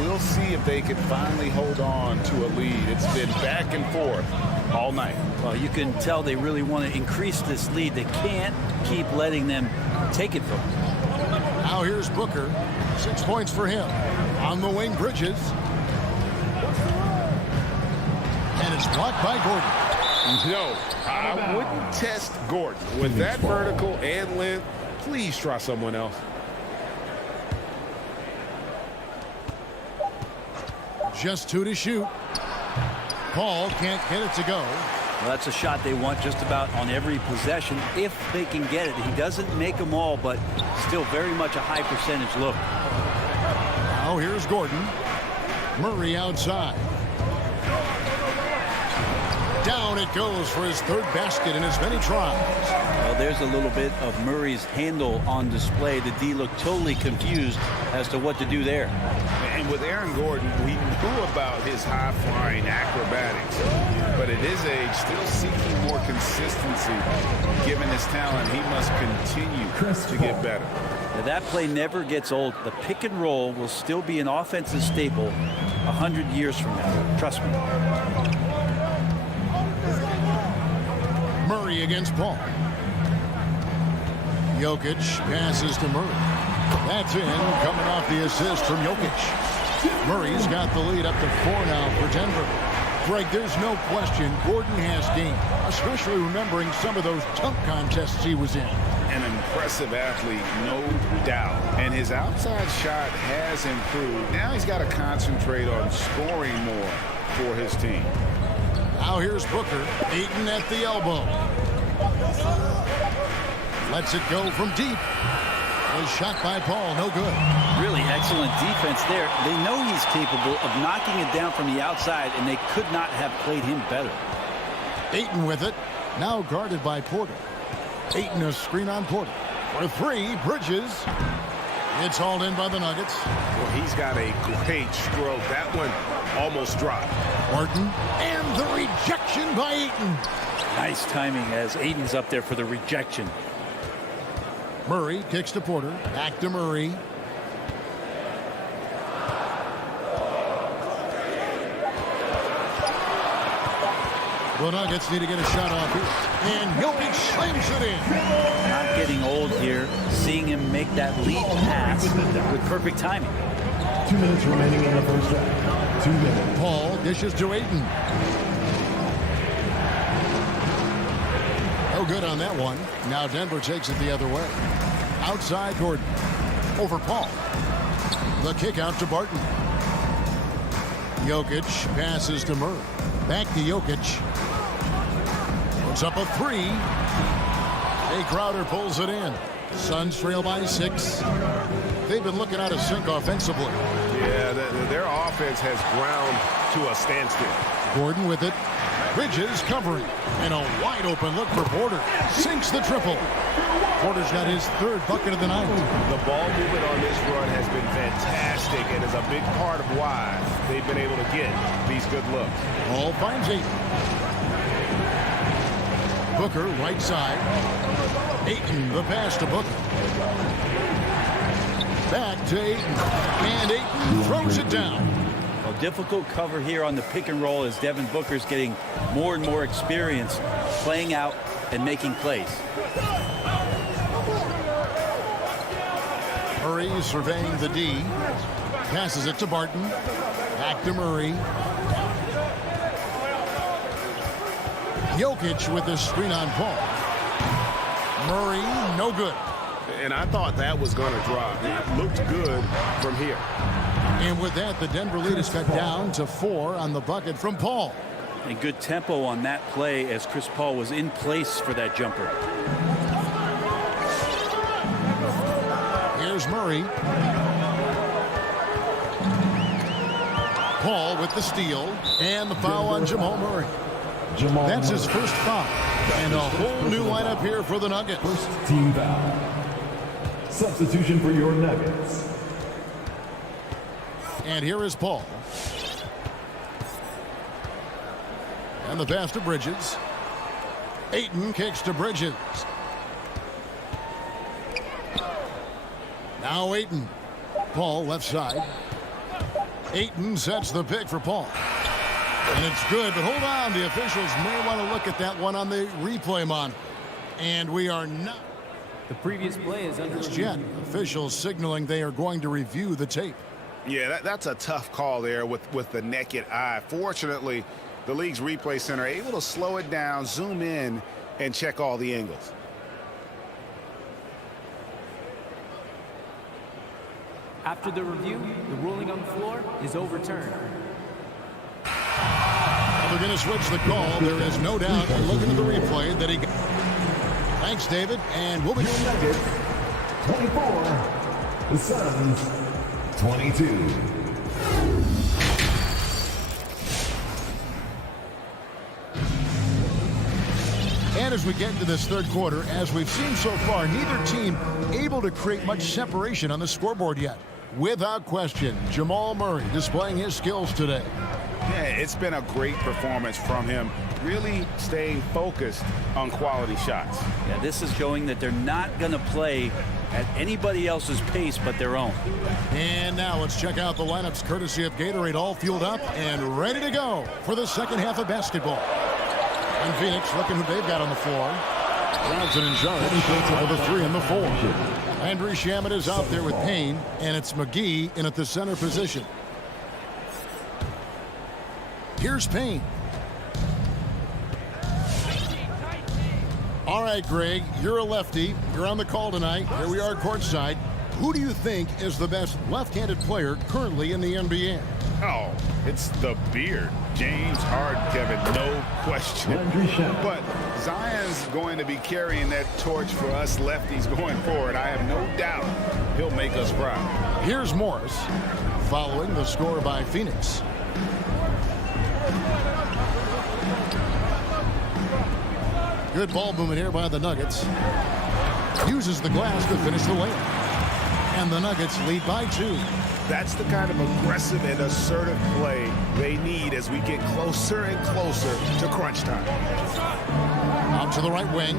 We'll see if they can finally hold on to a lead. It's been back and forth all night. Well, you can tell they really want to increase this lead. They can't keep letting them take it from them. Now here's Booker. 6 points for him. On the wing, Bridges. And it's blocked by Gordon. No, I wouldn't test Gordon. With that vertical and length, please try someone else. Just 2 to shoot. Paul can't get it to go. Well, that's a shot they want just about on every possession if they can get it. He doesn't make them all, but still very much a high percentage look. Now here's Gordon. Murray outside. Down it goes for his 3rd basket in as many tries. Well, there's a little bit of Murray's handle on display. The D looked totally confused as to what to do there. And with Aaron Gordon, we knew about his high-flying acrobatics. But at his age, still seeking more consistency. Given his talent, he must continue to get better. Now, that play never gets old. The pick and roll will still be an offensive staple 100 years from now. Trust me. Murray against Paul. Jokic passes to Murray. That's in, coming off the assist from Jokic. Murray's got the lead up to 4 now for Denver. Greg, there's no question Gordon has game, especially remembering some of those dunk contests he was in. An impressive athlete, no doubt. And his outside shot has improved. Now he's got to concentrate on scoring more for his team. Now here's Booker. Ayton at the elbow. Lets it go from deep. A shot by Paul, no good. Really excellent defense there. They know he's capable of knocking it down from the outside, and they could not have played him better. Ayton with it. Now guarded by Porter. Ayton a screen on Porter. For 3, Bridges. It's hauled in by the Nuggets. Well, he's got a great stroke. That one almost dropped. Barton. And the rejection by Ayton. Nice timing as Ayton's up there for the rejection. Murray kicks to Porter. Back to Murray. The Nuggets need to get a shot off here. And Jokic slams it in. Not getting old here. Seeing him make that lead pass with perfect timing. 2 minutes remaining in the first half. 2 minutes. Paul dishes to Ayton. No good on that one. Now Denver takes it the other way. Outside Gordon. Over Paul. The kick out to Barton. Jokic passes to Murray. Back to Jokic. Puts up a 3. Jay Crowder pulls it in. Suns trail by 6. They've been looking out of sync offensively. Yeah, their offense has ground to a standstill. Gordon with it. Bridges covering. And a wide open look for Porter. Sinks the triple. Porter's got his third bucket of the night. The ball movement on this run has been fantastic and is a big part of why they've been able to get these good looks. Ball finds Ayton. Booker, right side. Ayton, the pass to Booker. Back to Ayton. And Ayton throws it down. A difficult cover here on the pick and roll as Devin Booker's getting more and more experience playing out and making plays. Murray surveying the D. Passes it to Barton. Back to Murray. Jokic with the screen on Paul. Murray, no good. And I thought that was going to drop. It looked good from here. And with that, the Denver lead is cut down to 4 on the bucket from Paul. And good tempo on that play as Chris Paul was in place for that jumper. Here's Murray. Paul with the steal. And the foul on Jamal Murray. That's his first foul. And a whole new lineup here for the Nuggets. First team foul. Substitution for your Nuggets. And here is Paul. And the pass to Bridges. Ayton kicks to Bridges. Now Ayton. Paul left side. Ayton sets the pick for Paul. And it's good, but hold on. The officials may want to look at that one on the replay monitor. And we are not. The previous play is under yet. Officials signaling they are going to review the tape. Yeah, that's a tough call there with the naked eye. Fortunately, the league's replay center able to slow it down, zoom in, and check all the angles. After the review, the ruling on the floor is overturned. They're going to switch the call. There is no doubt, looking at the replay, that he got. Thanks, David, and we'll be. Nuggets 24. The Suns 22. And as we get into this third quarter, as we've seen so far, neither team able to create much separation on the scoreboard yet. Without question, Jamal Murray displaying his skills today. Yeah, it's been a great performance from him, really staying focused on quality shots. Yeah, this is showing that they're not going to play at anybody else's pace but their own. And now let's check out the lineups courtesy of Gatorade, all fueled up and ready to go for the second half of basketball. And Phoenix looking who they've got on the floor. Johnson in charge with the 3 and the 4. Landry Shamet is out there with Payne, and it's McGee in at the center position. Here's Payne. All right, Greg, you're a lefty. You're on the call tonight. Here we are courtside. Who do you think is the best left-handed player currently in the NBA? Oh, it's the beard. James Harden, Kevin, no question. But Zion's going to be carrying that torch for us lefties going forward. I have no doubt he'll make us proud. Here's Morris following the score by Phoenix. Good ball movement here by the Nuggets. Uses the glass to finish the layup. And the Nuggets lead by 2. That's the kind of aggressive and assertive play they need as we get closer and closer to crunch time. Out to the right wing.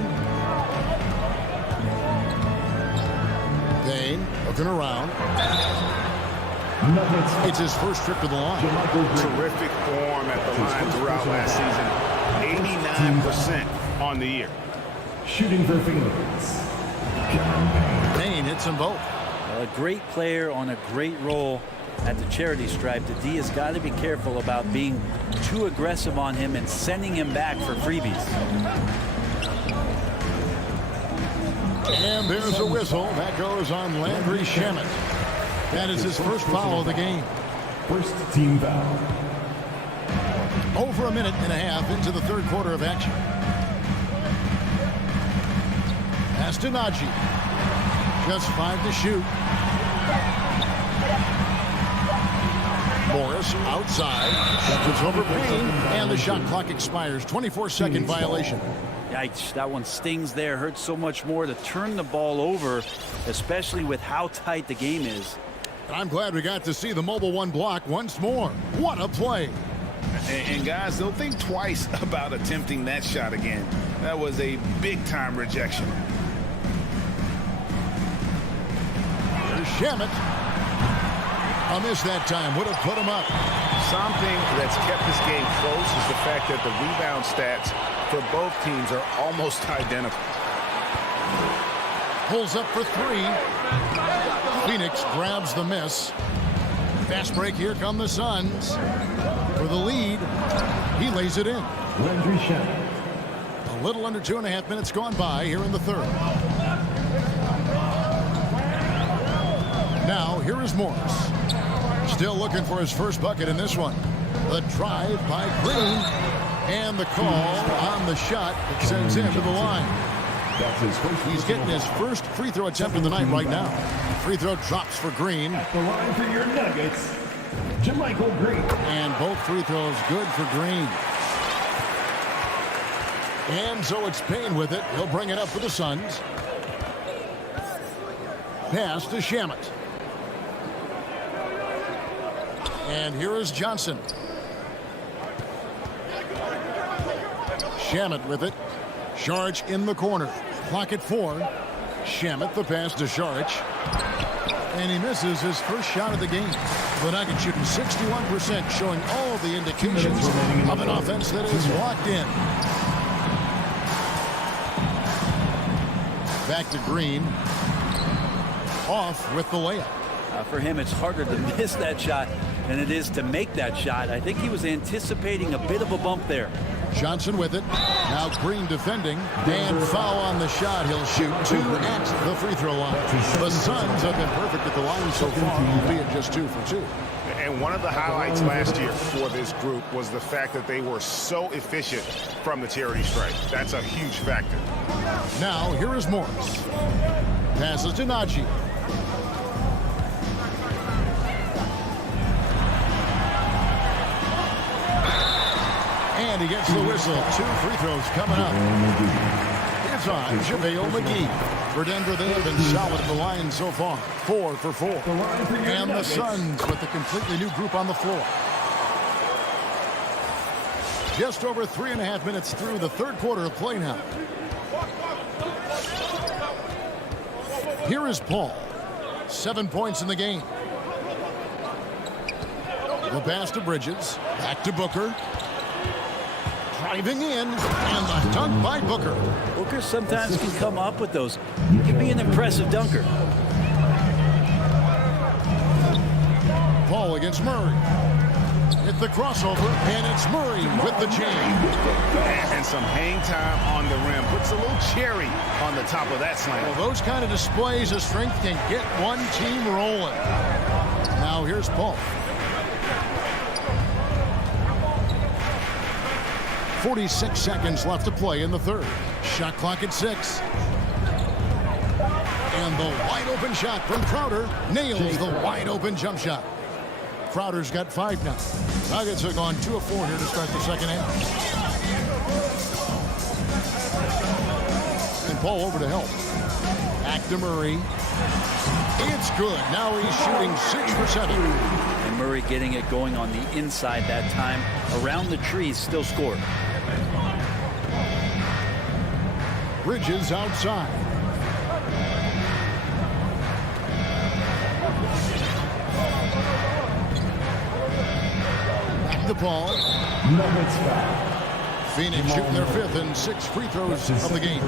Payne looking around. It's his first trip to the line. Terrific form at the line throughout last season. 89% on the year. Shooting for Phoenix. Payne hits them both. A great player on a great role at the charity stripe. The D has got to be careful about being too aggressive on him and sending him back for freebies. And there's a whistle. That goes on Landry Shamet. That is his first foul of the game. First team foul. Over a minute and a half into the third quarter of action. Pass to Najee. Just 5 to shoot. Morris outside. It's over Payne, and the shot clock expires. 24-second violation. Yikes, that one stings there. Hurts so much more to turn the ball over, especially with how tight the game is. And I'm glad we got to see the Mobile One block once more. What a play. And guys, they'll think twice about attempting that shot again. That was a big-time rejection. There's Shamet. A miss that time. Would have put him up. Something that's kept this game close is the fact that the rebound stats for both teams are almost identical. Pulls up for three. Phoenix grabs the miss. Fast break. Here come the Suns. For the lead. He lays it in. A little under 2.5 minutes gone by here in the third. Now, here is Morris. Still looking for his first bucket in this one. The drive by Green. And the call on the shot that sends him to the line. He's getting his first free throw attempt of the night right now. Free throw drops for Green. At the line for your Nuggets, JaMychal Green. And both free throws good for Green. And so it's Payne with it. He'll bring it up for the Suns. Pass to Shamet. And here is Johnson. Shamet with it. Saric in the corner. Clock at 4. Shamet the pass to Saric. And he misses his first shot of the game. The Nuggets shooting 61%, showing all the indications of an offense that is locked in. Back to Green. Off with the layup. For him, it's harder to miss that shot than it is to make that shot. I think he was anticipating a bit of a bump there. Johnson with it. Now Green defending. And foul on the shot. He'll shoot 2 at the free throw line. The Suns have been perfect at the line so far, albeit just 2 for 2. And one of the highlights last year for this group was the fact that they were so efficient from the charity stripe. That's a huge factor. Now here is Morris. Passes to Najee. And he gets the whistle. 2 free throws coming up. It's on JaVale McGee. For Denver, they have been solid at the line so far. 4 for 4. And the Suns with a completely new group on the floor. Just over 3.5 minutes through the third quarter of play now. Here is Paul. 7 points in the game. The pass to Bridges. Back to Booker. Driving in, and the dunk by Booker. Booker sometimes can come up with those. He can be an impressive dunker. Paul against Murray. Hit the crossover, and it's Murray with the chain. And some hang time on the rim. Puts a little cherry on the top of that slam. Well, those kind of displays of strength can get one team rolling. Now here's Paul. 46 seconds left to play in the third. Shot clock at 6. And the wide open shot from Crowder nails the wide open jump shot. Crowder's got 5 now. Nuggets are gone 2 of 4 here to start the second half. And Paul over to help. Back to Murray. It's good. Now he's shooting 6 for 7. And Murray getting it going on the inside that time. Around the trees, still scored. Bridges outside. Back to Paul. Phoenix shooting their 5th and 6 free throws of the game.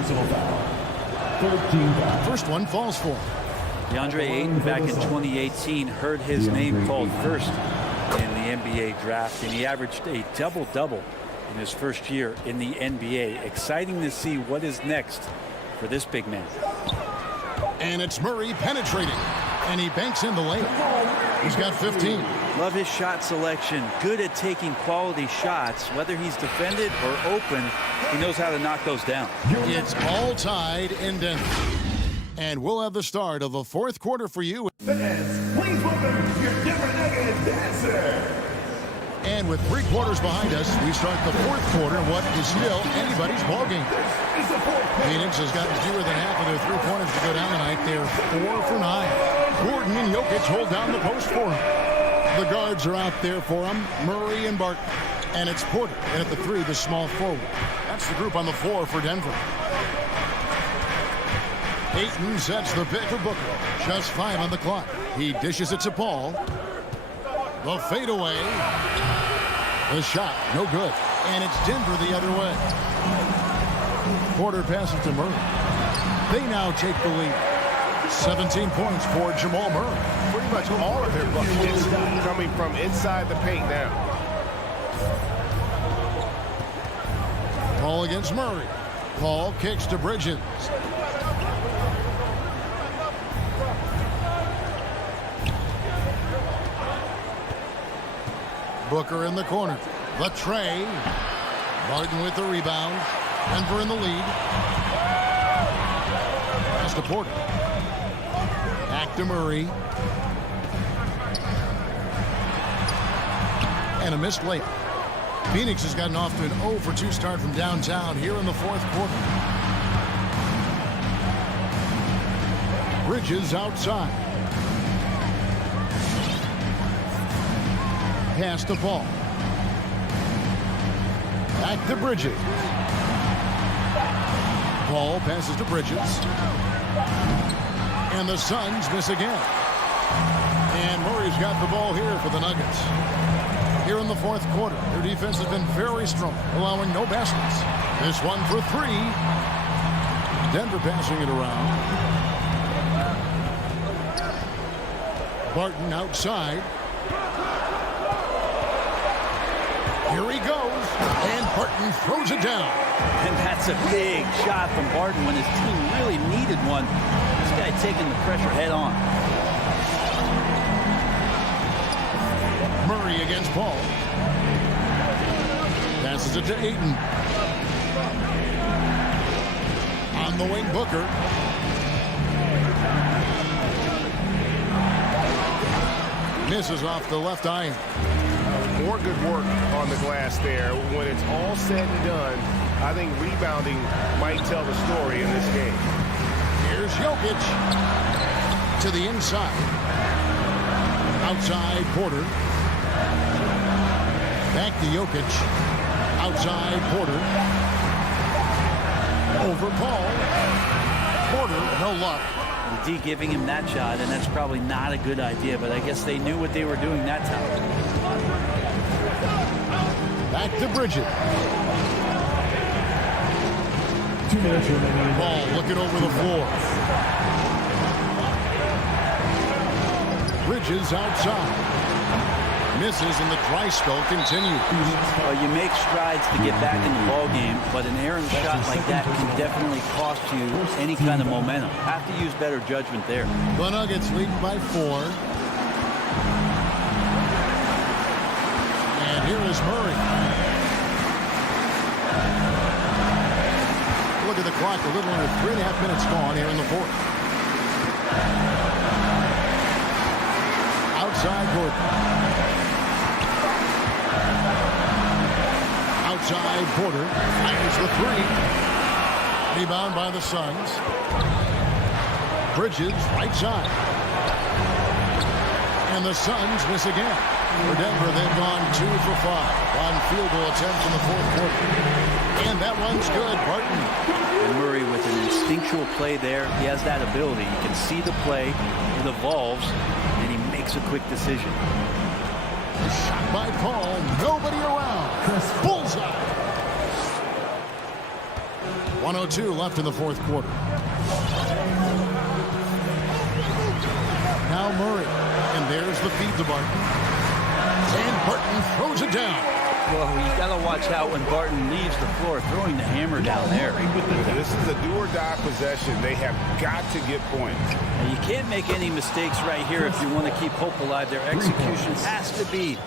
First one falls for him. DeAndre Ayton back in 2018 heard his name called first in the NBA draft, and he averaged a double-double in his first year in the NBA. Exciting to see what is next for this big man. And it's Murray penetrating, and he banks in the layup. He's got 15. Love his shot selection. Good at taking quality shots. Whether he's defended or open, he knows how to knock those down. It's all tied in Denver. And we'll have the start of the fourth quarter for you. Fans, please welcome your Denver Nuggets dancer. And with 3 quarters behind us, we start the fourth quarter in what is still anybody's ballgame. Phoenix has gotten fewer than half of their 3-pointers to go down tonight. They're 4 for 9. Gordon and Jokic hold down the post for him. The guards are out there for him, Murray and Barton. And it's Porter. And at the 3, the small forward. That's the group on the floor for Denver. Ayton sets the pick for Booker. Just 5 on the clock. He dishes it to Paul. The fadeaway. The shot, no good. And it's Denver the other way. Porter passes to Murray. They now take the lead. 17 points for Jamal Murray. Pretty much all of their buckets coming from inside the paint now. Paul against Murray. Paul kicks to Bridges. Booker in the corner. The tray. Barton with the rebound. Denver in the lead. Pass to Porter. Back to Murray. And a missed layup. Phoenix has gotten off to an 0 for 2 start from downtown here in the fourth quarter. Bridges outside. Pass to Paul. Back to Bridges. Paul passes to Bridges. And the Suns miss again. And Murray's got the ball here for the Nuggets. Here in the fourth quarter, their defense has been very strong, allowing no baskets. This one for 3. Denver passing it around. Barton outside. Here he goes, and Barton throws it down. And that's a big shot from Barton when his team really needed one. This guy taking the pressure head on. Murray against Paul. Passes it to Ayton. On the wing, Booker. Misses off the left iron. More good work on the glass there. When it's all said and done, I think rebounding might tell the story in this game. Here's Jokic to the inside. Outside, Porter. Back to Jokic. Outside, Porter. Over Paul. Porter, no luck. The D giving him that shot, and that's probably not a good idea, but I guess they knew what they were doing that time. Back to Bridges. 2 minutes remaining. Ball looking over the floor. Bridges outside. Misses, and the dry spell continues. Well, you make strides to get back in the ball game, but an errant shot like that can definitely cost you any kind of momentum. Have to use better judgment there. The Nuggets lead by 4. And here is Murray. Look at the clock, a little under 3.5 minutes gone here in the fourth. Outside Gordon. Outside Porter. Fires the 3. Rebound by the Suns. Bridges right side. And the Suns miss again. For Denver, they've gone 2 for 5 on field goal attempts in the fourth quarter. And that one's good. Barton. And Murray with an instinctual play there. He has that ability. You can see the play. It evolves, and he makes a quick decision. Shot by Paul. Nobody around. Bullseye. 1:02 left in the fourth quarter. Now Murray. And there's the feed to Barton. And Barton throws it down. Well, you got to watch out when Barton leaves the floor, throwing the hammer down there. This is a do-or-die possession. They have got to get points. And you can't make any mistakes right here if you want to keep hope alive. Their execution has to be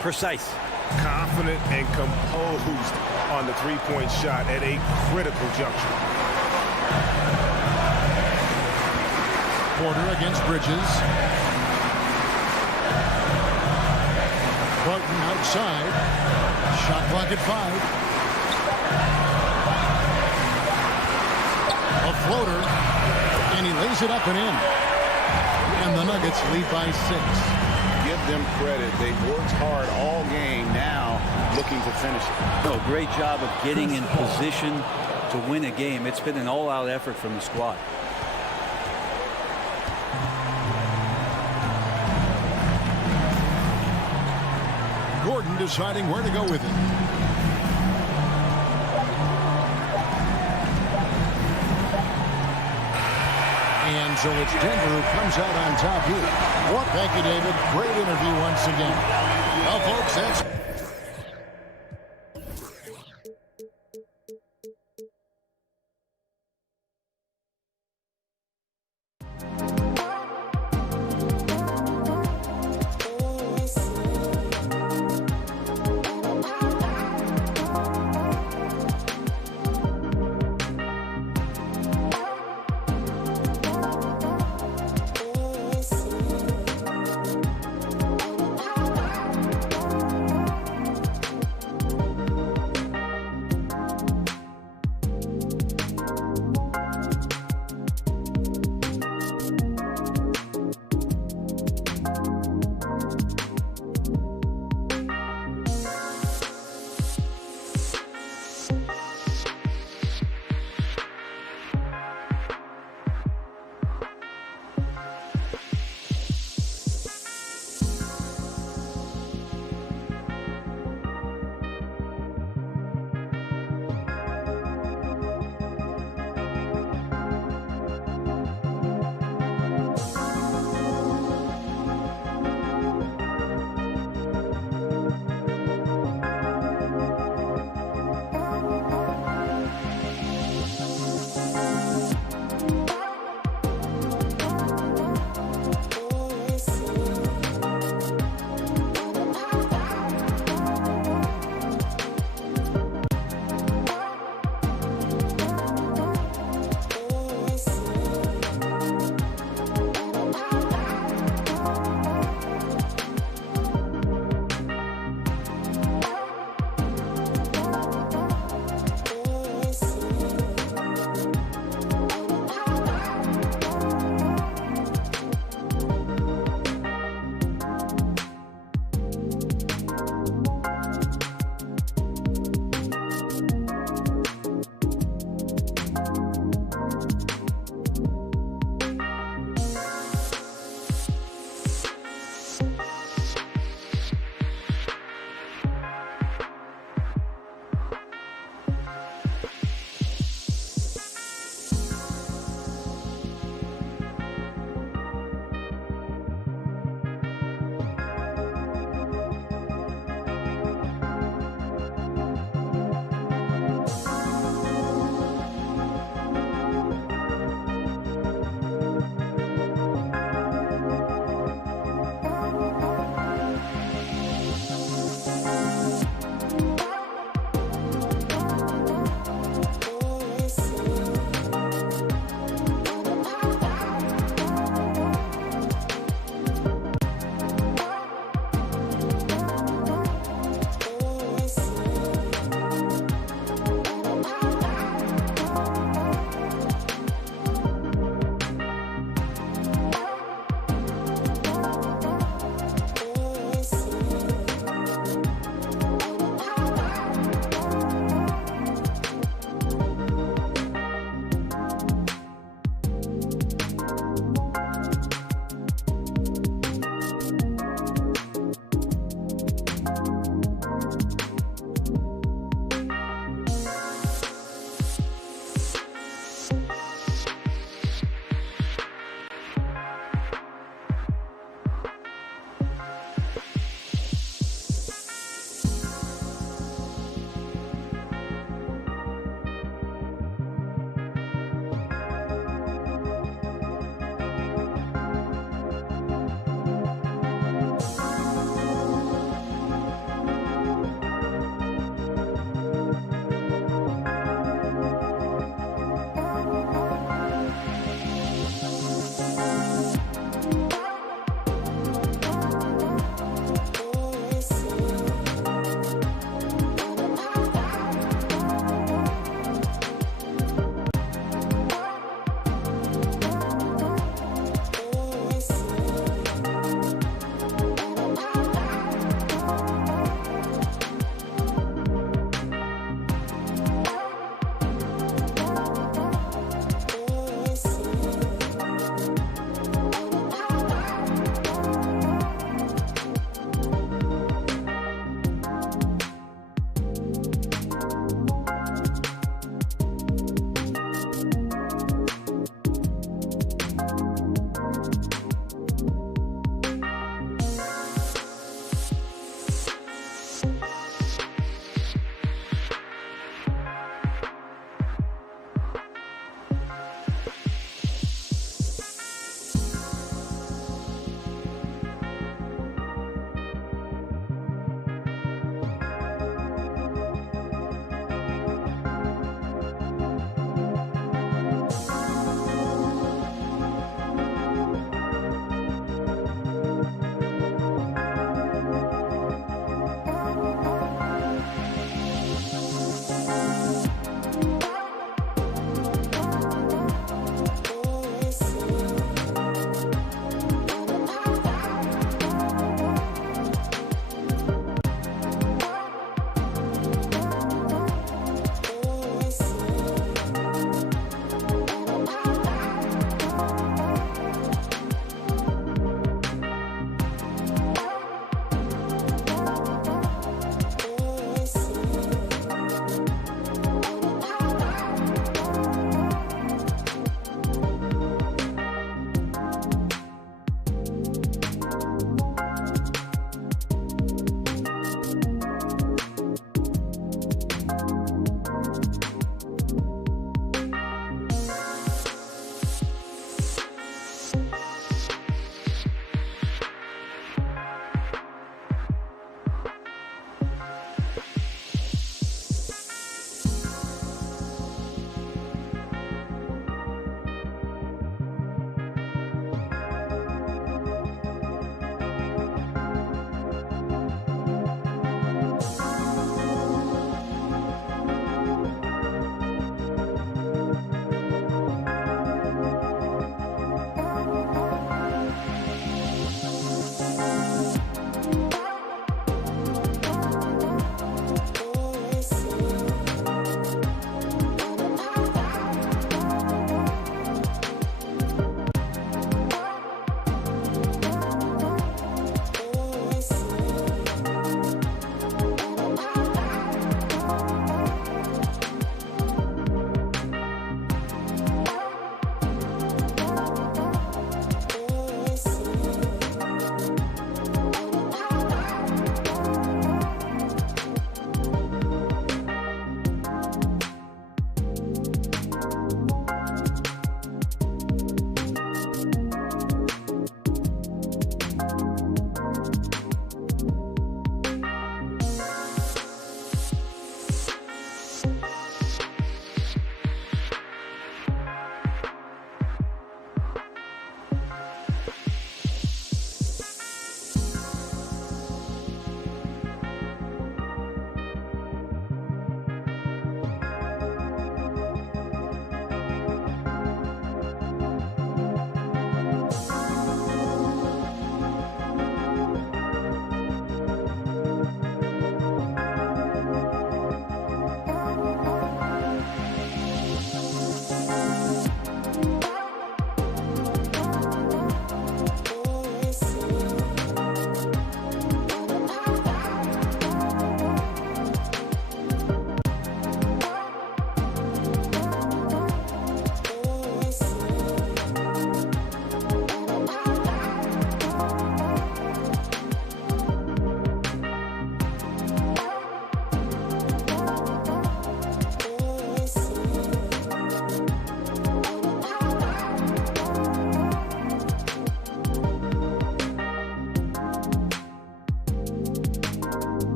precise. Confident and composed on the three-point shot at a critical juncture. Porter against Bridges. Barton outside. Shot clock at 5. A floater. And he lays it up and in. And the Nuggets lead by 6. Give them credit. They've worked hard all game, now looking to finish it. Oh, great job of getting in position to win a game. It's been an all-out effort from the squad. Gordon deciding where to go with it. And so it's Denver who comes out on top here. Thank you, David. Great interview once again. Well, folks, that's...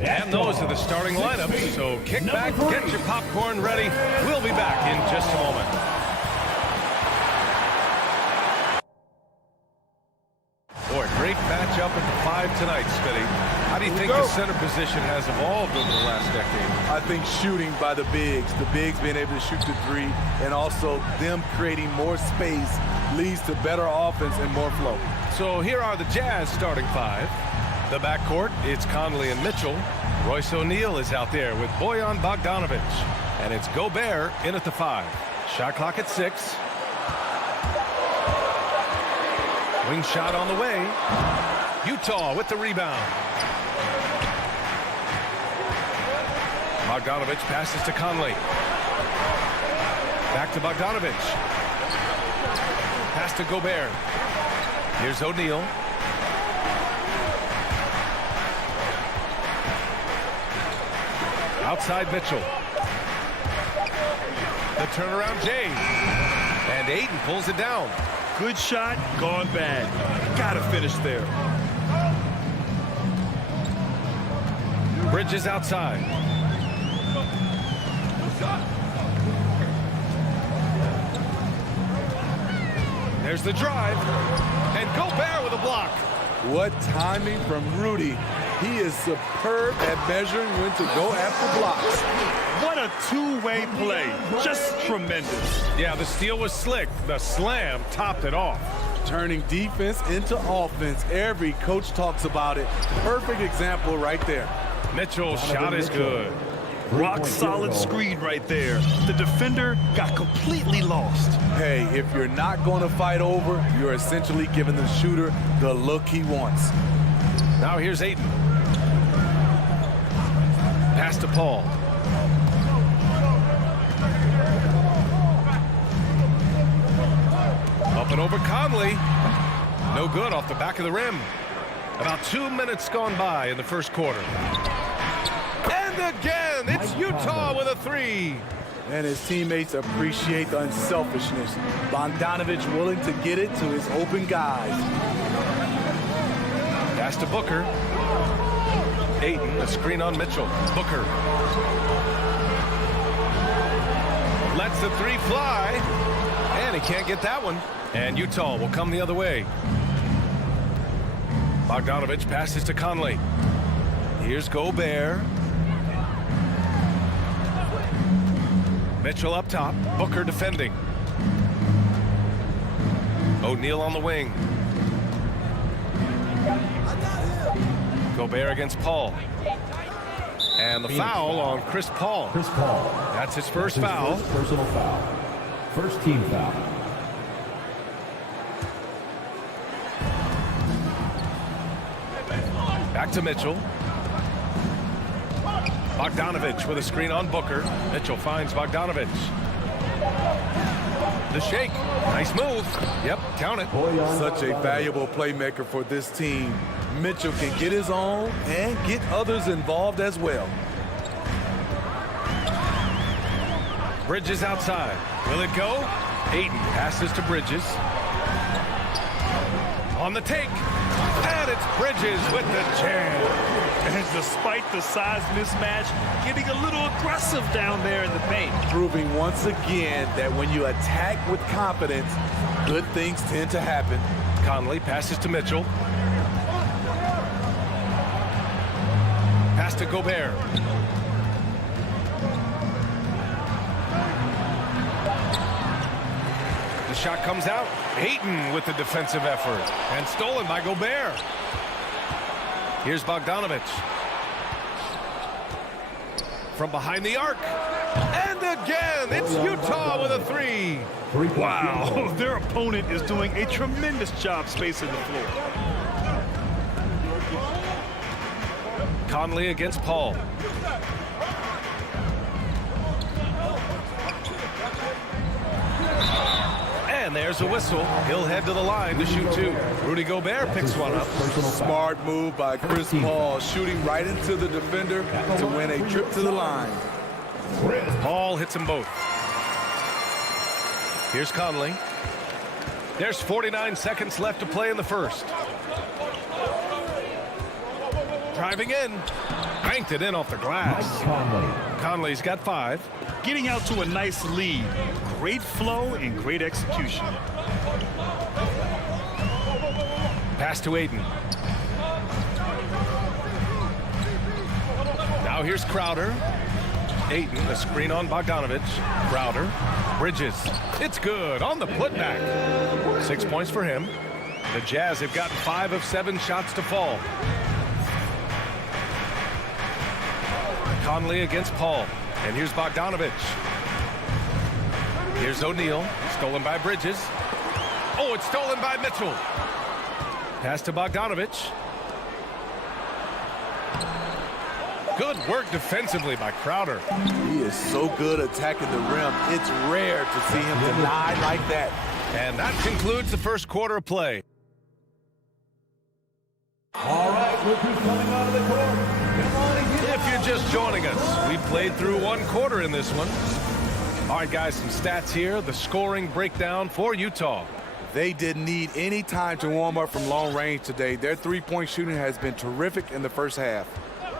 And those are the starting lineups. So kick back, get your popcorn ready. We'll be back in just a moment. Boy, great matchup at the 5 tonight, Smitty. How do you think the center position has evolved over the last decade? I think shooting by the bigs being able to shoot the 3, and also them creating more space leads to better offense and more flow. So here are the Jazz starting 5. The backcourt, it's Conley and Mitchell. Royce O'Neal is out there with Bojan Bogdanovic. And it's Gobert in at the 5. Shot clock at 6. Wing shot on the way. Utah with the rebound. Bogdanovic passes to Conley. Back to Bogdanovic. Pass to Gobert. Here's O'Neal. Outside Mitchell. The turnaround James. And Ayton pulls it down. Good shot, gone bad. Gotta finish there. Bridges outside. There's the drive. And Gobert with a block. What timing from Rudy. He is superb at measuring when to go after blocks. What a two-way play. Just tremendous. Yeah, the steal was slick. The slam topped it off. Turning defense into offense. Every coach talks about it. Perfect example right there. Mitchell's shot is good. Rock solid screen right there. The defender got completely lost. Hey, if you're not going to fight over, you're essentially giving the shooter the look he wants. Now here's Ayton. Pass to Paul. Up and over Conley. No good off the back of the rim. About 2 minutes gone by in the first quarter. And again, it's Utah with a 3. And his teammates appreciate the unselfishness. Bogdanovic willing to get it to his open guys. Pass to Booker. Ayton, a screen on Mitchell. Booker. Lets the 3 fly. And he can't get that one. And Utah will come the other way. Bogdanovic passes to Conley. Here's Gobert. Mitchell up top. Booker defending. O'Neal on the wing. Gobert against Paul. And the foul on Chris Paul. Chris Paul. That's his first foul. Personal foul. First team foul. Back to Mitchell. Bogdanovic with a screen on Booker. Mitchell finds Bogdanovic. The shake. Nice move. Yep, count it. Such a valuable playmaker for this team. Mitchell can get his own and get others involved as well. Bridges outside. Will it go? Ayton passes to Bridges. On the take. And it's Bridges with the jam. And despite the size mismatch, getting a little aggressive down there in the paint. Proving once again that when you attack with confidence, good things tend to happen. Conley passes to Mitchell. Pass to Gobert. The shot comes out. Ayton with the defensive effort. And stolen by Gobert. Here's Bogdanovic. From behind the arc. And again, it's Utah with a 3. Wow, their opponent is doing a tremendous job spacing the floor. Conley against Paul. And there's a whistle. He'll head to the line to shoot 2. Rudy Gobert picks one up. Smart move by Chris Paul, shooting right into the defender to win a trip to the line. Paul hits them both. Here's Conley. There's 49 seconds left to play in the first. driving in. Banked it in off the glass. Conley's got 5. Getting out to a nice lead. Great flow and great execution. Pass to Aiden. Now here's Crowder. Aiden, the screen on Bogdanovich. Crowder. Bridges. It's good on the putback. 6 points for him. The Jazz have gotten 5 of 7 shots to fall. Conley against Paul. And here's Bogdanovich. Here's O'Neal. Stolen by Bridges. Oh, it's stolen by Mitchell. Pass to Bogdanovich. Good work defensively by Crowder. He is so good attacking the rim. It's rare to see him denied like that. And that concludes the first quarter of play. All right, look who's coming onto the court. Come on and get If you're just joining us, we played through 1 quarter in this one. All right, guys, some stats here. The scoring breakdown for Utah. They didn't need any time to warm up from long range today. Their three-point shooting has been terrific in the first half.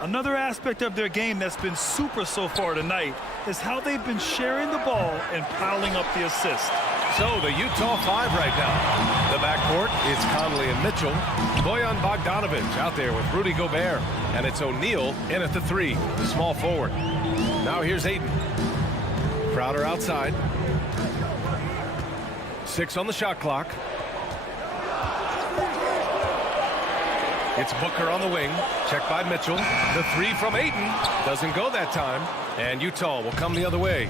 Another aspect of their game that's been super so far tonight is how they've been sharing the ball and piling up the assists. So the Utah 5 right now. The backcourt is Conley and Mitchell. Bojan Bogdanovich out there with Rudy Gobert. And it's O'Neal in at the 3, the small forward. Now here's Aiden. Crowder outside. 6 on the shot clock. It's Booker on the wing. Checked by Mitchell. The 3 from Aiden. Doesn't go that time. And Utah will come the other way.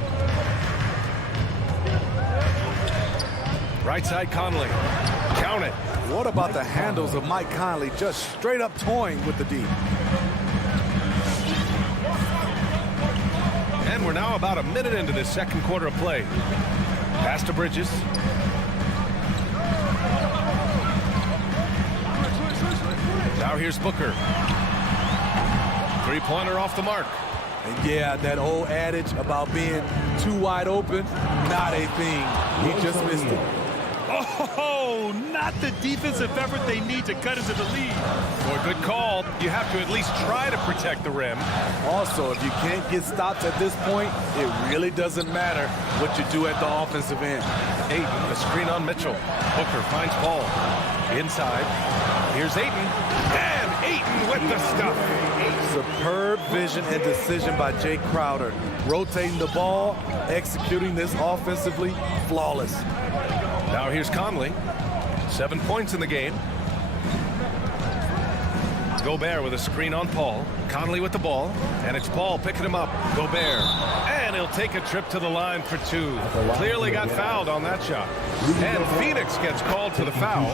Right side Conley. Count it. What about the handles of Mike Conley just straight up toying with the D? And we're now about a minute into this second quarter of play. Pass to Bridges. Now here's Booker. 3-pointer off the mark. And yeah, that old adage about being too wide open, not a thing. He just missed it. Oh, not the defensive effort they need to cut into the lead. Boy, good call. You have to at least try to protect the rim. Also, if you can't get stops at this point, it really doesn't matter what you do at the offensive end. Aiden, the screen on Mitchell. Booker finds Paul. Inside. Here's Aiden. And Aiden with the stuff. Superb vision and decision by Jay Crowder. Rotating the ball, executing this offensively, flawless. Now here's Conley. 7 points in the game. Gobert with a screen on Paul. Conley with the ball. And it's Paul picking him up. Gobert. And he'll take a trip to the line for 2. Clearly got fouled on that shot. And Phoenix gets called to the foul.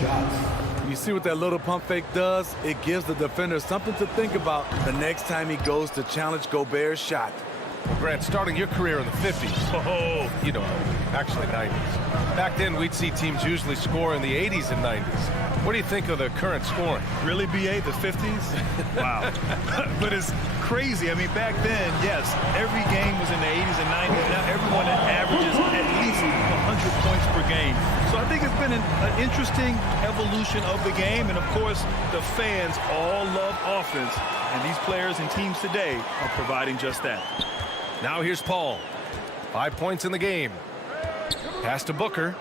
You see what that little pump fake does? It gives the defender something to think about the next time he goes to challenge Gobert's shot. Grant, starting your career in the 50s. Oh, you know, actually 90s. Back then, we'd see teams usually score in the 80s and 90s. What do you think of the current scoring? Really, BA, the 50s? Wow. But it's crazy. I mean, back then, yes, every game was in the 80s and 90s. Now everyone averages at least 100 points per game. So I think it's been an interesting evolution of the game. And, of course, the fans all love offense. And these players and teams today are providing just that. Now here's Paul. 5 points in the game. Pass to Booker.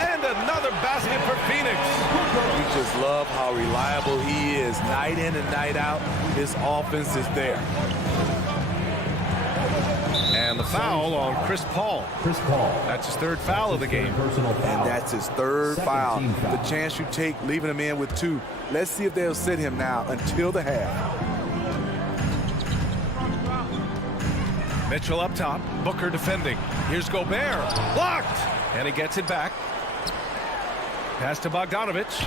And another basket for Phoenix. You just love how reliable he is. Night in and night out, his offense is there. And the foul on Chris Paul. That's his 3rd foul of the game. And that's his 3rd foul. The chance you take leaving him in with 2. Let's see if they'll sit him now until the half. Mitchell up top. Booker defending. Here's Gobert. Blocked. And he gets it back. Pass to Bogdanovich.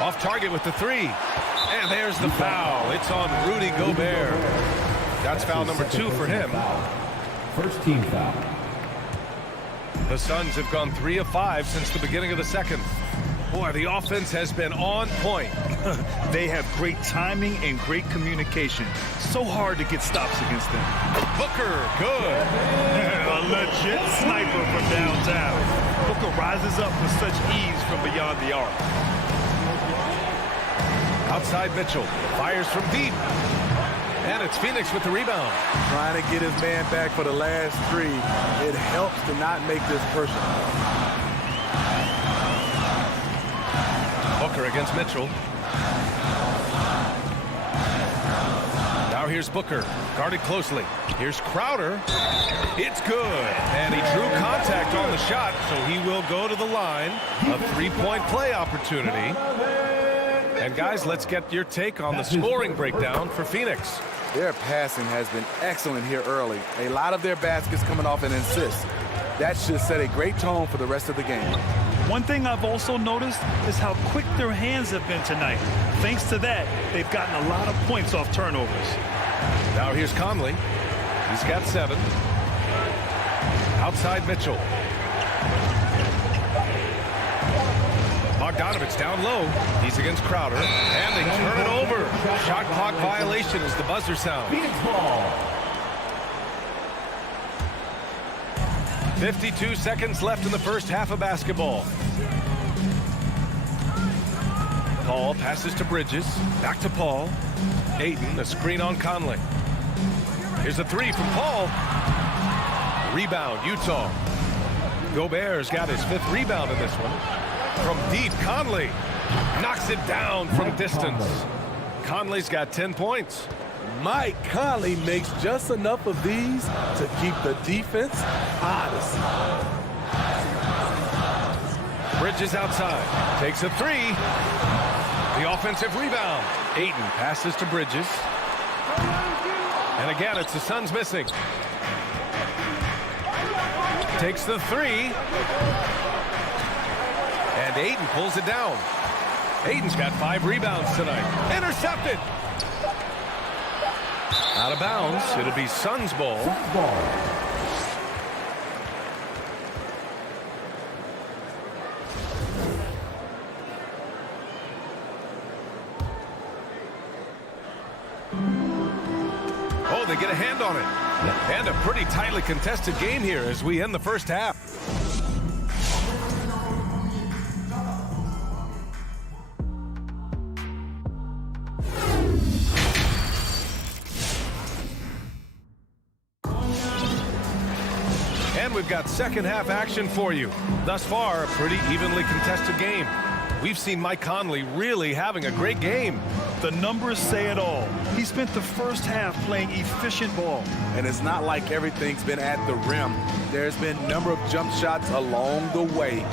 Off target with the 3. And there's the foul. It's on Rudy Gobert. That's foul number 2 for him. First team foul. The Suns have gone 3 of 5 since the beginning of the second. Boy, the offense has been on point. They have great timing and great communication. So hard to get stops against them. Booker, good. A legit sniper from downtown. Booker rises up with such ease from beyond the arc. Outside Mitchell. Fires from deep. And it's Phoenix with the rebound. Trying to get his man back for the last three. It helps to not make this personal. Booker against Mitchell. Now here's Booker, guarded closely. Here's Crowder. It's good. And he drew contact on the shot, so he will go to the line. A three-point play opportunity. And guys, let's get your take on the scoring breakdown for Phoenix. Their passing has been excellent here early. A lot of their baskets coming off an assist. That should set a great tone for the rest of the game. One thing I've also noticed is how quick their hands have been tonight. Thanks to that, they've gotten a lot of points off turnovers. Now here's Conley. He's got 7. Outside Mitchell. Bogdanovich down low. He's against Crowder. And they turn it over. Shot clock violation as the buzzer sounds. 52 seconds left in the first half of basketball. Paul passes to Bridges. Back to Paul. Ayton, a screen on Conley. Here's a 3 from Paul. Rebound, Utah. Gobert's got his 5th rebound in this one. From deep, Conley knocks it down from distance. Conley's got 10 points. Mike Conley makes just enough of these to keep the defense honest. Bridges outside, takes a 3. The offensive rebound. Ayton passes to Bridges. And again, it's the Suns missing. Takes the 3. And Ayton pulls it down. Ayton's got 5 rebounds tonight. Intercepted. Out of bounds. It'll be Suns ball. Oh, they get a hand on it. And a pretty tightly contested game here as we end the first half. And we've got second half action for you. Thus far, a pretty evenly contested game. We've seen Mike Conley really having a great game. The numbers say it all. He spent the first half playing efficient ball. And it's not like everything's been at the rim. There's been a number of jump shots along the way.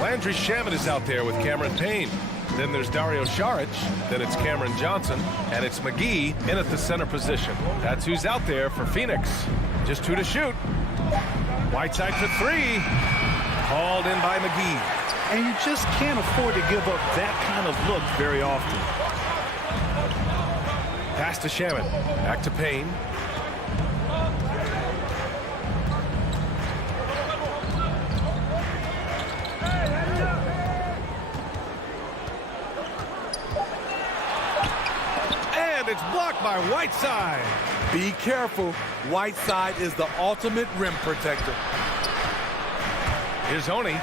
Landry Shamet is out there with Cameron Payne. Then there's Dario Saric. Then it's Cameron Johnson. And it's McGee in at the center position. That's who's out there for Phoenix. Just 2 to shoot. Whiteside for 3. Called in by McGee. And you just can't afford to give up that kind of look very often. Pass to Shamet. Back to Payne. And it's blocked by Whiteside. Be careful. Whiteside is the ultimate rim protector. Here's Oni.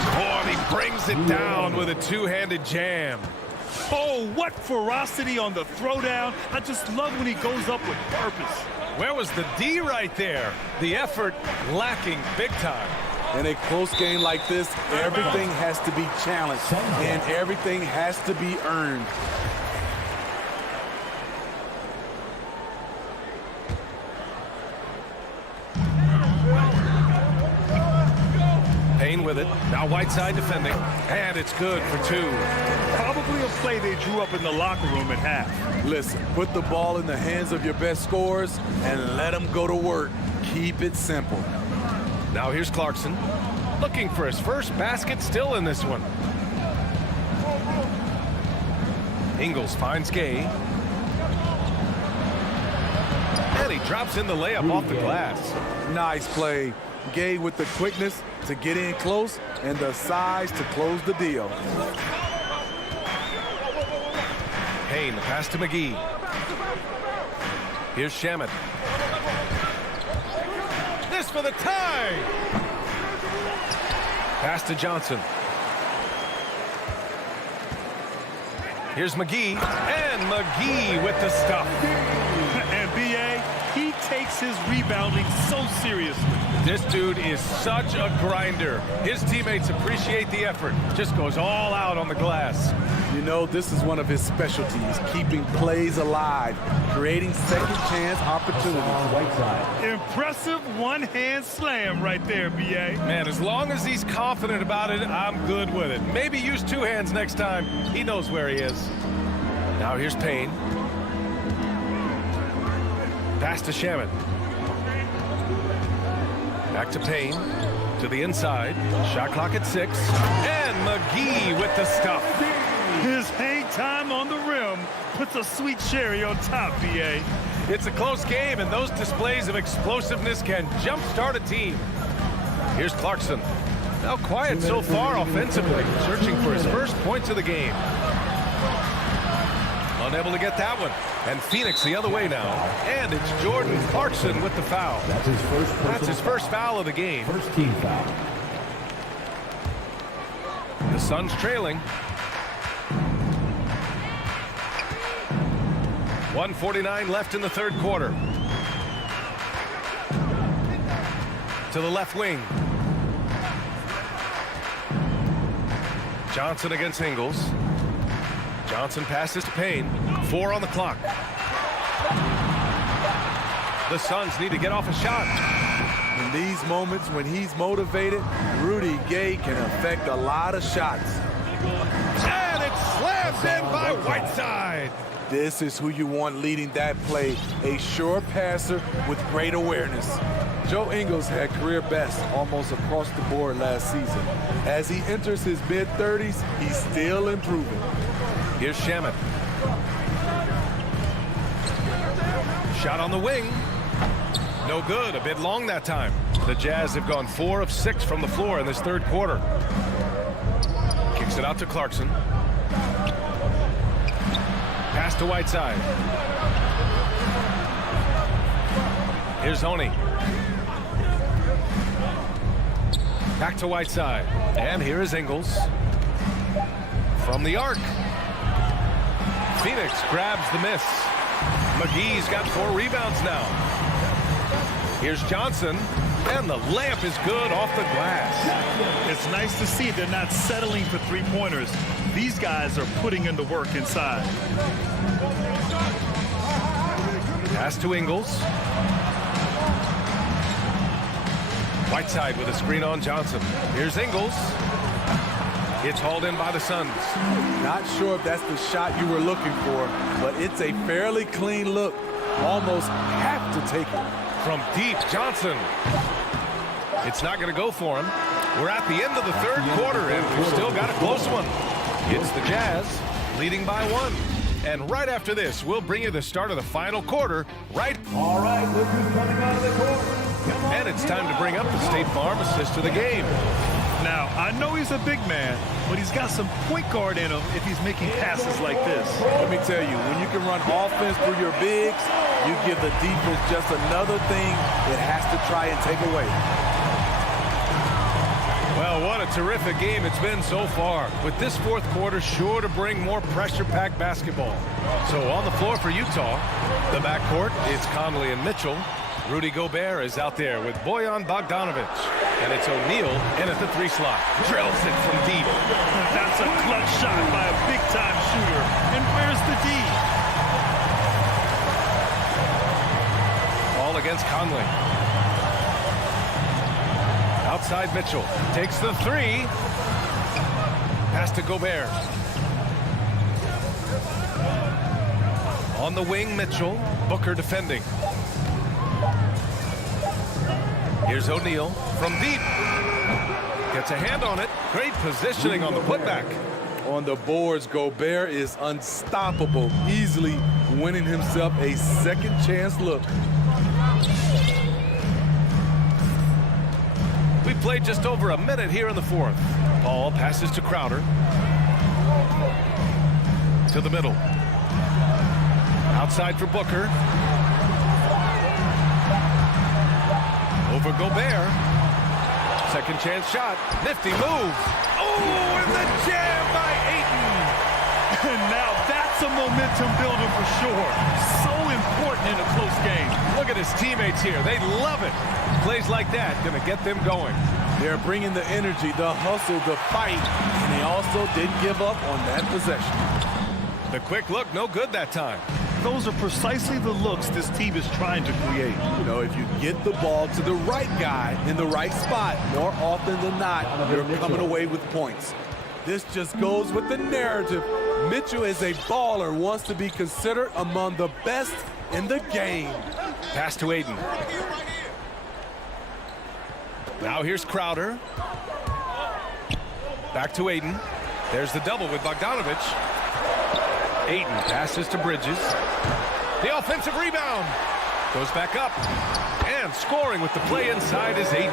Oh, and he brings it down with a two-handed jam. Oh, what ferocity on the throwdown. I just love when he goes up with purpose. Where was the D right there? The effort lacking big time. In a close game like this, everything has to be challenged, and everything has to be earned. Payne with it. Now Whiteside defending. And it's good for 2. Probably a play they drew up in the locker room at half. Listen, put the ball in the hands of your best scorers and let them go to work. Keep it simple. Now here's Clarkson. Looking for his first basket still in this one. Ingles finds Gay. And he drops in the layup off the glass. Nice play. Gay with the quickness to get in close and the size to close the deal. Payne, the pass to McGee. Here's Shamet. This for the tie. Pass to Johnson. Here's McGee, and McGee with the stuff. And B.A., he takes his rebounding so seriously. This dude is such a grinder. His teammates appreciate the effort. Just goes all out on the glass. You know, this is one of his specialties, keeping plays alive, creating second-chance opportunities. Impressive one-hand slam right there, B.A. Man, as long as he's confident about it, I'm good with it. Maybe use two hands next time. He knows where he is. Now here's Payne. Pass to Shaman. Back to Payne. To the inside. Shot clock at 6. And McGee with the stuff. His hang time on the rim puts a sweet cherry on top, B.A. It's a close game, and those displays of explosiveness can jumpstart a team. Here's Clarkson. Now quiet so far offensively, searching for his first points of the game. Unable to get that one. And Phoenix the other way now. And it's Jordan Clarkson with the foul. That's his first foul of the game. First team foul. The Suns trailing. 1:49 left in the third quarter. To the left wing. Johnson against Ingles. Johnson passes to Payne. 4 on the clock. The Suns need to get off a shot. In these moments when he's motivated, Rudy Gay can affect a lot of shots. And it slams in by Whiteside. This is who you want leading that play, a sure passer with great awareness. Joe Ingles had career best almost across the board last season. As he enters his mid-30s, he's still improving. Here's Shaman. Shot on the wing. No good. A bit long that time. The Jazz have gone 4 of 6 from the floor in this third quarter. Kicks it out to Clarkson. Pass to Whiteside. Here's Honey. Back to Whiteside. And here is Ingles. From the arc. Phoenix grabs the miss. McGee's got 4 rebounds now. Here's Johnson. And the layup is good off the glass. It's nice to see they're not settling for three-pointers. These guys are putting in the work inside. Pass to Ingles. Whiteside with a screen on Johnson. Here's Ingles. It's hauled in by the Suns. Not sure if that's the shot you were looking for, but it's a fairly clean look. Almost have to take it. From deep, Johnson. It's not going to go for him. We're at the end of the third quarter, and we've still got a close one. It's the Jazz leading by 1. And right after this, we'll bring you the start of the final quarter. All right, look who's coming out of the court. And it's time to bring up the State Farm assist to the game. Now, I know he's a big man, but he's got some point guard in him if he's making passes like this. Let me tell you, when you can run offense through your bigs, you give the defense just another thing it has to try and take away. Well, what a terrific game it's been so far, with this fourth quarter sure to bring more pressure-packed basketball. So on the floor for Utah, the backcourt, it's Conley and Mitchell. Rudy Gobert is out there with Bojan Bogdanovic. And it's O'Neal in at the 3 slot. Drills it from deep. That's a clutch shot by a big-time shooter. And where's the D? Ball against Conley. Outside Mitchell. Takes the 3. Pass to Gobert. On the wing, Mitchell. Booker defending. Here's O'Neal from deep. Gets a hand on it. Great positioning on the putback. On the boards, Gobert is unstoppable, easily winning himself a second chance look. We played just over a minute here in the fourth. Paul passes to Crowder. To the middle. Outside for Booker. Over Gobert. Second chance shot. Nifty move. Oh, and the jam by Ayton. And now that's a momentum builder for sure. So important in a close game. Look at his teammates here. They love it. Plays like that going to get them going. They're bringing the energy, the hustle, the fight, and they also didn't give up on that possession. The quick look, no good that time. Those are precisely the looks this team is trying to create. You know, if you get the ball to the right guy in the right spot, more often than not, you're coming away with points. This just goes with the narrative. Mitchell is a baller, wants to be considered among the best in the game. Pass to Ayton. Now here's Crowder. Back to Ayton. There's the double with Bogdanovich. Ayton passes to Bridges. The offensive rebound. Goes back up. And scoring with the play inside is Ayton.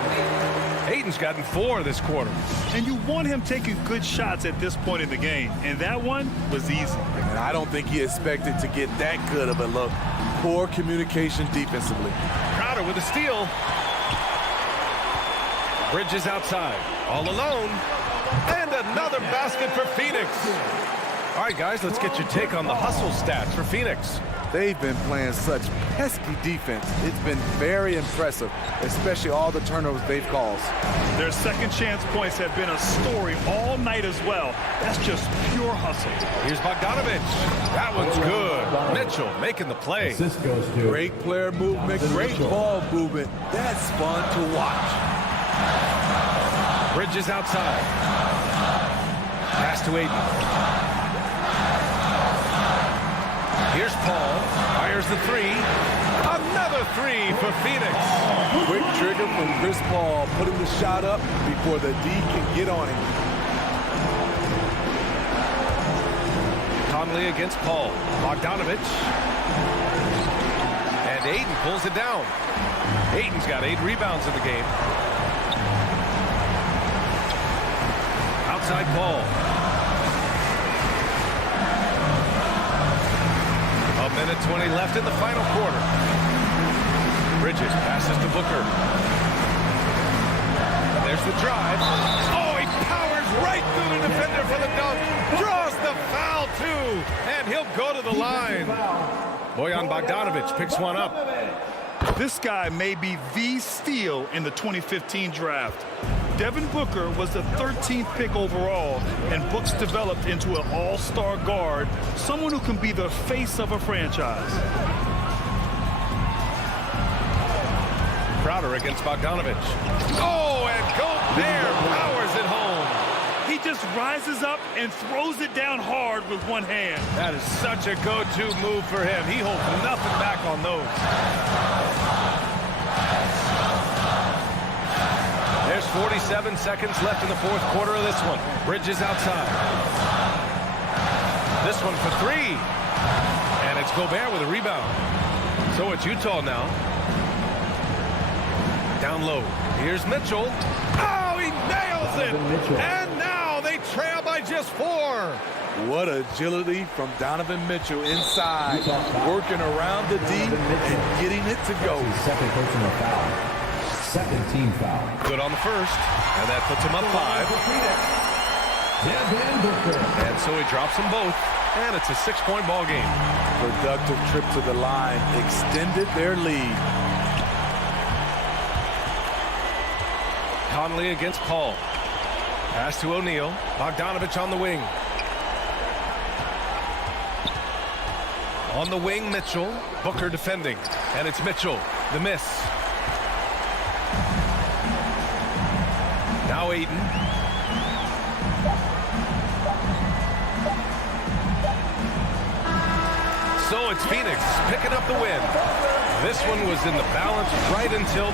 Ayton's gotten 4 this quarter. And you want him taking good shots at this point in the game. And that one was easy. And I don't think he expected to get that good of a look. Poor communication defensively. Crowder with a steal. Bridges outside. All alone. And another basket for Phoenix. All right, guys, let's get your take on the hustle stats for Phoenix. They've been playing such pesky defense. It's been very impressive, especially all the turnovers they've caused. Their second chance points have been a story all night as well. That's just pure hustle. Here's Bogdanovich. That one's good. Mitchell making the play. Great player movement, great ball movement. That's fun to watch. Bridges outside. Pass to Ayton. Here's Paul. Fires the 3. Another 3 for Phoenix. Quick trigger from Chris Paul, putting the shot up before the D can get on him. Conley against Paul. Bogdanovich. And Ayton pulls it down. Ayton's got 8 rebounds in the game. Outside Paul. A minute 20 left in the final quarter. Bridges passes to Booker. There's the drive. Oh, he powers right through the defender for the dunk. Draws the foul, too. And he'll go to the line. Bojan Bogdanovich picks one up. This guy may be the steal in the 2015 draft. Devin Booker was the 13th pick overall, and Books developed into an all-star guard, someone who can be the face of a franchise. Crowder against Bogdanovich. Oh, and Gobert powers it home. He just rises up and throws it down hard with one hand. That is such a go-to move for him. He holds nothing back on those. There's 47 seconds left in the fourth quarter of this one. Bridges outside. This one for 3. And it's Gobert with a rebound. So it's Utah now. Down low. Here's Mitchell. Oh, he nails it! And now they trail by just 4. What agility from Donovan Mitchell inside, working around the D and getting it to go. Second personal foul. Second team foul. Good on the first, and that puts him up 5. And so he drops them both, and it's a 6-point ball game. Productive trip to the line, extended their lead. Conley against Paul. Pass to O'Neal. Bogdanovich on the wing. On the wing, Mitchell. Booker defending, and it's Mitchell. The miss. Now Ayton. So it's Phoenix picking up the win. This one was in the balance right until